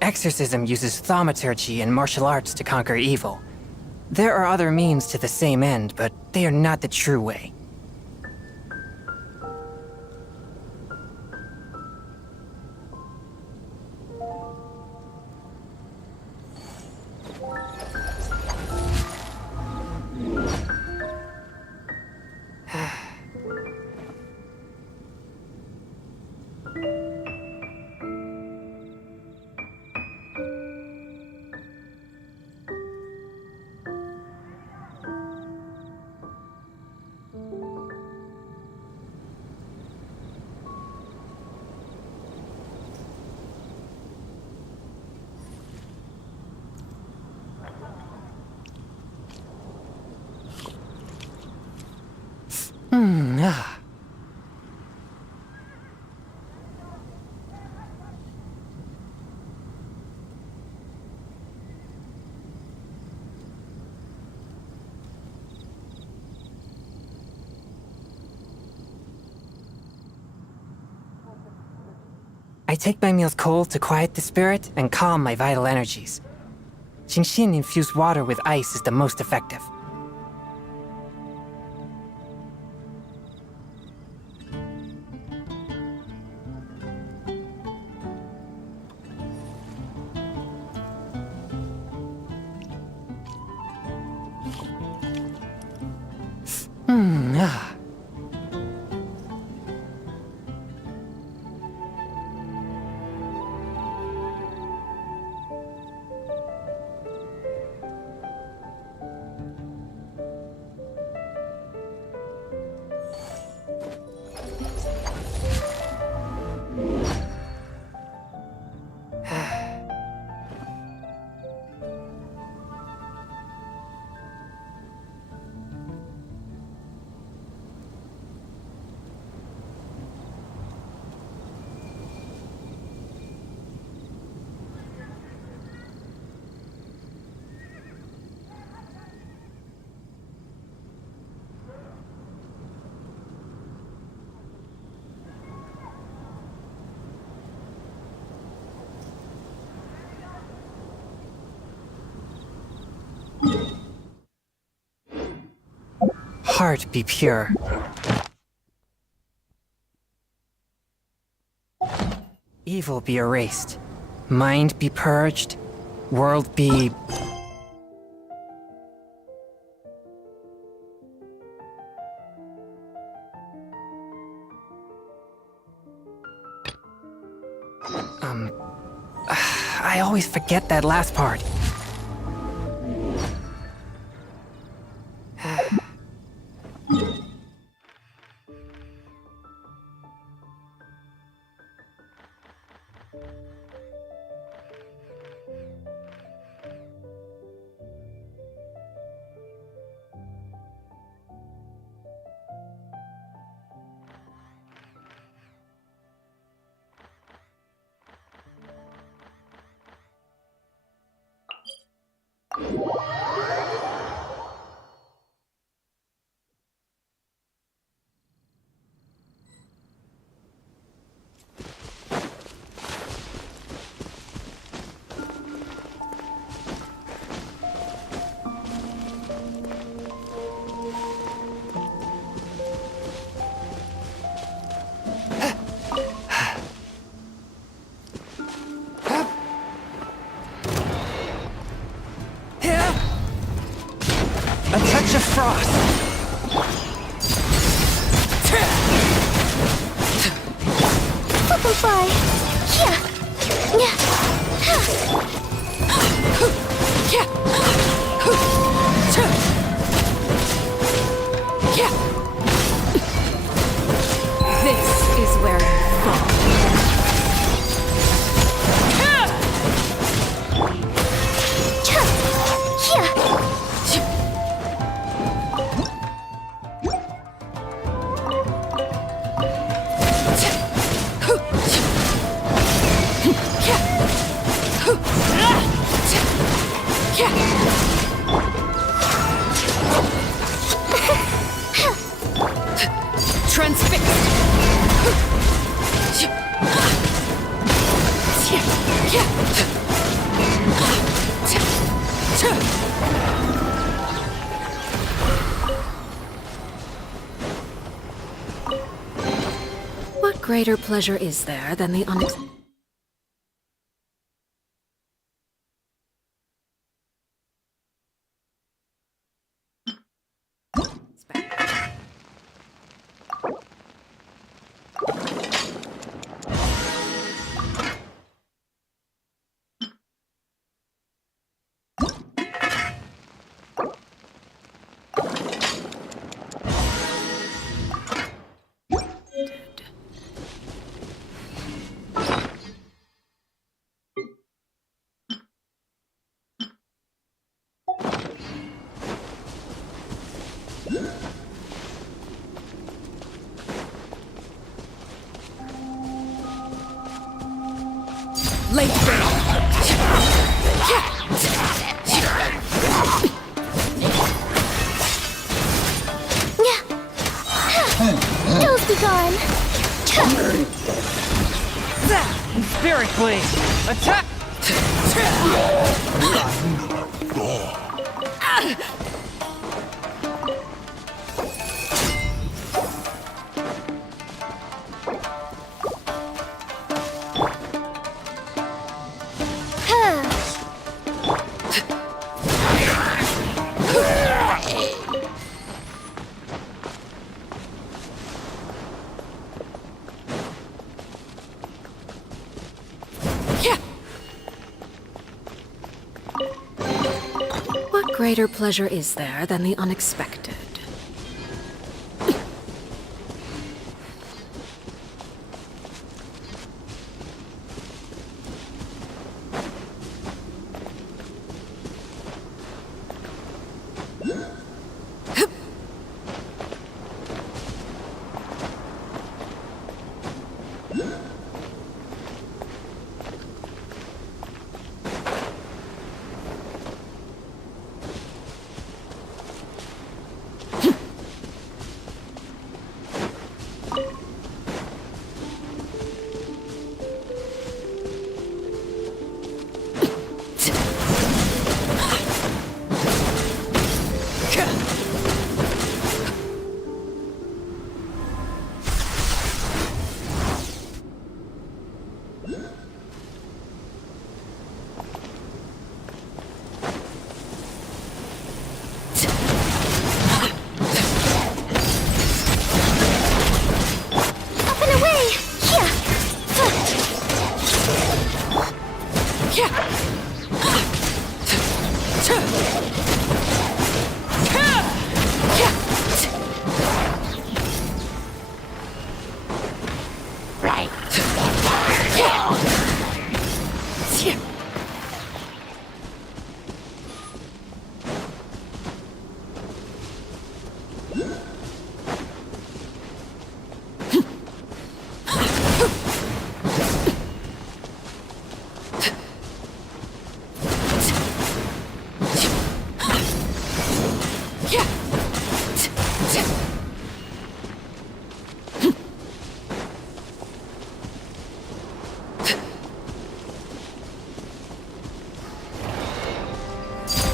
Exorcism uses thaumaturgy and martial arts to conquer evil. There are other means to the same end, but they are not the true way. Ah. I take my meals cold to quiet the spirit and calm my vital energies. Genshin infused water with ice is the most effective. Ah. Heart be pure. Evil be erased. Mind be purged. World be... I always forget that last part. A touch of frost! Butterfly! Yeah! This is where you fall. What greater pleasure is there than the unexpected? Don't be gone. Spirit Blade! Attack! What greater pleasure is there than the unexpected?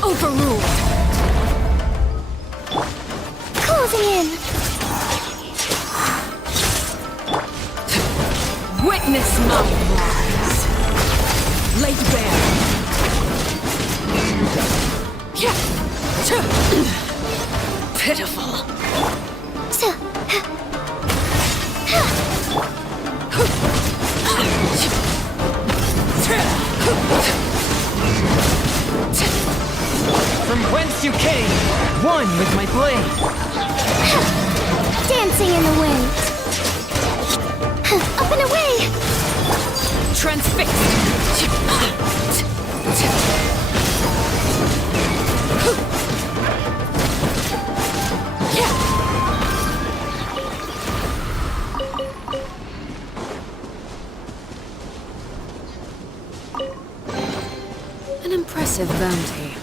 Overruled. Closing in. Witness my rise. Laid bare. Pitiful. From whence you came, one with my blade. Dancing in the wind. Up and away! Transfixed! An impressive bounty.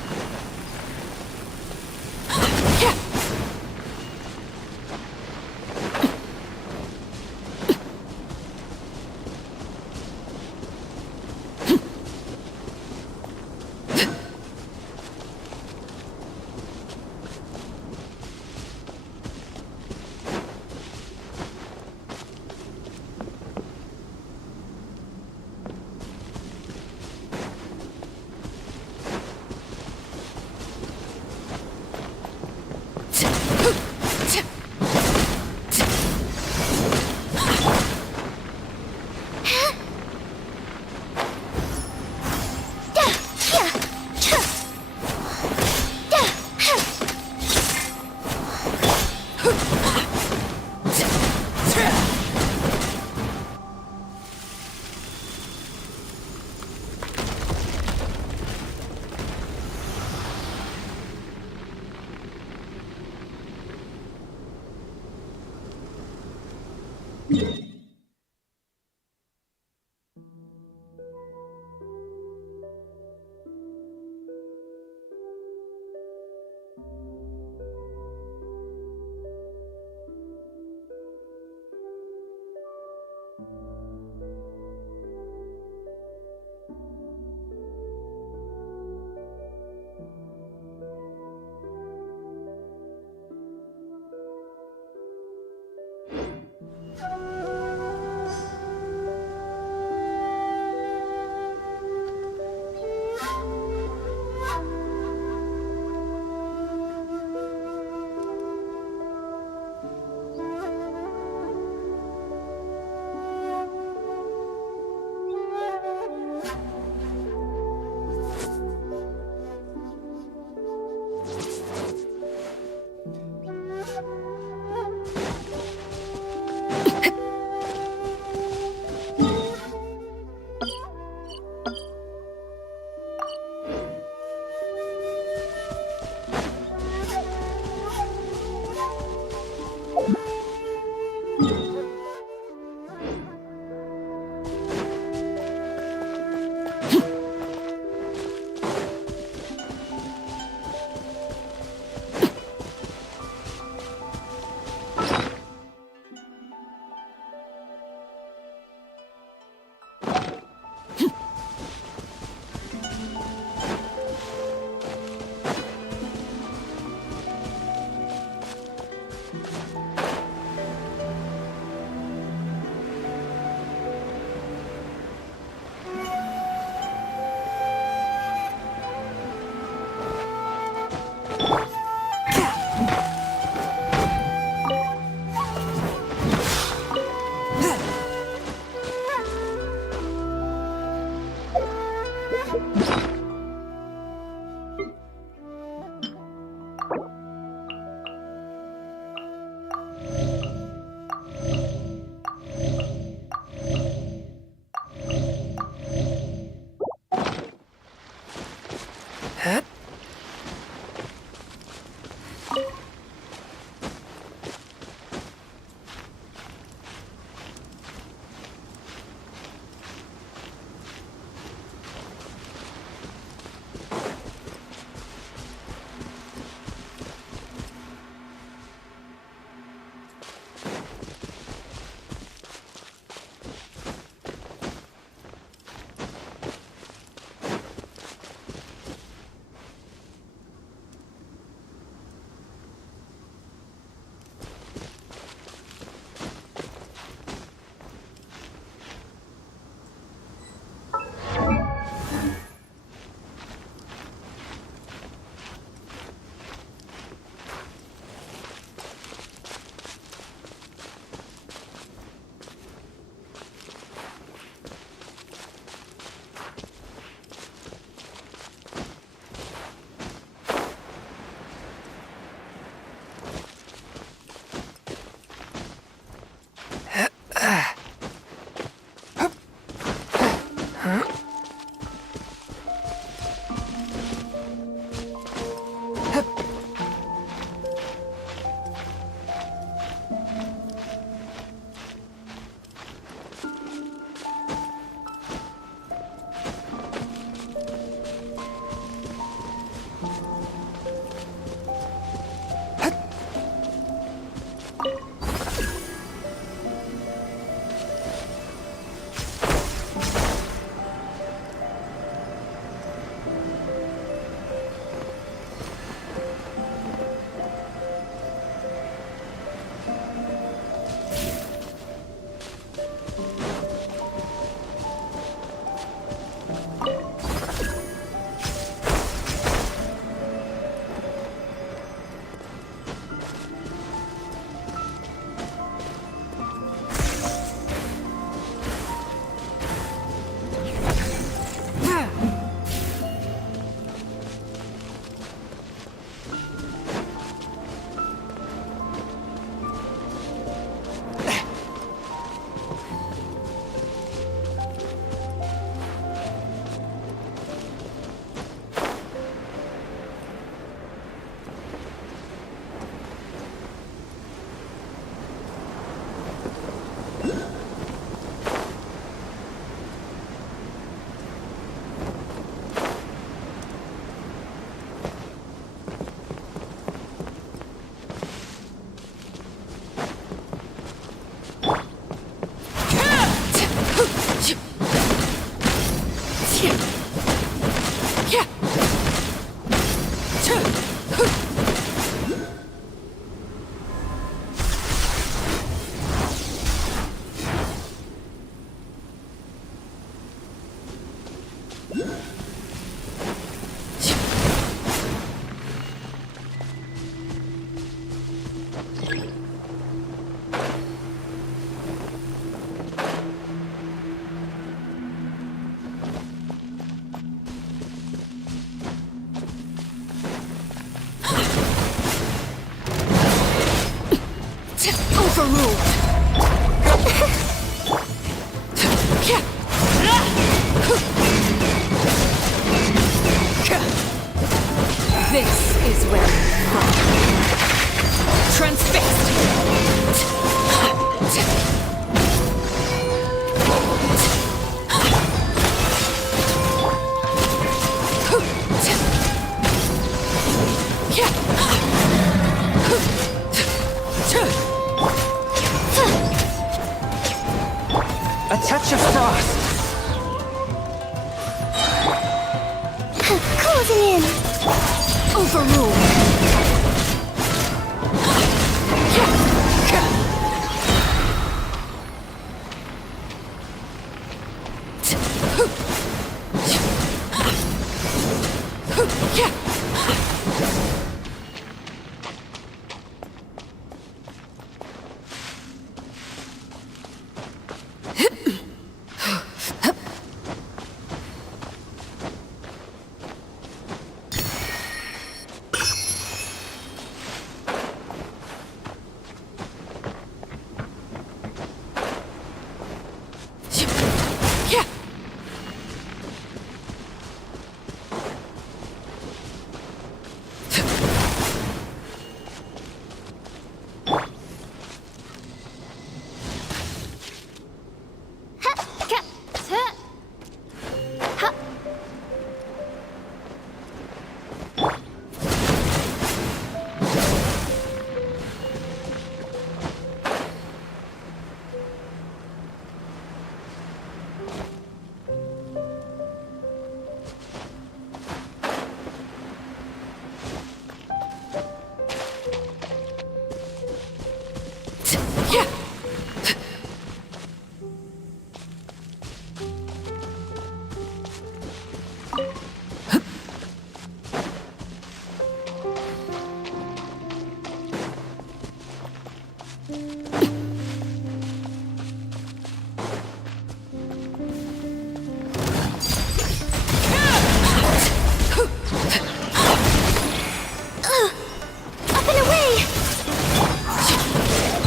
This is where we fall. Transfixed! A touch of frost. Closing in. Overruled.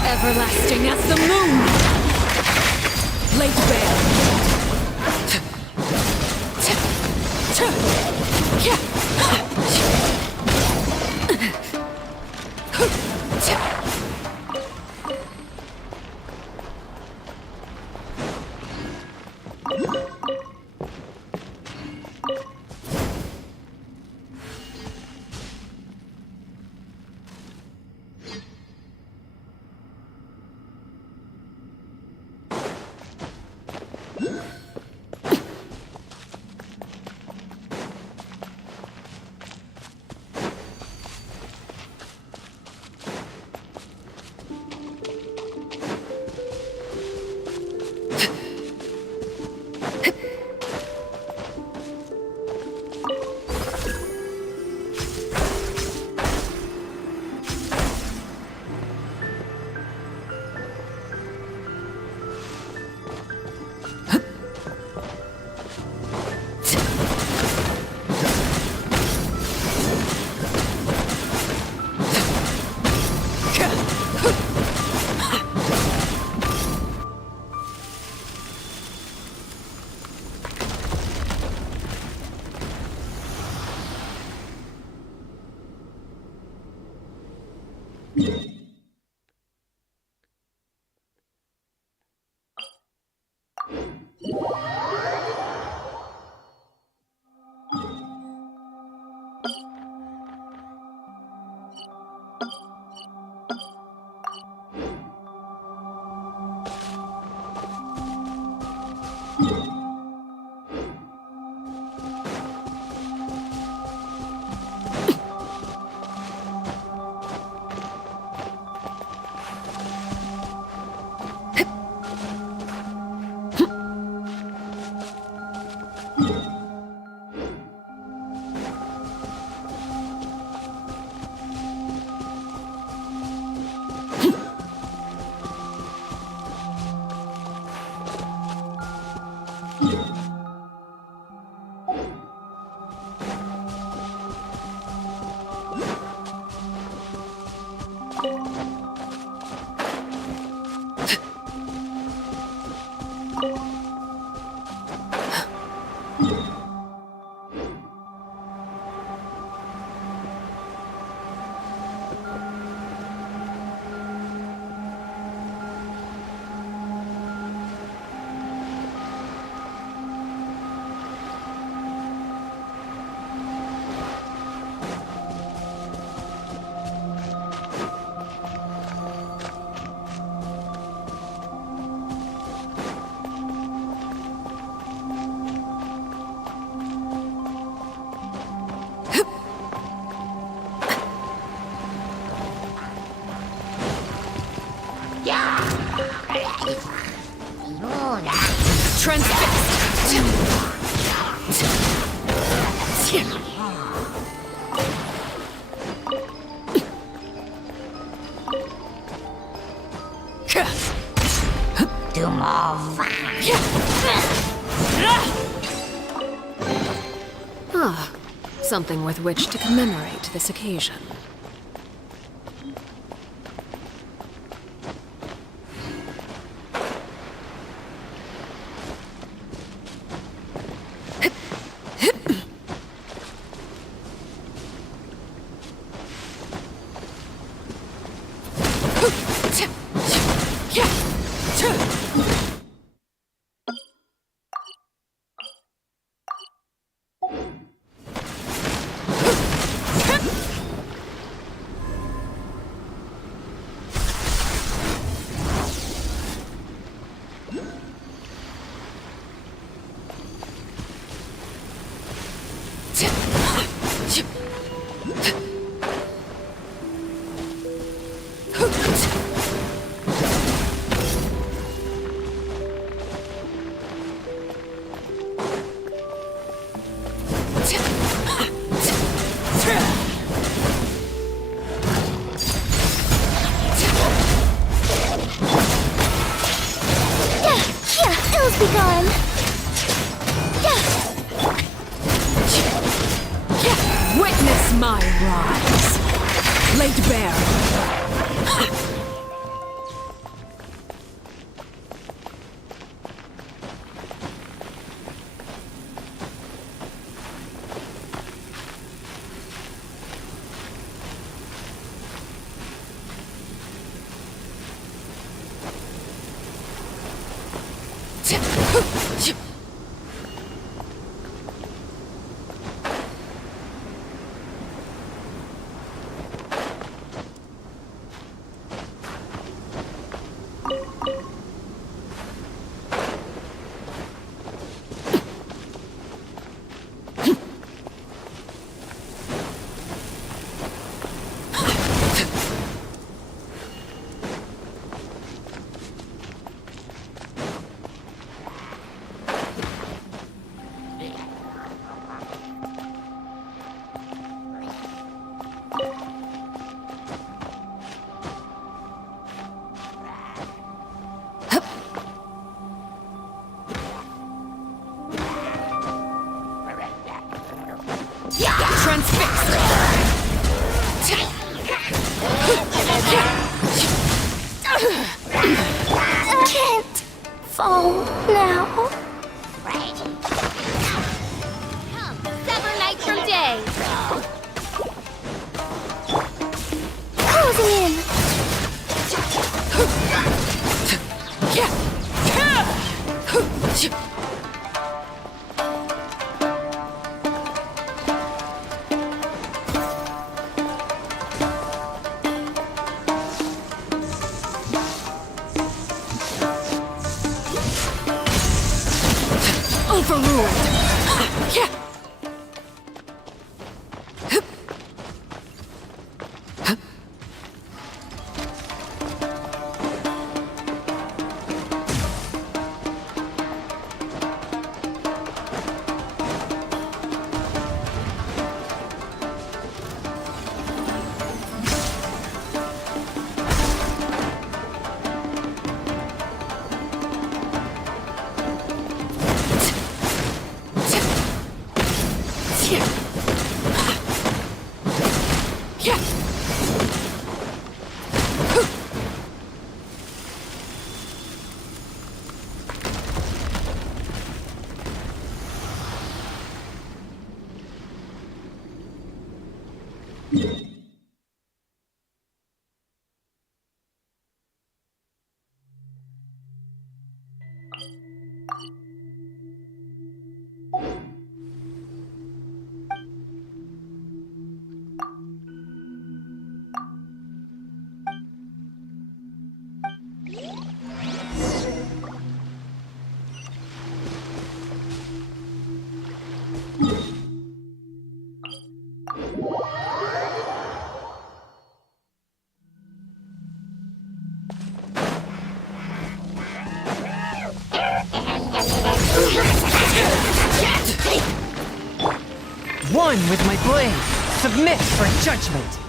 Everlasting as the moon! Lake Bear! Do more. Ah, something with which to commemorate this occasion. Ills be gone. Witness my rise. Laid bare. Can't fall now. Come, sever night from day. Closing in. One with my blade. Submit for judgment.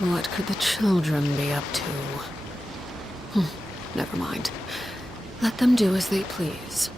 What could the children be up to? Never mind. Let them do as they please.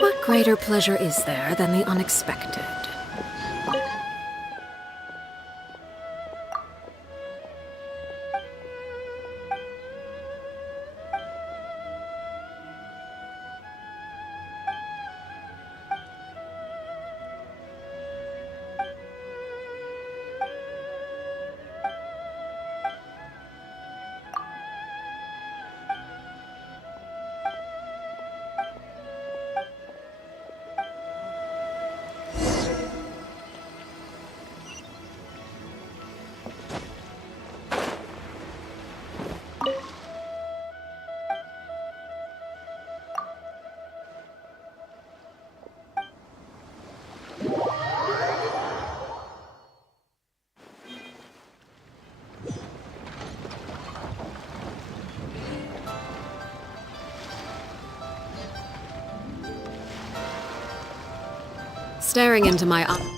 What greater pleasure is there than the unexpected? Staring into my eyes.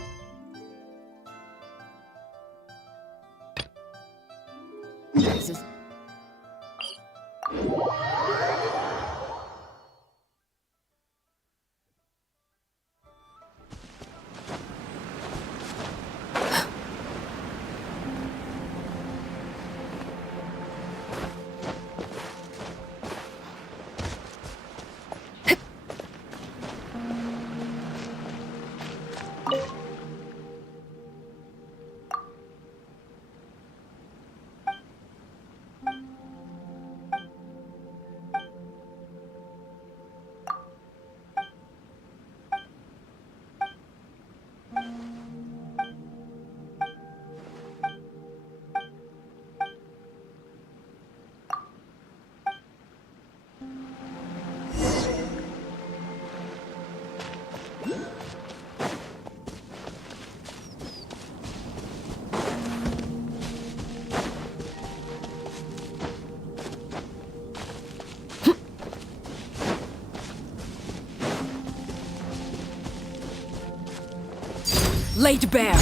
laid bare.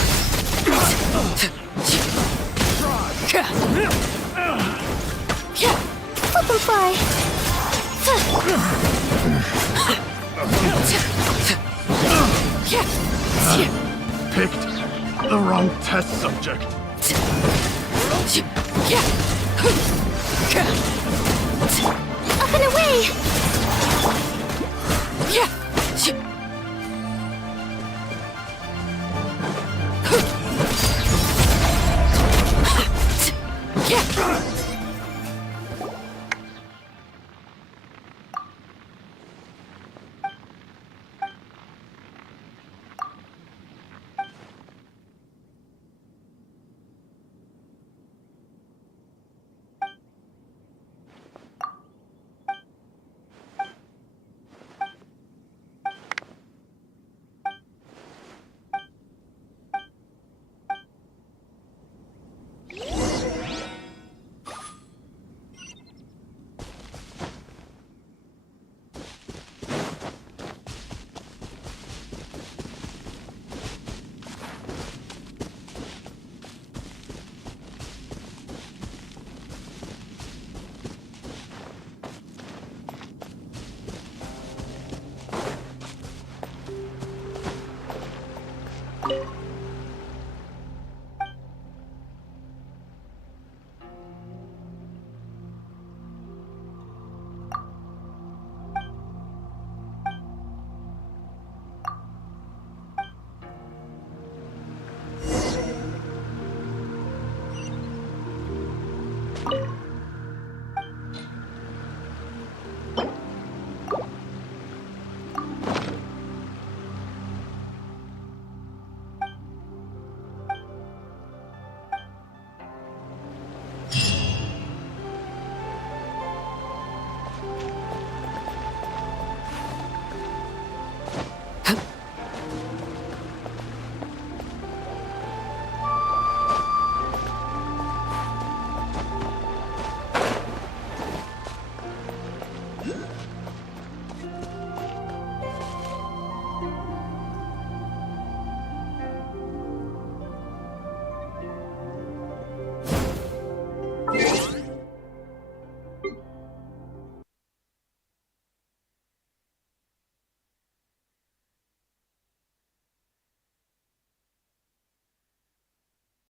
Flipperfly! Picked the wrong test subject. Up and away!